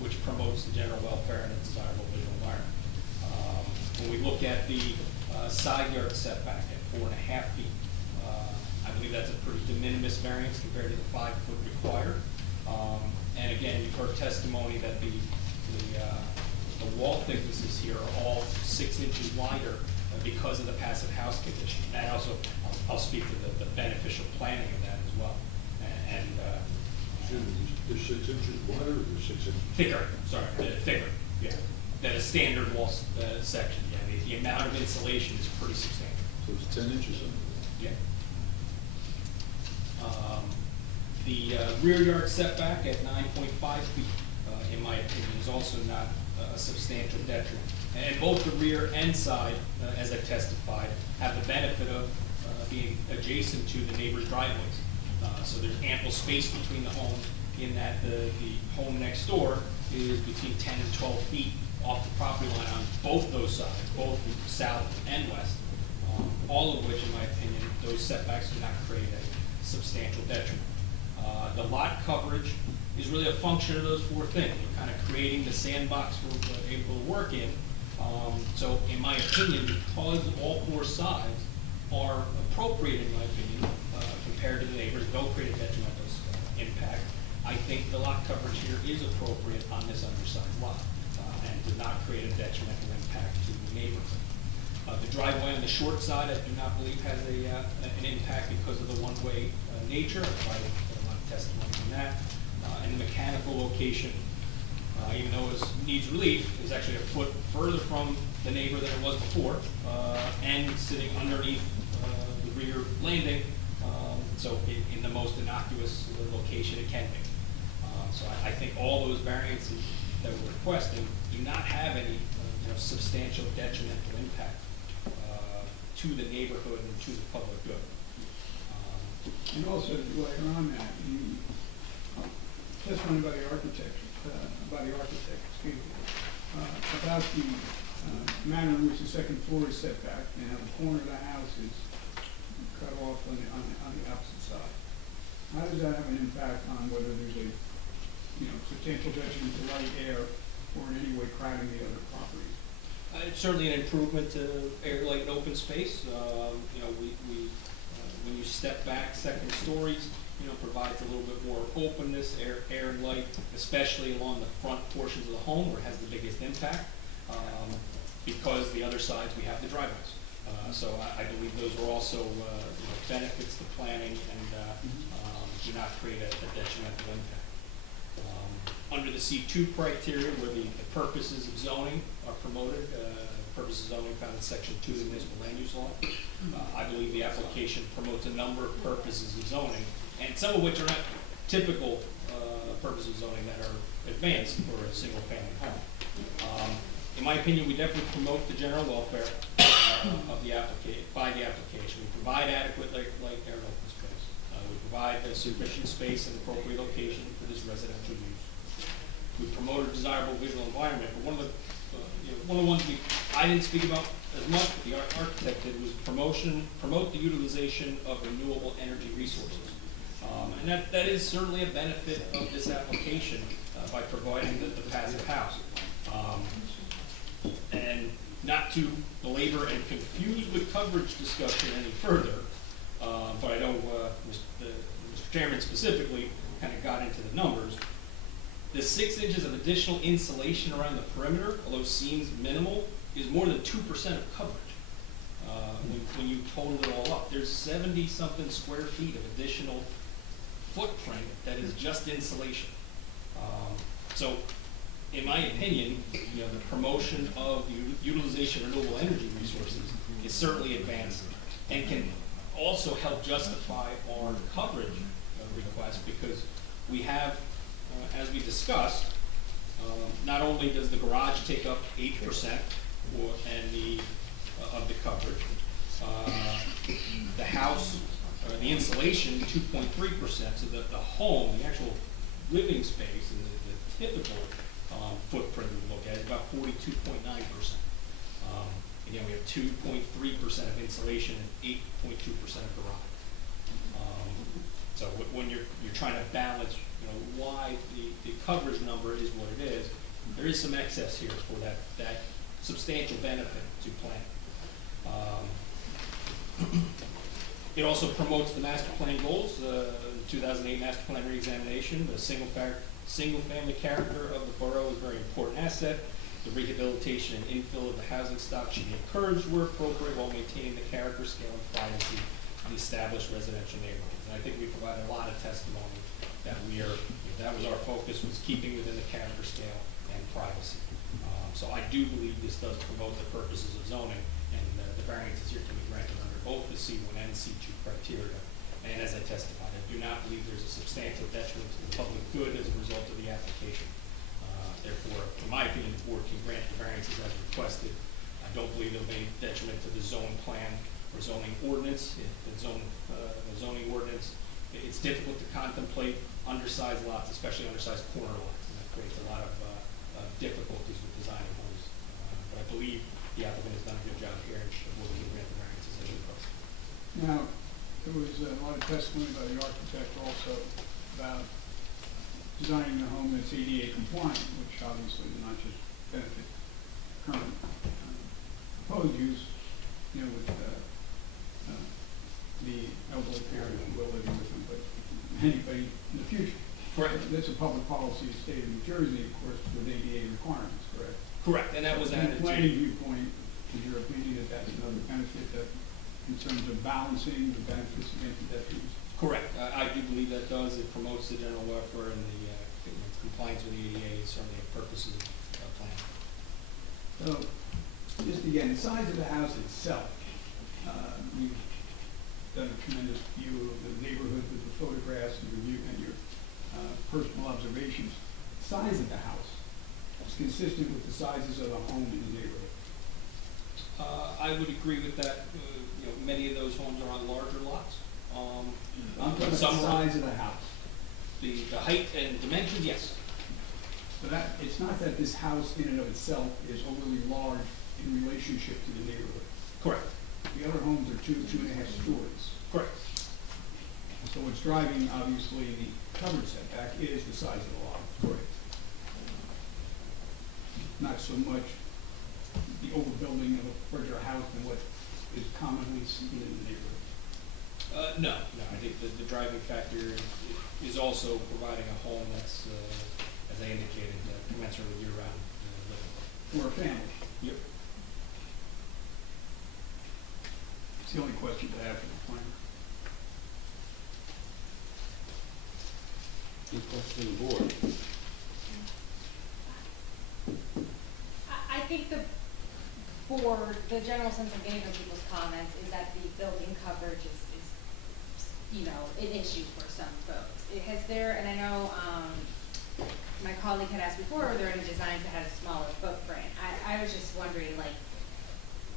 which promotes the general welfare and a desirable visual environment. When we look at the side yard setback at 4.5 feet, I believe that's a pretty de minimis variance compared to the 5 foot required. And again, you've heard testimony that the wall thicknesses here are all 6 inches wider because of the passive house condition. And also, I'll speak to the beneficial planning of that as well. And They're 6 inches wider or they're 6 inches? thicker, sorry, thicker, yeah, than a standard wall section. Yeah, the amount of insulation is pretty substantial. So it's 10 inches under. Yeah. The rear yard setback at 9.5 feet, in my opinion, is also not a substantial detriment. And both the rear and side, as I testified, have the benefit of being adjacent to the neighbor's driveways. So there's ample space between the homes in that the home next door is between 10 and 12 feet off the property line on both those sides, both south and west. All of which, in my opinion, those setbacks do not create a substantial detriment. The lot coverage is really a function of those 4 things. We're kind of creating the sandbox we're able to work in. So in my opinion, because all 4 sides are appropriate, in my opinion, compared to the neighbors, don't create a detrimental impact, I think the lot coverage here is appropriate on this undersized lot, and does not create a detrimental impact to the neighbors. The driveway on the short side, I do not believe has an impact because of the one-way nature. I provided a lot of testimony on that. And the mechanical location, even though it needs relief, is actually a foot further from the neighbor than it was before, and sitting underneath the rear landing, so in the most innocuous location it can be. So I think all those variances that we're requesting do not have any substantial detrimental impact to the neighborhood and to the public good. And also, while you're on that, you testimony by the architect, excuse me, about the manner in which the second floor is set back and how the corner of the house is cut off on the opposite side. How does that have an impact on whether there's a substantial detriment to light, air, or in any way crowding the other properties? It's certainly an improvement to air, light, and open space. When you step back second stories, provides a little bit more openness, air and light, especially along the front portions of the home where it has the biggest impact. Because the other sides, we have the driveways. So I believe those are also benefits to planning and do not create a detrimental impact. Under the C2 criteria, where the purposes of zoning are promoted, purposes of zoning found in section 2 of the municipal land use law, I believe the application promotes a number of purposes of zoning, and some of which are not typical purposes of zoning that are advanced for a single family home. In my opinion, we definitely promote the general welfare of the by the application. We provide adequate light, air, and open space. We provide sufficient space and appropriate location for this residential use. We promote a desirable visual environment, but one of the ones I didn't speak about as much, but the architect did, was promote the utilization of renewable energy resources. And that is certainly a benefit of this application by providing the passive house. And not to belabor and confuse the coverage discussion any further, but I know Mr. Chairman specifically kind of got into the numbers. The 6 inches of additional insulation around the perimeter, although seems minimal, is more than 2% of coverage. When you total it all up, there's 70-something square feet of additional footprint that is just insulation. So, in my opinion, the promotion of the utilization of renewable energy resources is certainly advanced and can also help justify our coverage request, because we have, as we discussed, not only does the garage take up 8% of the coverage, the house, the insulation 2.3%, so that the home, the actual living space, and the typical footprint we look at is about 42.9%. Again, we have 2.3% of insulation and 8.2% of garage. So when you're trying to balance, you know, why the coverage number is what it is, there is some excess here for that substantial benefit to plan. It also promotes the master plan goals, the 2008 master plan reexamination. The single-family character of the borough is a very important asset. The rehabilitation and infill of the housing stock should be encouraged where appropriate while maintaining the character, scale, and privacy of the established residential neighborhoods. And I think we provided a lot of testimony that that was our focus, was keeping within the character, scale, and privacy. So I do believe this does promote the purposes of zoning, and the variances here can be granted under both the C1 and C2 criteria. And as I testified, I do not believe there's a substantial detriment to the public good as a result of the application. Therefore, in my opinion, the board can grant the variances as requested. I don't believe there'll be detriment to the zone plan or zoning ordinance. The zoning ordinance, it's difficult to contemplate undersized lots, especially undersized corner lots, and that creates a lot of difficulties with designing homes. But I believe the applicant has done a good job here, and the board can grant the variances as requested. Now, there was a lot of testimony by the architect also about designing a home that's ADA compliant, which obviously will not just benefit current proposed use, you know, with the elderly parent who will living with them, but anybody in the future. Correct. That's a public policy of the state of New Jersey, of course, with ADA requirements, correct? Correct, and that was From added a planning viewpoint, is your opinion that that's another benefit that, in terms of balancing the benefits against the detriments? Correct. I do believe that does. It promotes the general welfare and the compliance with the ADA is certainly a purpose of the plan. So, just again, the size of the house itself, you've done a tremendous view of the neighborhood with the photographs and your view and your personal observations. The size of the house is consistent with the sizes of a home in the neighborhood. I would agree with that. You know, many of those homes are on larger lots. I'm talking about the size of the house. The height and dimensions, yes. So that, it's not that this house in and of itself is overly large in relationship to the neighborhood. Correct. The other homes are 2.5 stories. Correct. So what's driving, obviously, the coverage setback is the size of the lot. Correct. Not so much the overbuilding of a larger house than what is commonly seen in the neighborhood. No. I think the driving factor is also providing a home that's, as I indicated, commensurate with year-round living. For a family. Yep. It's the only question I have for the planner. Any questions on the board? I think the board, the general sense of getting from people's comments is that the building coverage is you know, an issue for some folks. Has there, and I know my colleague had asked before, are there any designs that had a smaller footprint? I was just wondering, like,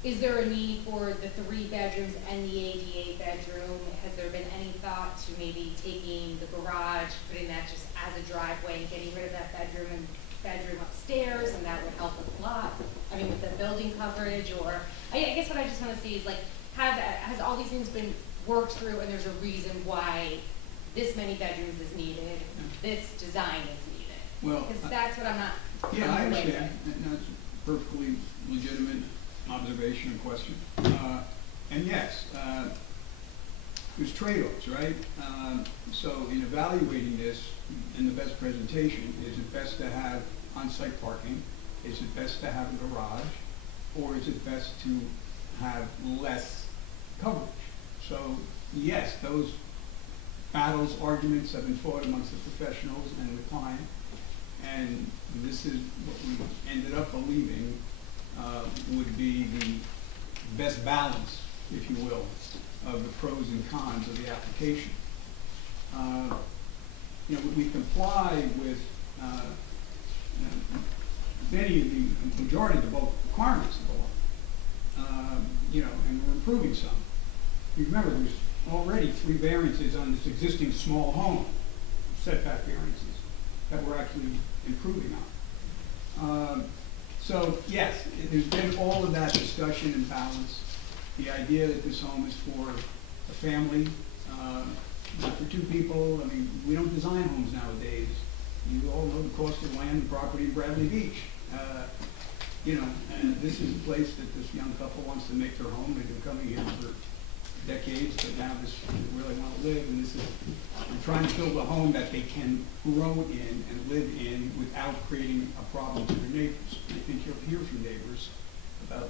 is there a need for the 3 bedrooms and the ADA bedroom? Has there been any thought to maybe taking the garage, putting that just as a driveway and getting rid of that bedroom and bedroom upstairs, and that would help a lot? I mean, with the building coverage, or, I guess what I just want to see is, like, has all these things been worked through and there's a reason why this many bedrooms is needed, this design is needed? Well, Because that's what I'm not. yeah, I understand, and that's a perfectly legitimate observation and question. And yes, there's trade-offs, right? So in evaluating this, in the best presentation, is it best to have on-site parking? Is it best to have a garage? Or is it best to have less coverage? So yes, those battles, arguments have been fought amongst the professionals and the client, and this is what we ended up believing would be the best balance, if you will, of the pros and cons of the application. You know, we comply with many of the majority of the bulk requirements of the law, you know, and we're improving some. You remember, there's already 3 variances on this existing small home, setback variances, that we're actually improving on. So yes, there's been all of that discussion and balance. The idea that this home is for a family, not for two people. I mean, we don't design homes nowadays. You all know the cost of land and property in Bradley Beach. You know, and this is a place that this young couple wants to make their home. They've been coming here for decades, but now they really want to live, and this is, they're trying to build a home that they can grow in and live in without creating a problem to their neighbors. I think you'll hear from neighbors about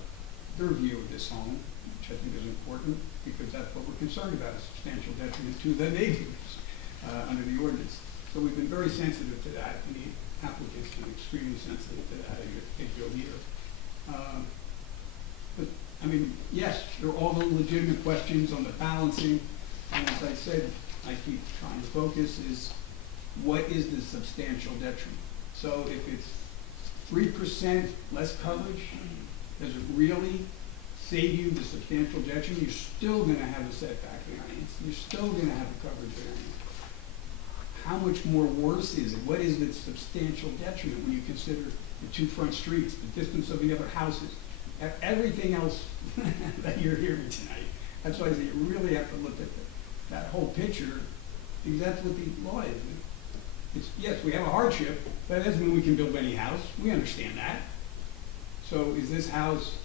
their view of this home, which I think is important, because that's what we're concerned about, a substantial detriment to the neighbors under the ordinance. So we've been very sensitive to that, and the applicant's been extremely sensitive to that, I think you'll hear. But, I mean, yes, there are all the legitimate questions on the balancing, and as I said, I keep trying to focus is, what is the substantial detriment? So if it's 3% less coverage, does it really save you the substantial detriment? You're still gonna have a setback variance, you're still gonna have a coverage variance. How much more worse is it? What is the substantial detriment when you consider the two front streets, the distance of the other houses, everything else that you're hearing tonight? That's why I say you really have to look at that whole picture, because that's what the law is. It's, yes, we have a hardship, but that doesn't mean we can build any house. We understand that. So is this house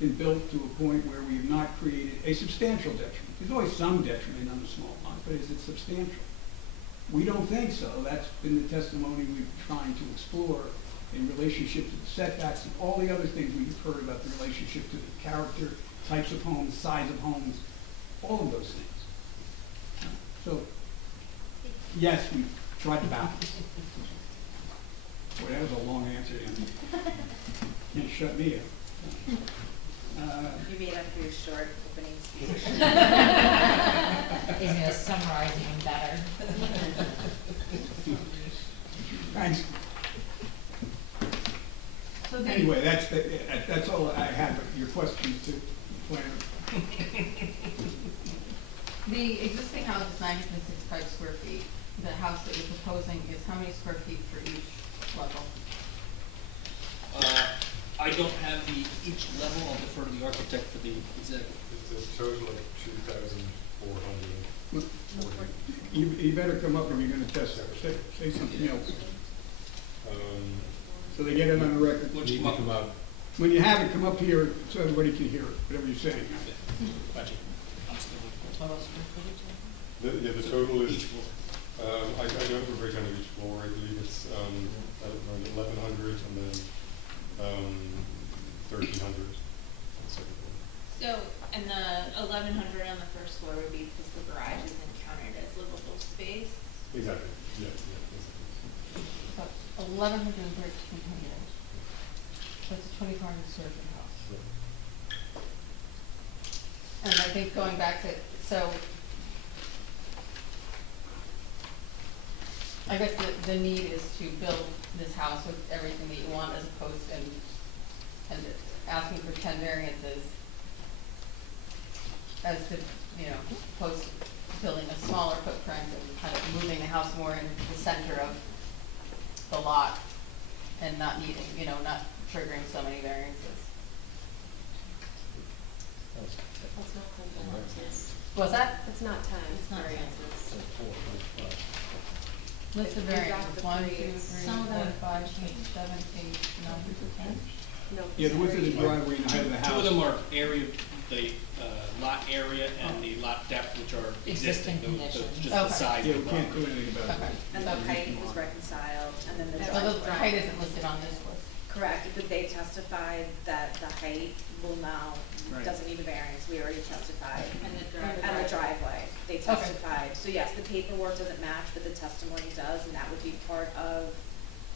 been built to a point where we have not created a substantial detriment? There's always some detriment on a small lot, but is it substantial? We don't think so. That's been the testimony we've trying to explore in relationship to the setbacks and all the other things we've heard about the relationship to the character, types of homes, size of homes, all of those things. So, yes, we tried to balance. Boy, that was a long answer. Can't shut me up. You made up for your short opening speech. He's gonna summarize even better. Thanks. Anyway, that's all I have. Your question to the planner. The existing house is 965 square feet. The house that you're proposing is how many square feet for each level? I don't have each level, I'll defer to the architect for the exact. It's a total of 2,440. You better come up if you're gonna test it. Say something else. So they get it on the record. Come up. When you have it, come up here so everybody can hear it, whatever you're saying. Gotcha. The total is, I don't have a breakdown of each floor. I believe it's around 1,100 and then 1,300 on the second floor. So, and the 1,100 on the first floor would be because the garage isn't counted as livable space? Exactly, yeah. So 1,113 containers. So it's a 2,400 square foot house. And I think going back to, so I guess the need is to build this house with everything that you want as opposed to, and asking for 10 variances as to, you know, opposed to building a smaller footprint and kind of moving the house more into the center of the lot and not needing, you know, not triggering so many variances. That's not ten variances. Was that? It's not ten It's not variances. List of We got variances, the 1, 2, three. 3, Some of 4, them- 5, 6, 7, 8, 9, 10. No. Yeah, the width of the driveway and the height of the house. Two of them are area, the lot area and the lot depth, which are existing. Existing Those- those conditions. just the Okay. size Yeah, of we the can't do property. anything about it. Okay. And the height was reconciled, and then the Well, the driveway. height isn't listed on this list. Correct, but they testified that the height will now, Right. doesn't need a variance, we already testified. And the And the driveway, they testified. So yes, the paperwork doesn't match, but the testimony does, and that would be part of,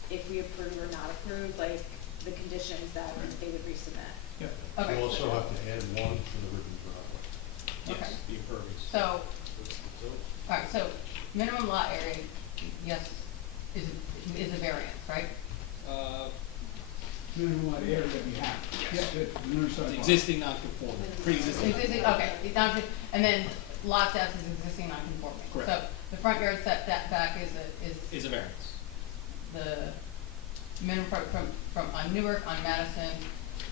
if we approve or not approve, like, the conditions that they would resubmit. Yeah. Okay. You also have to add one for the written driveway. Yes, Okay. the impervious. So, alright, so minimum lot area, yes, is a variance, right? Minimum lot area that we have. Yes. Yeah, the north side lot. Existing non-conforming, pre-existing. Existing, okay, it's not, and then lot depth is existing non-conforming. Correct. So the front yard setback Is a variance. the minimum from on Newark, on Madison,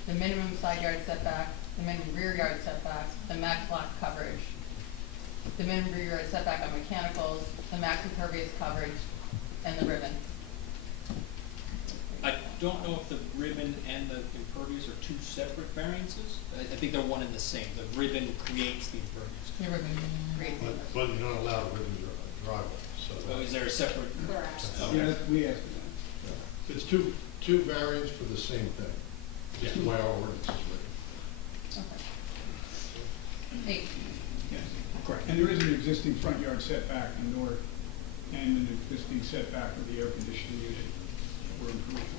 the minimum side yard setback, the minimum rear yard setback, the max lot coverage, the minimum rear yard setback on mechanicals, the max impervious coverage, and the ribbon. I don't know if the ribbon and the impervious are two separate variances. I think they're one and the same. The ribbon creates the impervious. The ribbon creates it. But you're not allowed a ribbon driveway, so. Oh, is there a separate? Correct. Okay. Yeah, we asked for that. It's two variants for the same thing, just the way our ordinance is written. Okay. 8. Yes, correct. And there is an existing front yard setback in north and an existing setback of the air conditioning unit for improvement.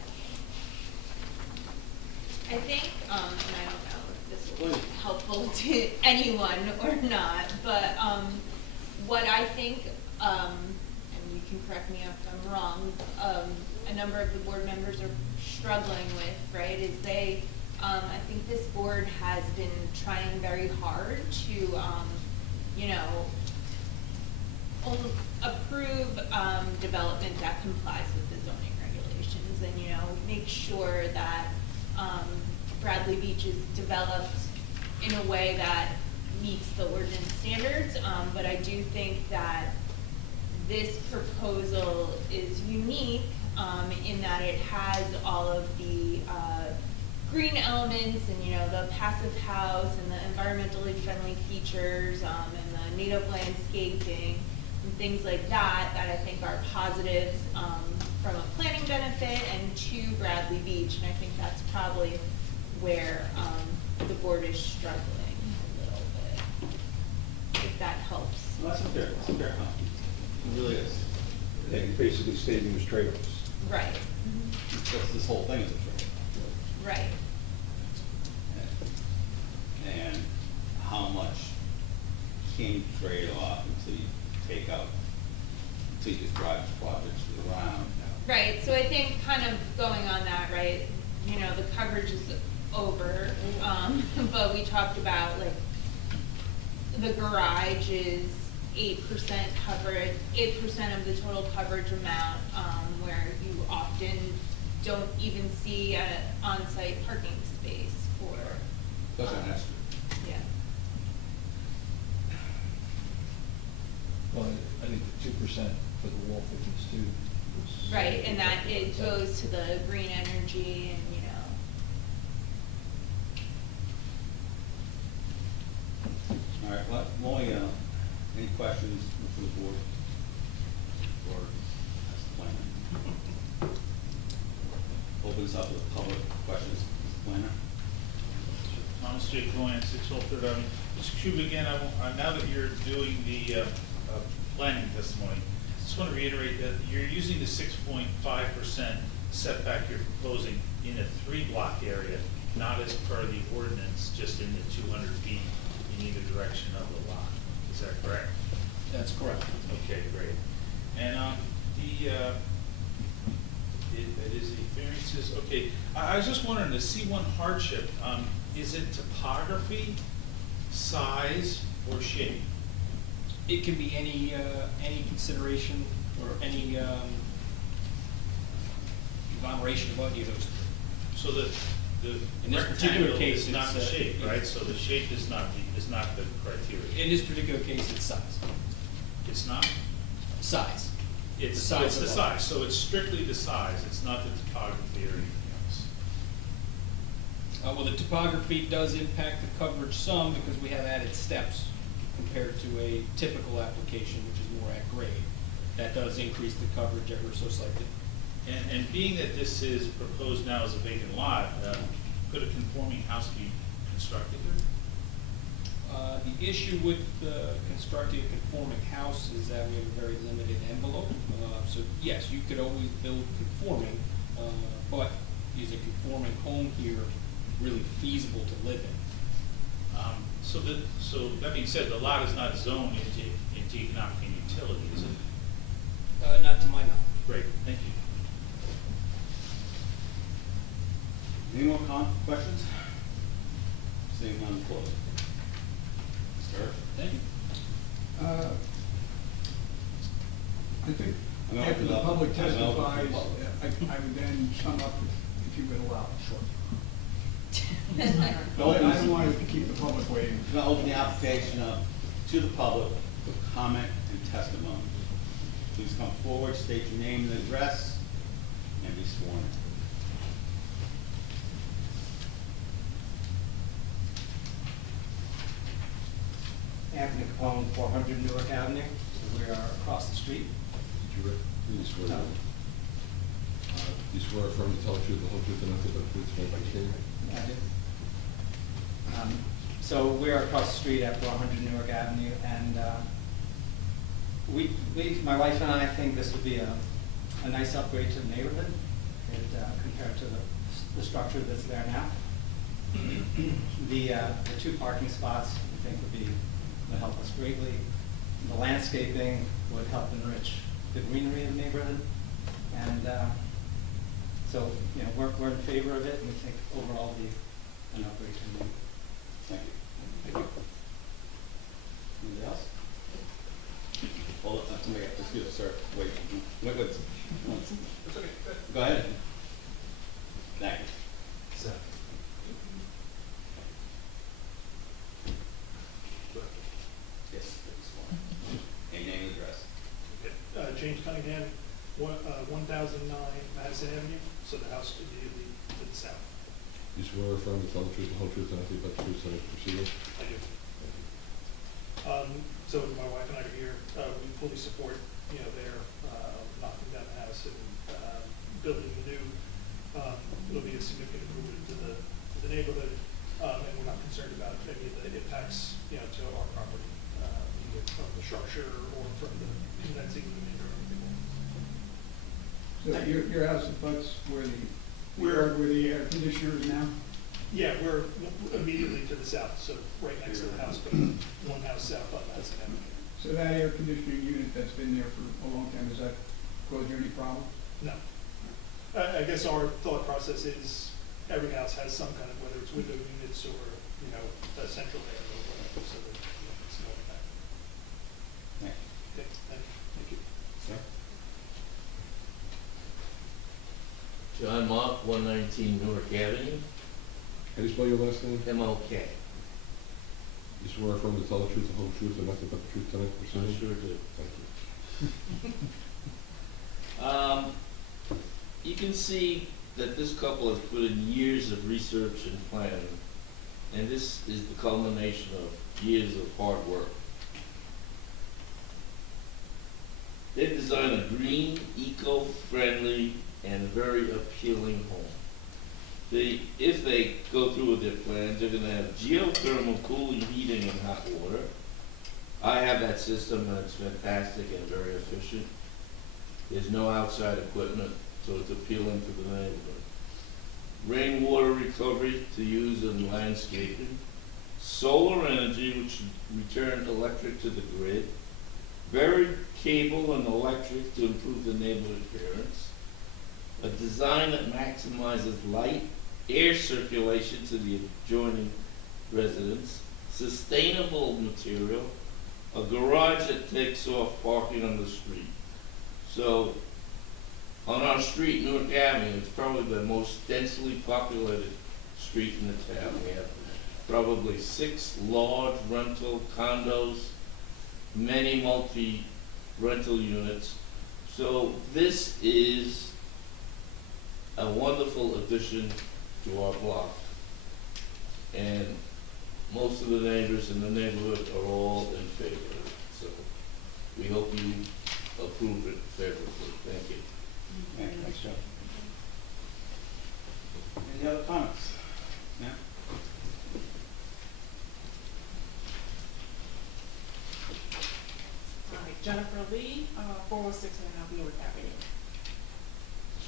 I think, and I don't know if this will be helpful to anyone or not, but, what I think, and you can correct me if I'm wrong, a number of the board members are struggling with, right, is they, I think this board has been trying very hard to, you know, approve, development that complies with the zoning regulations and, you know, make sure that, Bradley Beach is developed in a way that meets the ordinance standards, but I do think that this proposal is unique, in that it has all of the, green elements and, you know, the passive house and the environmentally friendly features, and the native landscaping and things like that, that I think are positives, from a planning benefit and to Bradley Beach, and I think that's probably where, the board is struggling a little bit, if that helps. Well, that's fair, huh? It really is. And basically stating his trade-offs. Right, That's this whole thing is a trade. right. And how much can you trade off until you take out, until you just drive the projects around? Right, so I think kind of going on that, right, you know, the coverage is over, but we talked about, like, the garage is 8% coverage, 8% of the total coverage amount, where you often don't even see an on-site parking space for. That's an extra. Yeah. Well, I think the 2% for the wall thickness too was. Right, and that it goes to the green energy and, you know. All right, well, Molly, any questions for the board? Or as the planner? Open this up to the public, questions, Mr. Planner? Thomas J. Cohen, 6 Third Avenue. Mr. Kuba, again, now that you're doing the planning testimony, I just want to reiterate that you're using the 6.5% setback you're proposing in a 3-block area, not as per the ordinance, just in the 200 feet in either direction of the lot. Is that correct? That's correct. Okay, great. And it is the variances, okay. I was just wondering, the C1 hardship, is it topography, size, or shape? It can be any consideration or any conglomeration of any of those. So the In this particular rectangle case, is not the it's, shape, right? So the shape is not the criteria. In this particular case, it's size. It's not? Size. It's The size the of the size, lot. so it's strictly the size, it's not the topography or anything else. Well, the topography does impact the coverage some because we have added steps compared to a typical application, which is more at grade. That does increase the coverage ever so slightly. And being that this is proposed now as a vacant lot, could a conforming house be constructed here? The issue with constructing a conforming house is that we have a very limited envelope. So yes, you could always build conforming, but is a conforming home here really feasible to live in? So that being said, the lot is not zoned into economic and utility, is it? Not to my knowledge. Great, thank you. Any more questions? Seeing none, close. Sir? Thank you. I think I'm gonna after open the up- public I'm gonna open up testifies, the public. I would then sum up if you would allow. Sure. No, I don't want to keep the public waiting. I'm gonna open the application up to the public with comment and testimony. Please come forward, state your name and address, and be sworn. Anthony Capone, 400 Newark Avenue. We are across the street. Did you please swear? No. You swear affirm to tell the truth, the whole truth, and nothing but the truth, so help you God? I do. So we are across the street at 400 Newark Avenue, and my wife and I think this would be a nice upgrade to the neighborhood compared to the structure that's there now. The two parking spots I think would help us greatly. The landscaping would help enrich the greenery of the neighborhood, and so we're in favor of it, and we think overall it'll be an upgrade to the neighborhood. Thank you. Thank you. Anybody else? Hold on, somebody, excuse me, sir. Wait. That's okay. Go ahead. Thank you. So. Yes, please. And name and address. James Cunningham, 1009 Madison Avenue, so the house immediately to the south. You swear affirm to tell the truth, the whole truth, and nothing but the truth, so help you proceed? I do. So my wife and I are here. We fully support, their knocking down the house and building the new. It'll be a significant improvement to the neighborhood, and we're not concerned about any of the impacts, to our property, either from the structure or from the condensing unit or anything else. So your house abuts where the air conditioner is now? Yeah, we're immediately to the south, so right next to the house, but one house south on Madison Avenue. So that air conditioning unit that's been there for a long time, does that cause you any problem? No. I guess our thought process is every house has some kind of, whether it's window units or, a central air or whatever, so that it's no impact. Thank you. Okay, thank you. Sir? John Mock, 119 Newark Avenue. How do you spell your last name? M-O-K. You swear affirm to tell the truth, the whole truth, and nothing but the truth, tonight, I proceed? sure do. Thank you. You can see that this couple has put in years of research and planning, and this is the culmination of years of hard work. They've designed a green, eco-friendly, and very appealing home. If they go through with their plans, they're gonna have geothermal cooling, heating, and hot water. I have that system, and it's fantastic and very efficient. There's no outside equipment, so it's appealing to the neighborhood. Rainwater recovery to use in landscaping. Solar energy, which returns electric to the grid. Buried cable and electric to improve the neighborhood appearance. A design that maximizes light, air circulation to the adjoining residents. Sustainable material. A garage that takes off parking on the street. So, on our street, Newark Avenue, it's probably the most densely populated street in the town. We have probably 6 large rental condos, many multi-rental units. So this is a wonderful addition to our block. And most of the neighbors in the neighborhood are all in favor of it. So we hope you approve it favorably. Thank you. Yeah, thanks, Joe. Any other comments? Yeah? Hi, Jennifer Lee, 406 and a half Newark Avenue.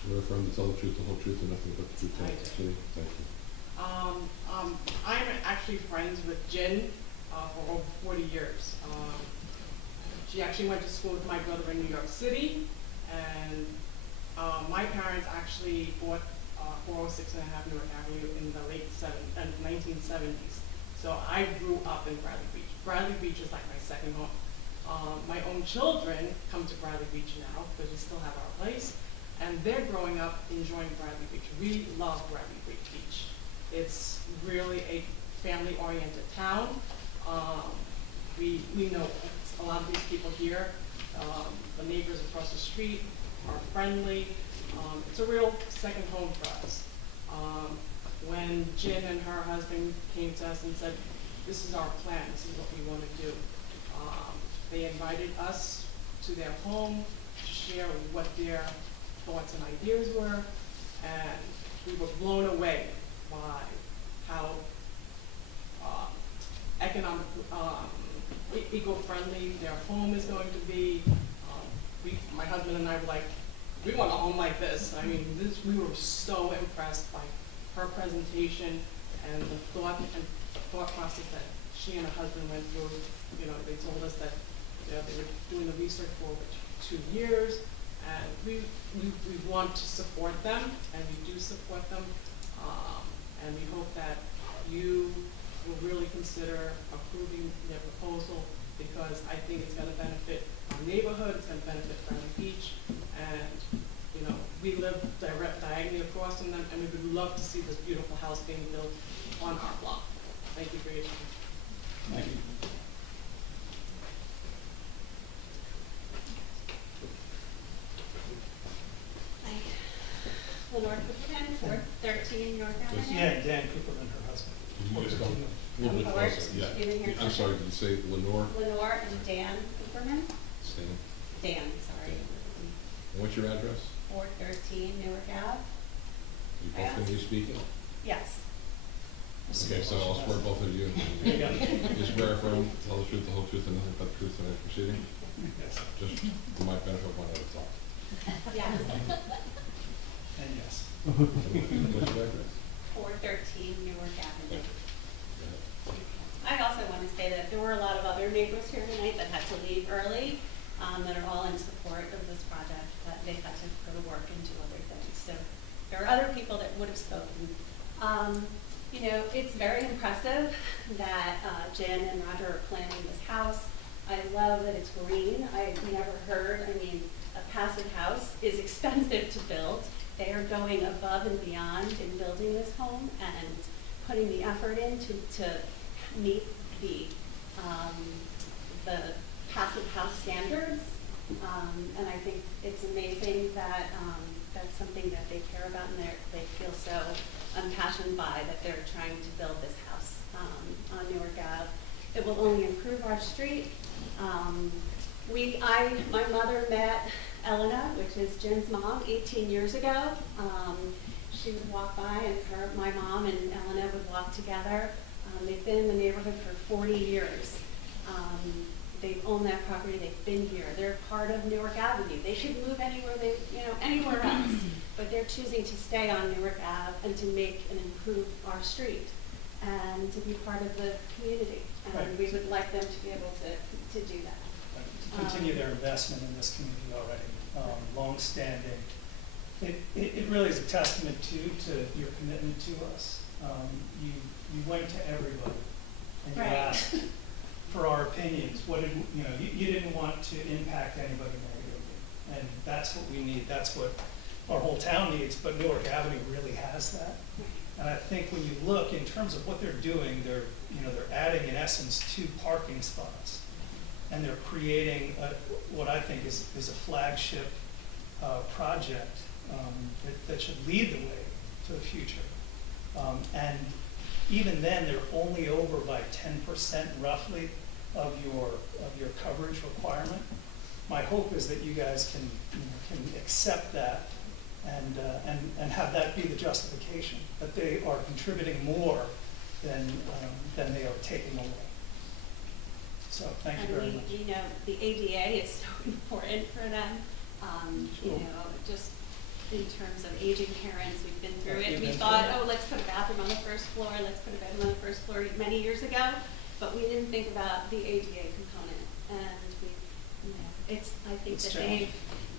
Swear affirm to tell the truth, the whole truth, and nothing but the truth, tonight, proceed? Thank you. I'm actually friends with Jen for over 40 years. She actually went to school with my brother in New York City, and my parents actually bought 406 and a half Newark Avenue in the late 1970s. So I grew up in Bradley Beach. Bradley Beach is like my second home. My own children come to Bradley Beach now because we still have our place, and they're growing up enjoying Bradley Beach. We love Bradley Beach. It's really a family-oriented town. We know a lot of these people here. The neighbors across the street are friendly. It's a real second home for us. When Jen and her husband came to us and said, this is our plan, this is what we want to do, they invited us to their home to share what their thoughts and ideas were, and we were blown away by how economic, eco-friendly their home is going to be. My husband and I were like, we want a home like this. I mean, we were so impressed by her presentation and the thought process that she and her husband went through. You know, they told us that they were doing the research for over 2 years, and we want to support them, and we do support them, and we hope that you will really consider approving their proposal, because I think it's going to benefit our neighborhood, it's going to benefit Friendly Beach, and you know, we live diagonally across from them, and we would love to see this beautiful house being built on our block. Thank you for your time. Thank you. Lenore Cooperman, 413 North Avenue. Yeah, Dan Cooperman, her husband. Can you just go a little bit Lenore, closer? Yeah. you didn't hear I'm sorry, did you say Lenore? Lenore and Dan Cooperman. Stan. Dan, sorry. And what's your address? 413 Newark Ave. You both going to be speaking? Yes. Okay, so I'll swear both of you. You swear affirm, tell the truth, the whole truth, and nothing but the truth in this proceeding? Yes. Just for my benefit when I talk. Yes. And yes. What's your address? 413 Newark Avenue. I also want to say that there were a lot of other neighbors here tonight that had to leave early, that are all in support of this project, but they had to go to work and do other things. So there are other people that would have spoken. You know, it's very impressive that Jen and Roger are planning this house. I love that it's green. I've never heard, I mean, a passive house is expensive to build. They are going above and beyond in building this home and putting the effort in to meet the passive house standards. And I think it's amazing that that's something that they care about and they feel so impassioned by, that they're trying to build this house on Newark Ave. It will only improve our street. My mother met Elena, which is Jen's mom, 18 years ago. She would walk by, and my mom and Elena would walk together. They've been in the neighborhood for 40 years. They've owned that property. They've been here. They're part of Newark Avenue. They should move anywhere anywhere else, but they're choosing to stay on Newark Ave and to make and improve our street and to be part of the community. And Right. We would like them to be able to do that. To continue their investment in this community already, long-standing. It really is a testament to your commitment to us. You went to everybody and you Right. asked for our opinions. What did, you didn't want to impact anybody negatively. And that's what we need. That's what our whole town needs, but Newark Avenue really has that. And I think when you look in terms of what they're doing, they're adding in essence 2 parking spots. And they're creating what I think is a flagship project that should lead the way to the future. And even then, they're only over by 10% roughly of your coverage requirement. My hope is that you guys can accept that and have that be the justification, that they are contributing more than they are taking away. So thank you very much. The ADA is so important for them. Just in terms of aging parents, we've been through it. We thought, let's put a bathroom on the first floor, let's put a bedroom on the first floor many years ago, but we didn't think about the ADA component. And I think that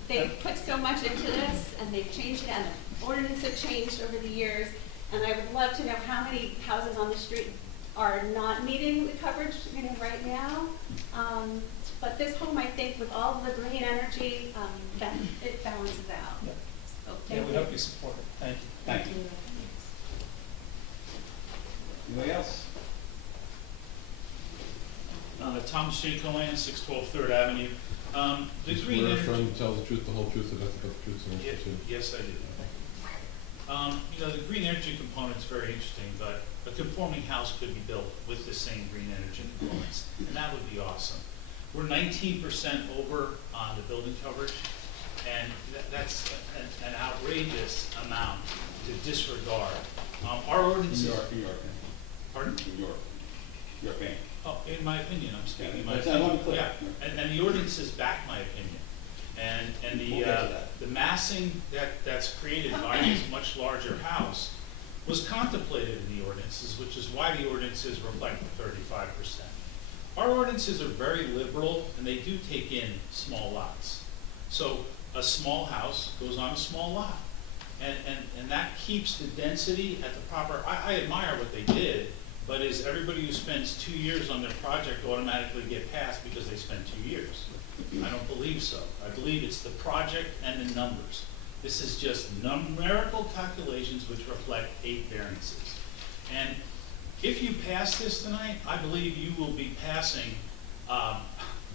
they've put so much into this, and they've changed it, and the ordinance have changed over the years. And I would love to know how many houses on the street are not meeting the coverage, right now. But this home, I think, with all of the green energy, it balances out. Yeah. So Yeah, we hope you support it. Thank you. Thank you. Anybody else? Thomas J. Cohen, 612 Third Avenue. The You green swear energy. affirm to tell the truth, the whole truth, and nothing but the truth, so help you God? Yes, I do. You know, the green energy component's very interesting, but a conforming house could be built with the same green energy components, and that would be awesome. We're 19% over on the building coverage, and that's an outrageous amount to disregard. Our ordinance. New York. Pardon? New York Bank. Oh, in my opinion, I'm speaking my That's- I opinion. want to clear. Yeah, and the ordinances back my opinion. And We'll get to that. the massing that's created by this much larger house was contemplated in the ordinances, which is why the ordinances reflect the 35%. Our ordinances are very liberal, and they do take in small lots. So a small house goes on a small lot. And that keeps the density at the proper, I admire what they did, but is everybody who spends 2 years on their project automatically get passed because they spent 2 years? I don't believe so. I believe it's the project and the numbers. This is just numerical calculations which reflect 8 variances. And if you pass this tonight, I believe you will be passing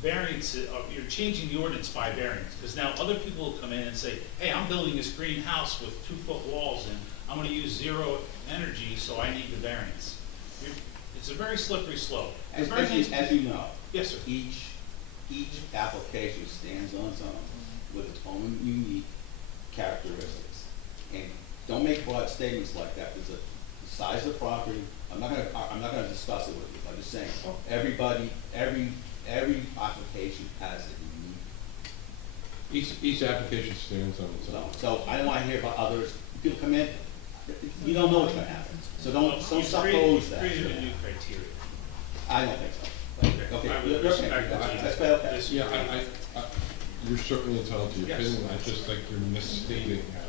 variances, or you're changing the ordinance by variance, because now other people will come in and say, hey, I'm building this green house with 2-foot walls and I'm gonna use 0 energy, so I need the variance. It's a very slippery slope. As you know. Yes, sir. Each application stands on its own with its own unique characteristics. And don't make broad statements like that, because the size of the property, I'm not gonna discuss it with you, I'm just saying, everybody, every application has a unique. Each application stands on its own. So I don't wanna hear about others, people come in, you don't know what's gonna happen, so don't suppose that. Created a new criteria. I don't think so. Okay, I would you're respect okay. that. That's okay. Yeah, you're certainly entitled to your Yes. opinion, I just think you're misstating how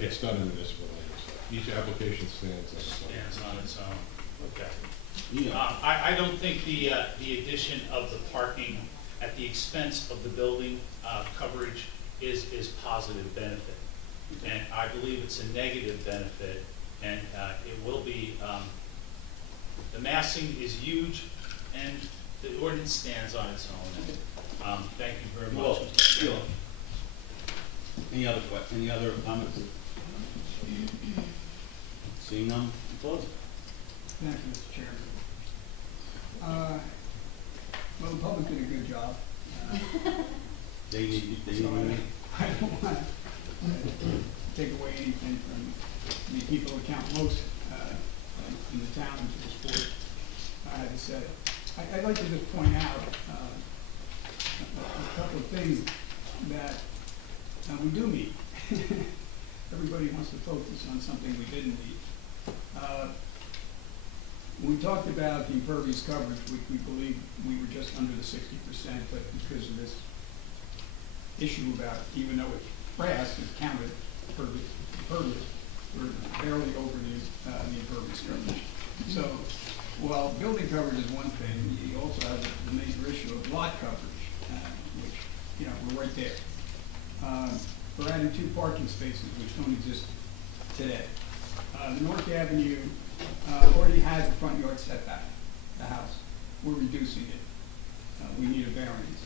it's done in municipal language. Each application stands on its own. Stands on its own, okay. Yeah. I don't think the addition of the parking at the expense of the building coverage is positive benefit. And I believe it's a negative benefit, and it will be, the massing is huge, and the ordinance stands on its own. Thank you very much. Well, sure. Any other comments? Seeing none, close it. Thank you, Mr. Chairman. Well, the public did a good job. They need So money. I don't want to take away anything from the people who count most in the town into the sport. I had to say, I'd like to just point out a couple of things that we do meet. Everybody wants to focus on something we didn't meet. We talked about the impervious coverage, which we believe we were just under the 60%, but because of this issue about, even though it's brass, it's counted impervious, we're barely over the impervious coverage. So, while building coverage is one thing, you also have the major issue of lot coverage, which, you know, we're right there. We're adding 2 parking spaces which don't exist today. The North Avenue already has a front yard setback, the house. We're reducing it. We need a variance.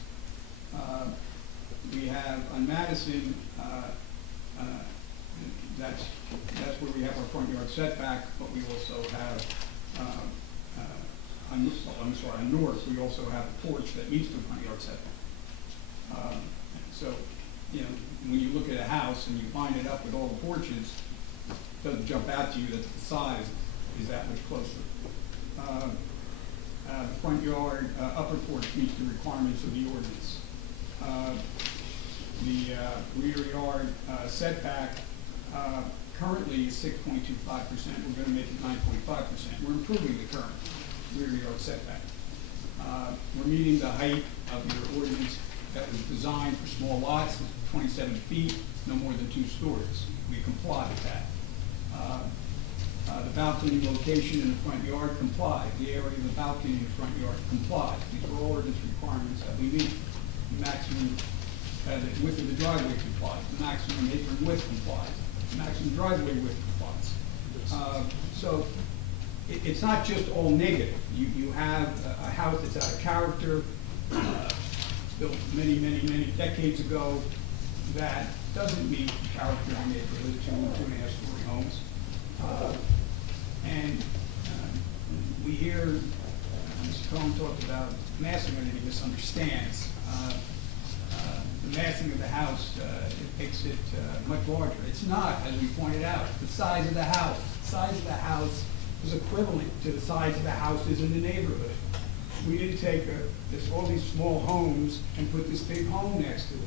We have on Madison, that's where we have our front yard setback, but we also have, on North, we also have a porch that meets the front yard setback. So, you know, when you look at a house and you line it up with all the porches, it doesn't jump out to you that the size is that much closer. The front yard, upper porch meets the requirements of the ordinance. The rear yard setback currently is 6.25%. We're going to make it 9.5%. We're improving the current rear yard setback. We're meeting the height of your ordinance that was designed for small lots, 27 feet, no more than 2 stories. We comply with that. The balcony location in the front yard complied. The area of the balcony in the front yard complied. These are all ordinance requirements that we meet. The maximum the width of the driveway complies. The maximum apron width complies. The maximum driveway width complies. So it's not just all negative. You have a house that's out of character, built many, many, many decades ago, that doesn't meet character in the neighborhood, 2.5 story homes. And we hear Mr. Cohen talked about massing, and he misunderstands. The massing of the house, it makes it much larger. It's not, as we pointed out, the size of the house. The size of the house is equivalent to the size of the houses in the neighborhood. We didn't take all these small homes and put this big home next to it.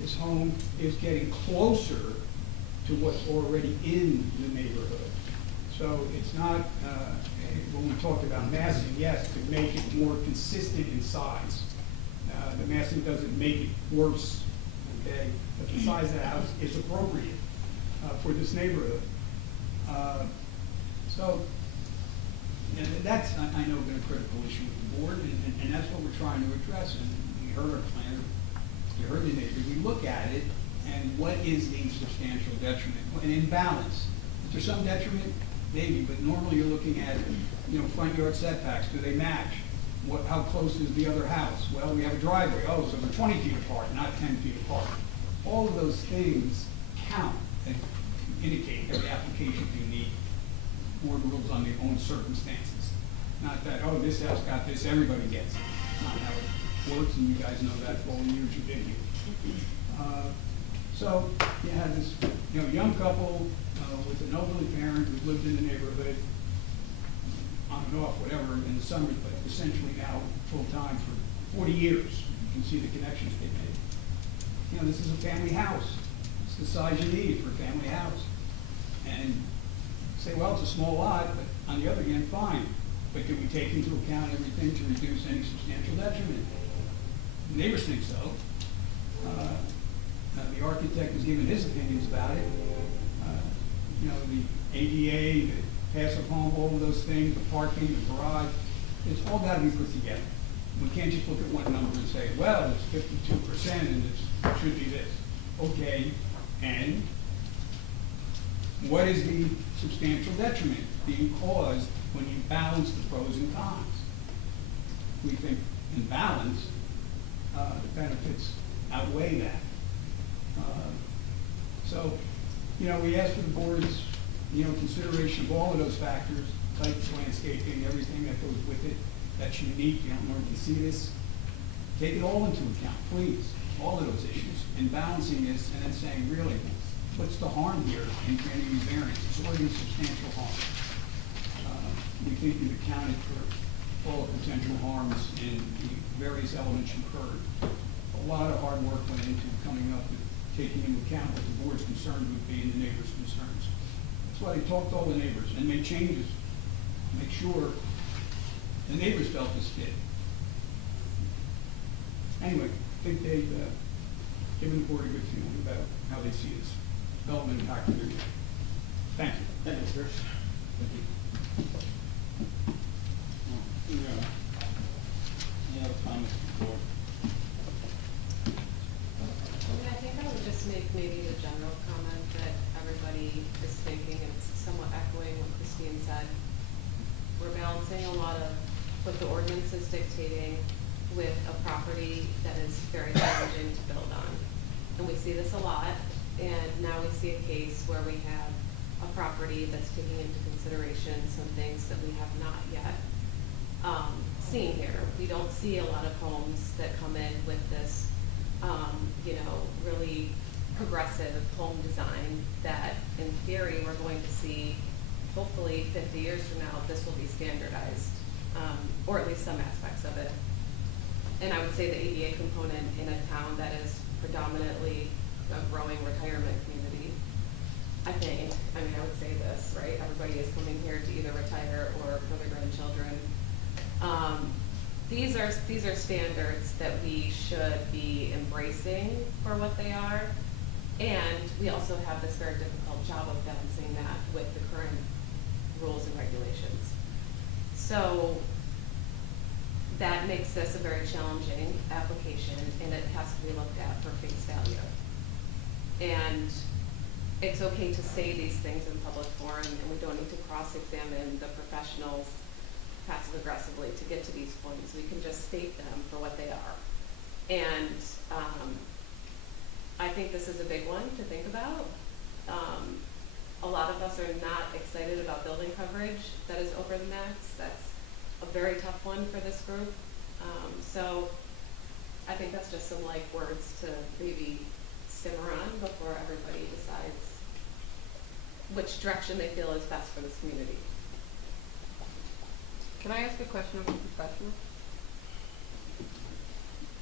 This home is getting closer to what's already in the neighborhood. So it's not, when we talked about massing, yes, to make it more consistent in size. The massing doesn't make it worse, okay? But the size of the house is appropriate for this neighborhood. So, you know, that's, I know, been a critical issue with the board, and that's what we're trying to address. And we heard our planner, we heard the neighbors, we look at it, and what is the substantial detriment? An imbalance. Is there some detriment? Maybe, but normally you're looking at, you know, front yard setbacks. Do they match? How close is the other house? Well, we have a driveway. Oh, so they're 20 feet apart, not 10 feet apart. All of those things count and indicate every application you need. Board rules on their own circumstances. Not that, oh, this house got this, everybody gets it. Not how it works, and you guys know that for all the years you've been here. So you have this, you know, young couple with an elderly parent who's lived in the neighborhood on and off, whatever, in the summer, but essentially now full-time for 40 years. You can see the connections they made. You know, this is a family house. It's the size you need for a family house. And say, well, it's a small lot, but on the other hand, fine. But can we take into account everything to reduce any substantial detriment? The neighbors think so. The architect has given his opinions about it. You know, the ADA, the passive home, all of those things, the parking, the garage, it's all got to be put together. We can't just look at one number and say, well, it's 52% and it should be this. Okay, and what is the substantial detriment being caused when you balance the pros and cons? We think in balance, the benefits outweigh that. So, you know, we ask for the board's, you know, consideration of all of those factors, types, landscaping, everything that goes with it, that's unique. You don't normally see this. Take it all into account, please, all of those issues, in balancing this and then saying, really, what's the harm here in granting these variances? What is substantial harm? We think you've accounted for all the potential harms in the various elements you've heard. A lot of hard work went into coming up with taking into account what the board's concern would be and the neighbors' concerns. That's why they talked to all the neighbors and made changes to make sure the neighbors felt this fit. Anyway, I think they've given the board a good feeling about how they see this development impact. Thank you. Thank you, sir. Thank you. Any other comments from the board? I think I would just make maybe the general comment that everybody is thinking, and it's somewhat echoing what Christine said. We're balancing a lot of what the ordinance is dictating with a property that is very challenging to build on. And we see this a lot, and now we see a case where we have a property that's taking into consideration some things that we have not yet seen here. We don't see a lot of homes that come in with this, you know, really progressive home design that in theory we're going to see, hopefully 50 years from now, this will be standardized, or at least some aspects of it. And I would say the ADA component in a town that is predominantly a growing retirement community, I would say this, right? Everybody is coming here to either retire or for their grandchildren. These are standards that we should be embracing for what they are. And we also have this very difficult job of balancing that with the current rules and regulations. So that makes this a very challenging application, and it has to be looked at for face value. And it's okay to say these things in public forum, and we don't need to cross-examine the professionals passive aggressively to get to these points. We can just state them for what they are. And I think this is a big one to think about. A lot of us are not excited about building coverage that is over the max. That's a very tough one for this group. So I think that's just some light words to maybe simmer on before everybody decides which direction they feel is best for this community. Can I ask a question of a professional?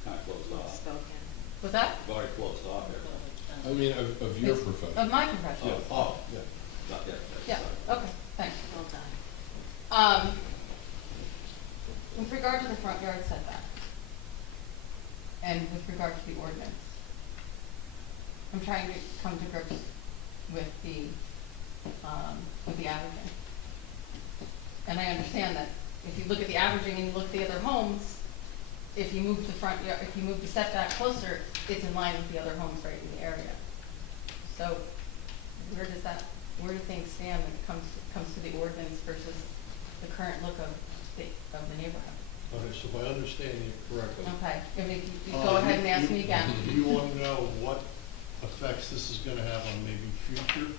Kind of closed off. Spoken. Was that? We've already closed off there. I mean, of your profession. Of my profession? Oh, Yeah. not yet. Yeah, Sorry. okay, thanks. Well done. With regard to the front yard setback, and with regard to the ordinance, I'm trying to come to grips with the averaging. And I understand that if you look at the averaging and you look at the other homes, if you move the front yard, if you move the setback closer, it's in line with the other homes right in the area. So where do things stand when it comes to the ordinance versus the current look of the neighborhood? Okay, so if I understand you correctly. Okay, if you go ahead and ask me again. You want to know what effects this is gonna have on maybe future?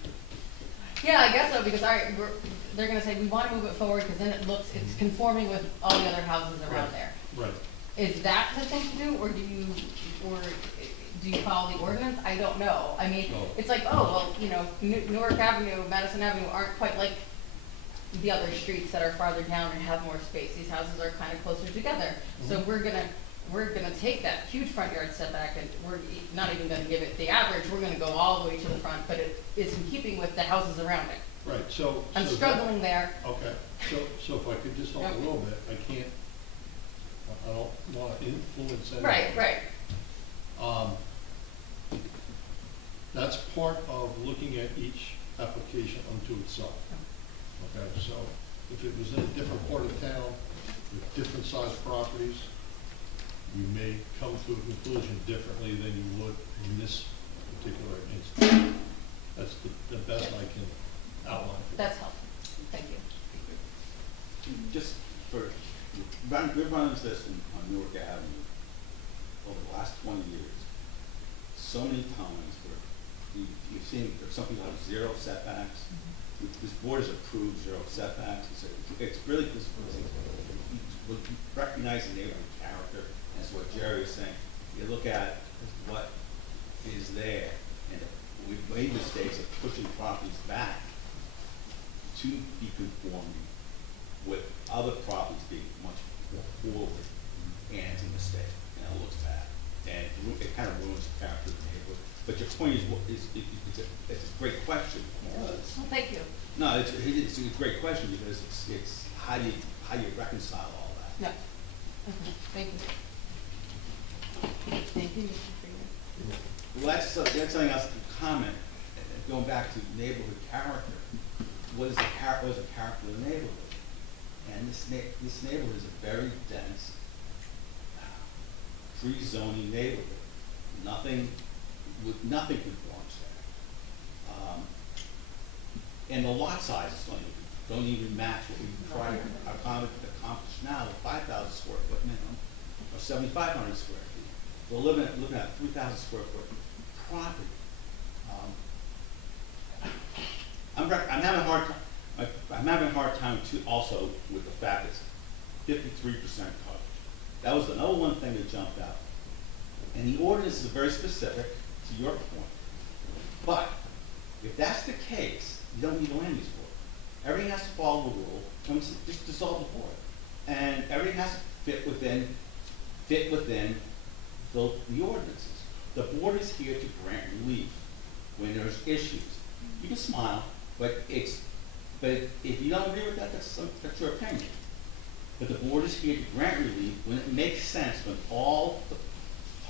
Yeah, I guess so, because they're gonna say, we wanna move it forward, because then it's conforming with all the other houses around Right. there. Right. Is that the thing to do, or do you follow the ordinance? I don't know. I mean, No. it's like, oh, well, you know, Newark Avenue, Madison Avenue aren't quite like the other streets that are farther down and have more space. These houses are kind of closer together. So we're gonna take that huge front yard setback, and we're not even gonna give it the average, we're gonna go all the way to the front, but it is in keeping with the houses around it. Right, so. I'm so that- struggling there. Okay, so if I could just help a Okay. little bit, I don't wanna influence anyone. Right. That's part of looking at each application unto itself. Okay, so if it was in a different part of town with different sized properties, you may come to a conclusion differently than you would in this particular instance. That's the best I can outline. for you. That's helpful. Thank you. Just we've run into this on Newark Avenue over the last 20 years. So many times where you've seen there's something like zero setbacks. This board has approved zero setbacks. It's really just recognizing neighborhood character. That's what Jerry is saying. You look at what is there, and we've made mistakes of pushing properties back to be conforming with other properties being much more forward, and it's a mistake, and it looks bad, and it kind of ruins the character of the neighborhood. But your point it's a great question. Well, thank you. No, it's a great question, because it's how do you reconcile all that? Yeah. Okay. Thank you. Thank you, Mr. Freeman. Well, that's something else to comment, going back to neighborhood character. What is the character of the neighborhood? And this neighborhood is a very dense, free zoning neighborhood. Nothing conforms there. And the lot sizes don't even match what we try to accomplish now with 5,000 square foot minimum, or 7,500 square feet. We're looking at 3,000 square foot property. I'm having a hard time too, also with the fact it's 53% coverage. That was another one thing that jumped out. And the ordinance is very specific, to your point. But if that's the case, you don't need a land use board. Everything has to follow the rule, and just dissolve the board. And everything has to fit within the ordinances. The board is here to grant relief when there's issues. You can smile, but if you don't agree with that, that's your opinion. But the board is here to grant relief when it makes sense, when all the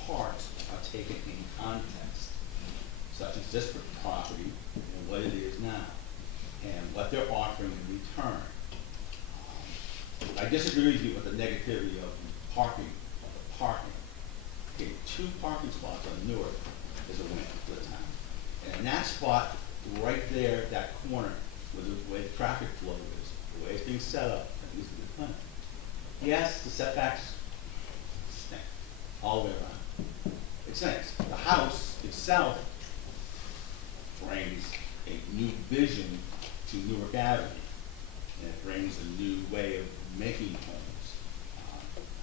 parts are taken in context, such as this property and what it is now, and what they're offering in return. I disagree with you with the negativity of parking. Okay, 2 parking spots on Newark is a win for the town. And in that spot, right there, that corner, where the way the traffic flow is, the way it's being set up, I think it's a good plan. Yes, the setbacks stink all the way around. It stinks. The house itself brings a new vision to Newark Avenue, and it brings a new way of making homes.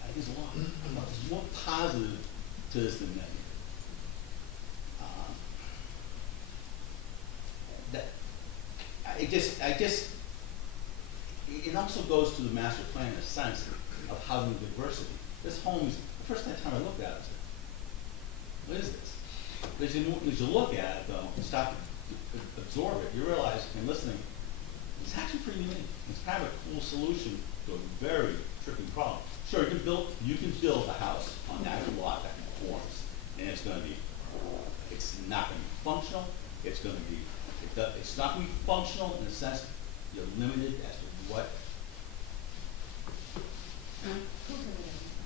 I think there's a lot, there's more positive to this than negative. It also goes to the master plan in a sense of housing diversity. This home is, the first time I looked at it, I said, what is this? But as you look at it though, and stop to absorb it, you realize, in listening, it's actually pretty unique. It's kind of a cool solution to a very tricky problem. Sure, you can build a house on that lot that conforms, and it's not gonna be functional, it's not gonna be functional in the sense you're limited as to what,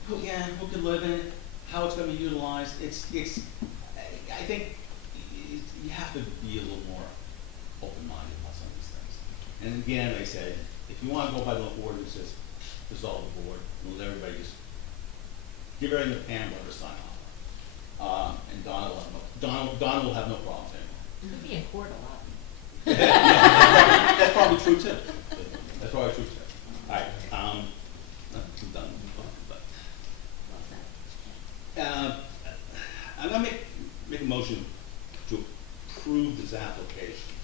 who can live in it, how it's gonna be utilized. I think you have to be a little more open-minded about some of these things. And again, like I said, if you wanna go by the ordinances, dissolve the board, and let everybody just give everything to Pam, let her sign off. And Donna will have no problems anymore. Could be in court a lot. That's probably true too. That's probably true too. All right, I'm done. I'm gonna make a motion to approve this application.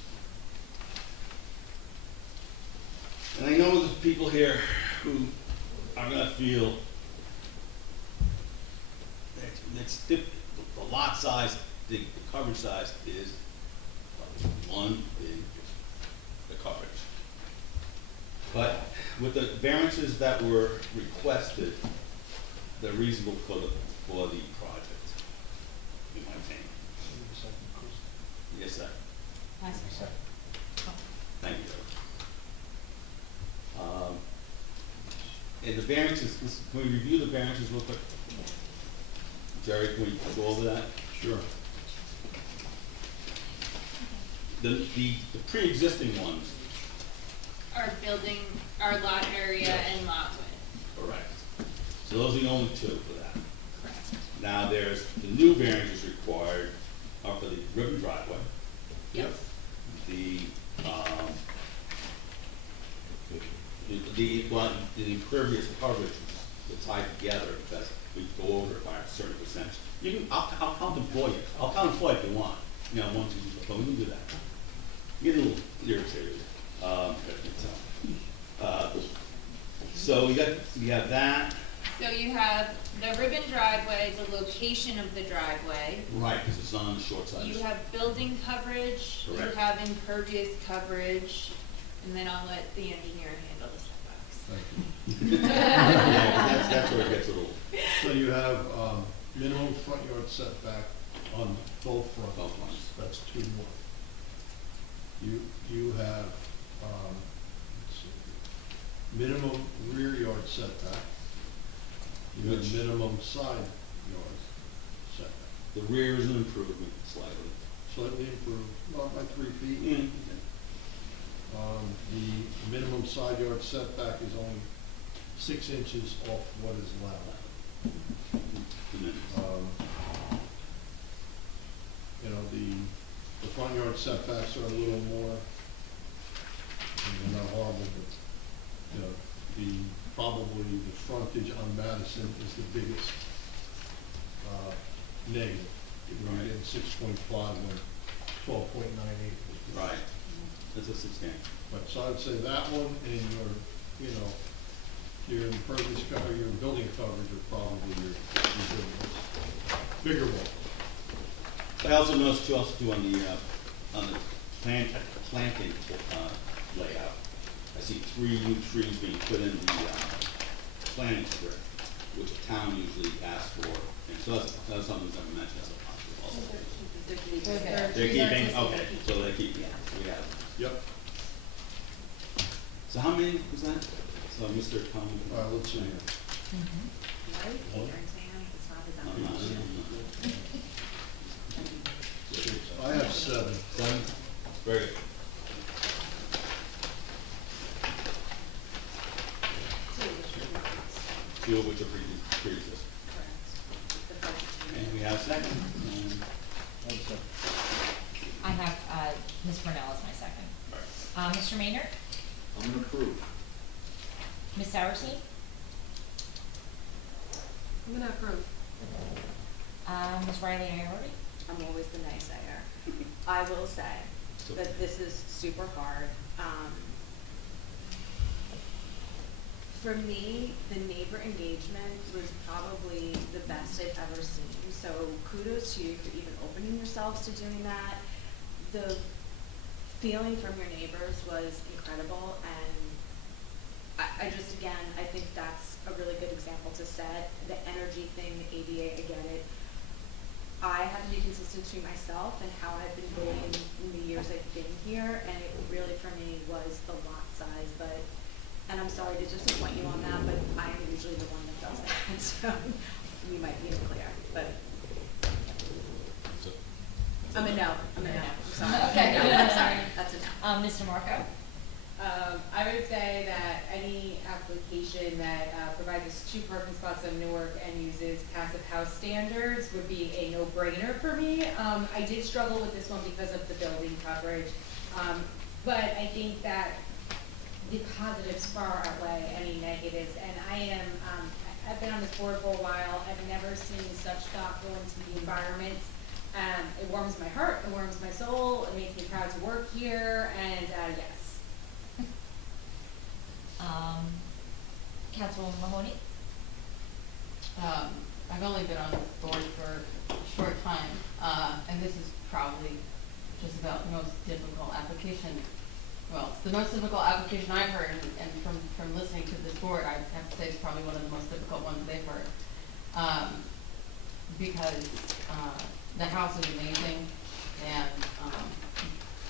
And I know there's people here who are gonna feel that the lot size, the coverage size is one big the coverage. But with the variances that were requested, they're reasonable for the project, in my opinion. Yes, sir. Thank you. And the variances, can we review the variances real quick? Jerry, can we go over that? Sure. The pre-existing ones. Our lot area and lot width. Correct. So those are the only two for that. Correct. Now there's the new variances required are for the ribbon driveway. Yep. The impervious coverage is tied together because we go over it by a certain percentage. I'll count employees. I'll count employees if you want. You know, 1, 2, 3, but we can do that. You get a little irritated. So you have that. So you have the ribbon driveway, the location of the driveway. Right, because it's on the short side. You have building coverage, you Correct. have impervious coverage, and then I'll let the engineer handle the setbacks. Thank you. Yeah, that's where it gets a little. So you have, minimum front yard setback on both fronts. Both fronts. That's 2 more. You have, let's see, minimum rear yard setback. You have Which- minimum side yard setback. The rear is an improvement slightly. Slightly improved, about by 3 feet. Mm. The minimum side yard setback is only 6 inches off what is allowed. You know, the front yard setbacks are a little more, they're not horrible, but, you know, probably the frontage on Madison is the biggest, negative. We're getting 6.5 when 12.98 was. Right. That's a substantial. But so I'd say that one and your, you know, your impervious cover, your building coverage are probably your bigger ones. I also noticed too, on the planting layout, I see 3 new trees being put in the planting strip, which the town usually asks for. And so that's something that we mentioned as a possibility. They're keeping, okay, so they're keeping, so we have. Yep. So how many was that? So Mr. Coleman? Let's see here. I have 7. 7? Very good. Two of which are pre-existing. And we have a second. I have, Ms. Brunel as my second. Mr. Maynard? I'm gonna approve. Ms. Saperstein? I'm gonna approve. Ms. Riley Iori? I'm always the naysayer. I will say that this is super hard. For me, the neighbor engagement was probably the best I've ever seen. So kudos to you for even opening yourselves to doing that. The feeling from your neighbors was incredible, and I just, again, I think that's a really good example to set. The energy thing, the ADA, I get it. I have to be consistent to myself and how I've been going in the years I've been here, and it really, for me, was the lot size, but, and I'm sorry to disappoint you on that, but I am usually the one that does that, so you might be unclear, but. I'm a no, I'm sorry. Okay. No, I'm sorry, that's a no. Mr. Marco? I would say that any application that provides us 2 parking spots on Newark and uses passive house standards would be a no-brainer for me. I did struggle with this one because of the building coverage, but I think that the positives far outweigh any negatives. And I've been on this board for a while. I've never seen such thought go into the environment. It warms my heart, it warms my soul, it makes me proud to work here, and yes. Councilwoman Mahoney? I've only been on the board for a short time, and this is probably just about the most difficult application. Well, it's the most difficult application I've heard, and from listening to this board, I have to say it's probably one of the most difficult ones they've heard. Because the house is amazing, and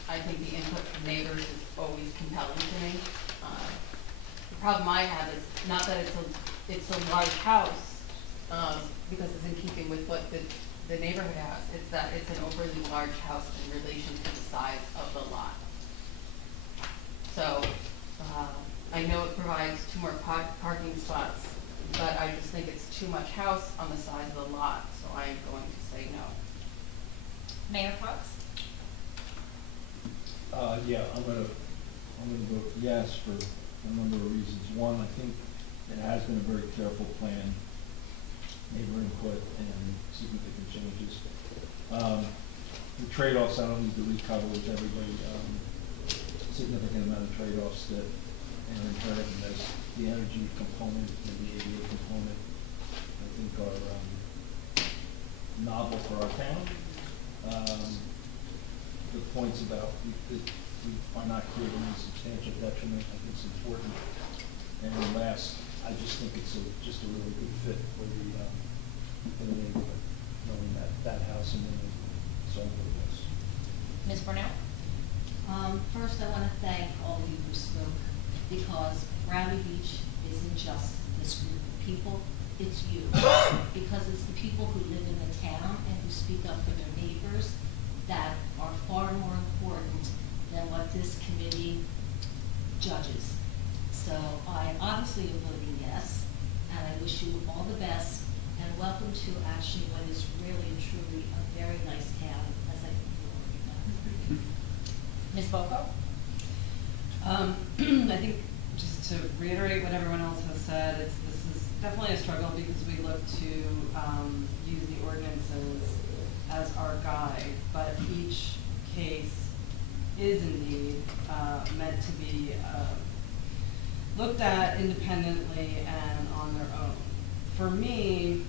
I think the input from neighbors is always compelling to me. The problem I have is not that it's a large house, because it's in keeping with what the neighborhood has. It's that it's an overly large house in relation to the size of the lot. So I know it provides 2 more parking spots, but I just think it's too much house on the size of the lot, so I am going to say no. Mayor Fox? Yeah, I'm gonna vote yes for a number of reasons. One, I think it has been a very careful plan, neighbor input and significant changes. The trade-offs, I don't need to recover with everybody, significant amount of trade-offs that are inherent in this. The energy component and the ADA component, I think, are novel for our town. The points about we are not creating any substantial detriment, I think it's important. And last, I just think it's just a really good fit for the neighborhood, knowing that house and the neighborhood. So I'm going with this. Ms. Brunel? First, I want to thank all of you who spoke, because Bradley Beach isn't just this group of people, it's you. Because it's the people who live in the town and who speak up for their neighbors that are far more important than what this committee judges. So I obviously am voting yes, and I wish you all the best, and welcome to actually what is really and truly a very nice town, as I think you already know. Ms. Boco? I think just to reiterate what everyone else has said, this is definitely a struggle because we look to use the ordinances as our guide, but each case is indeed meant to be looked at independently and on their own. For me,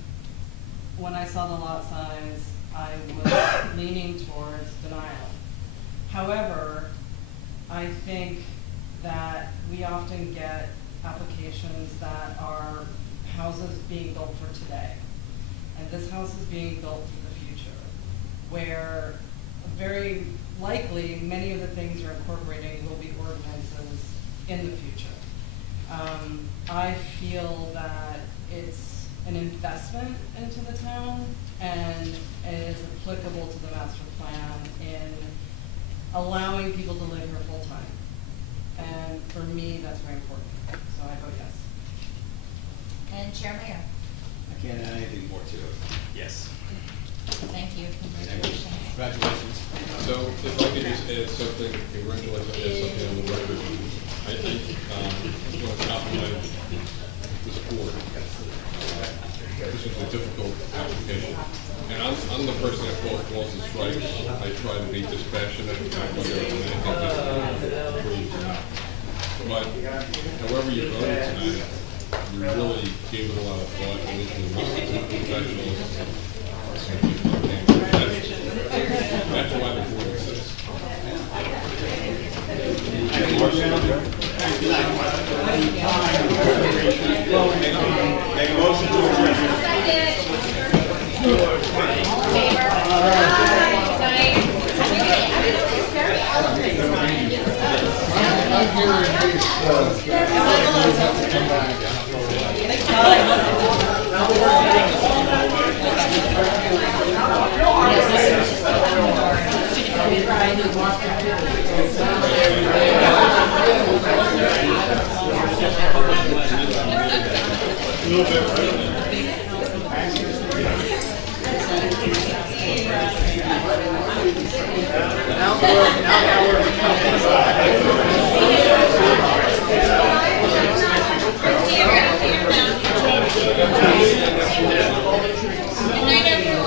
when I saw the lot size, I was leaning towards denial. However, I think that we often get applications that are houses being built for today. And this house is being built for the future, where very likely many of the things you're incorporating will be ordinances in the future. I feel that it's an investment into the town, and it is applicable to the master plan in allowing people to live here full-time. And for me, that's very important, so I vote yes. And Chair Mayor? I can't add anything more to it. Yes. Thank you, congratulations. Congratulations. So if I could just add something, congratulations, add something on the record. I think, I'm going to compliment this board. This was a difficult application. And I'm the person that calls and strikes. I try to be dispassionate, whether it's anything difficult. But however you voted tonight, you really gave it a lot of thought, and you listened to professionals. That's why the board exists. Make a motion to adjourn. I'm here in case, have to come back. Good night, everyone.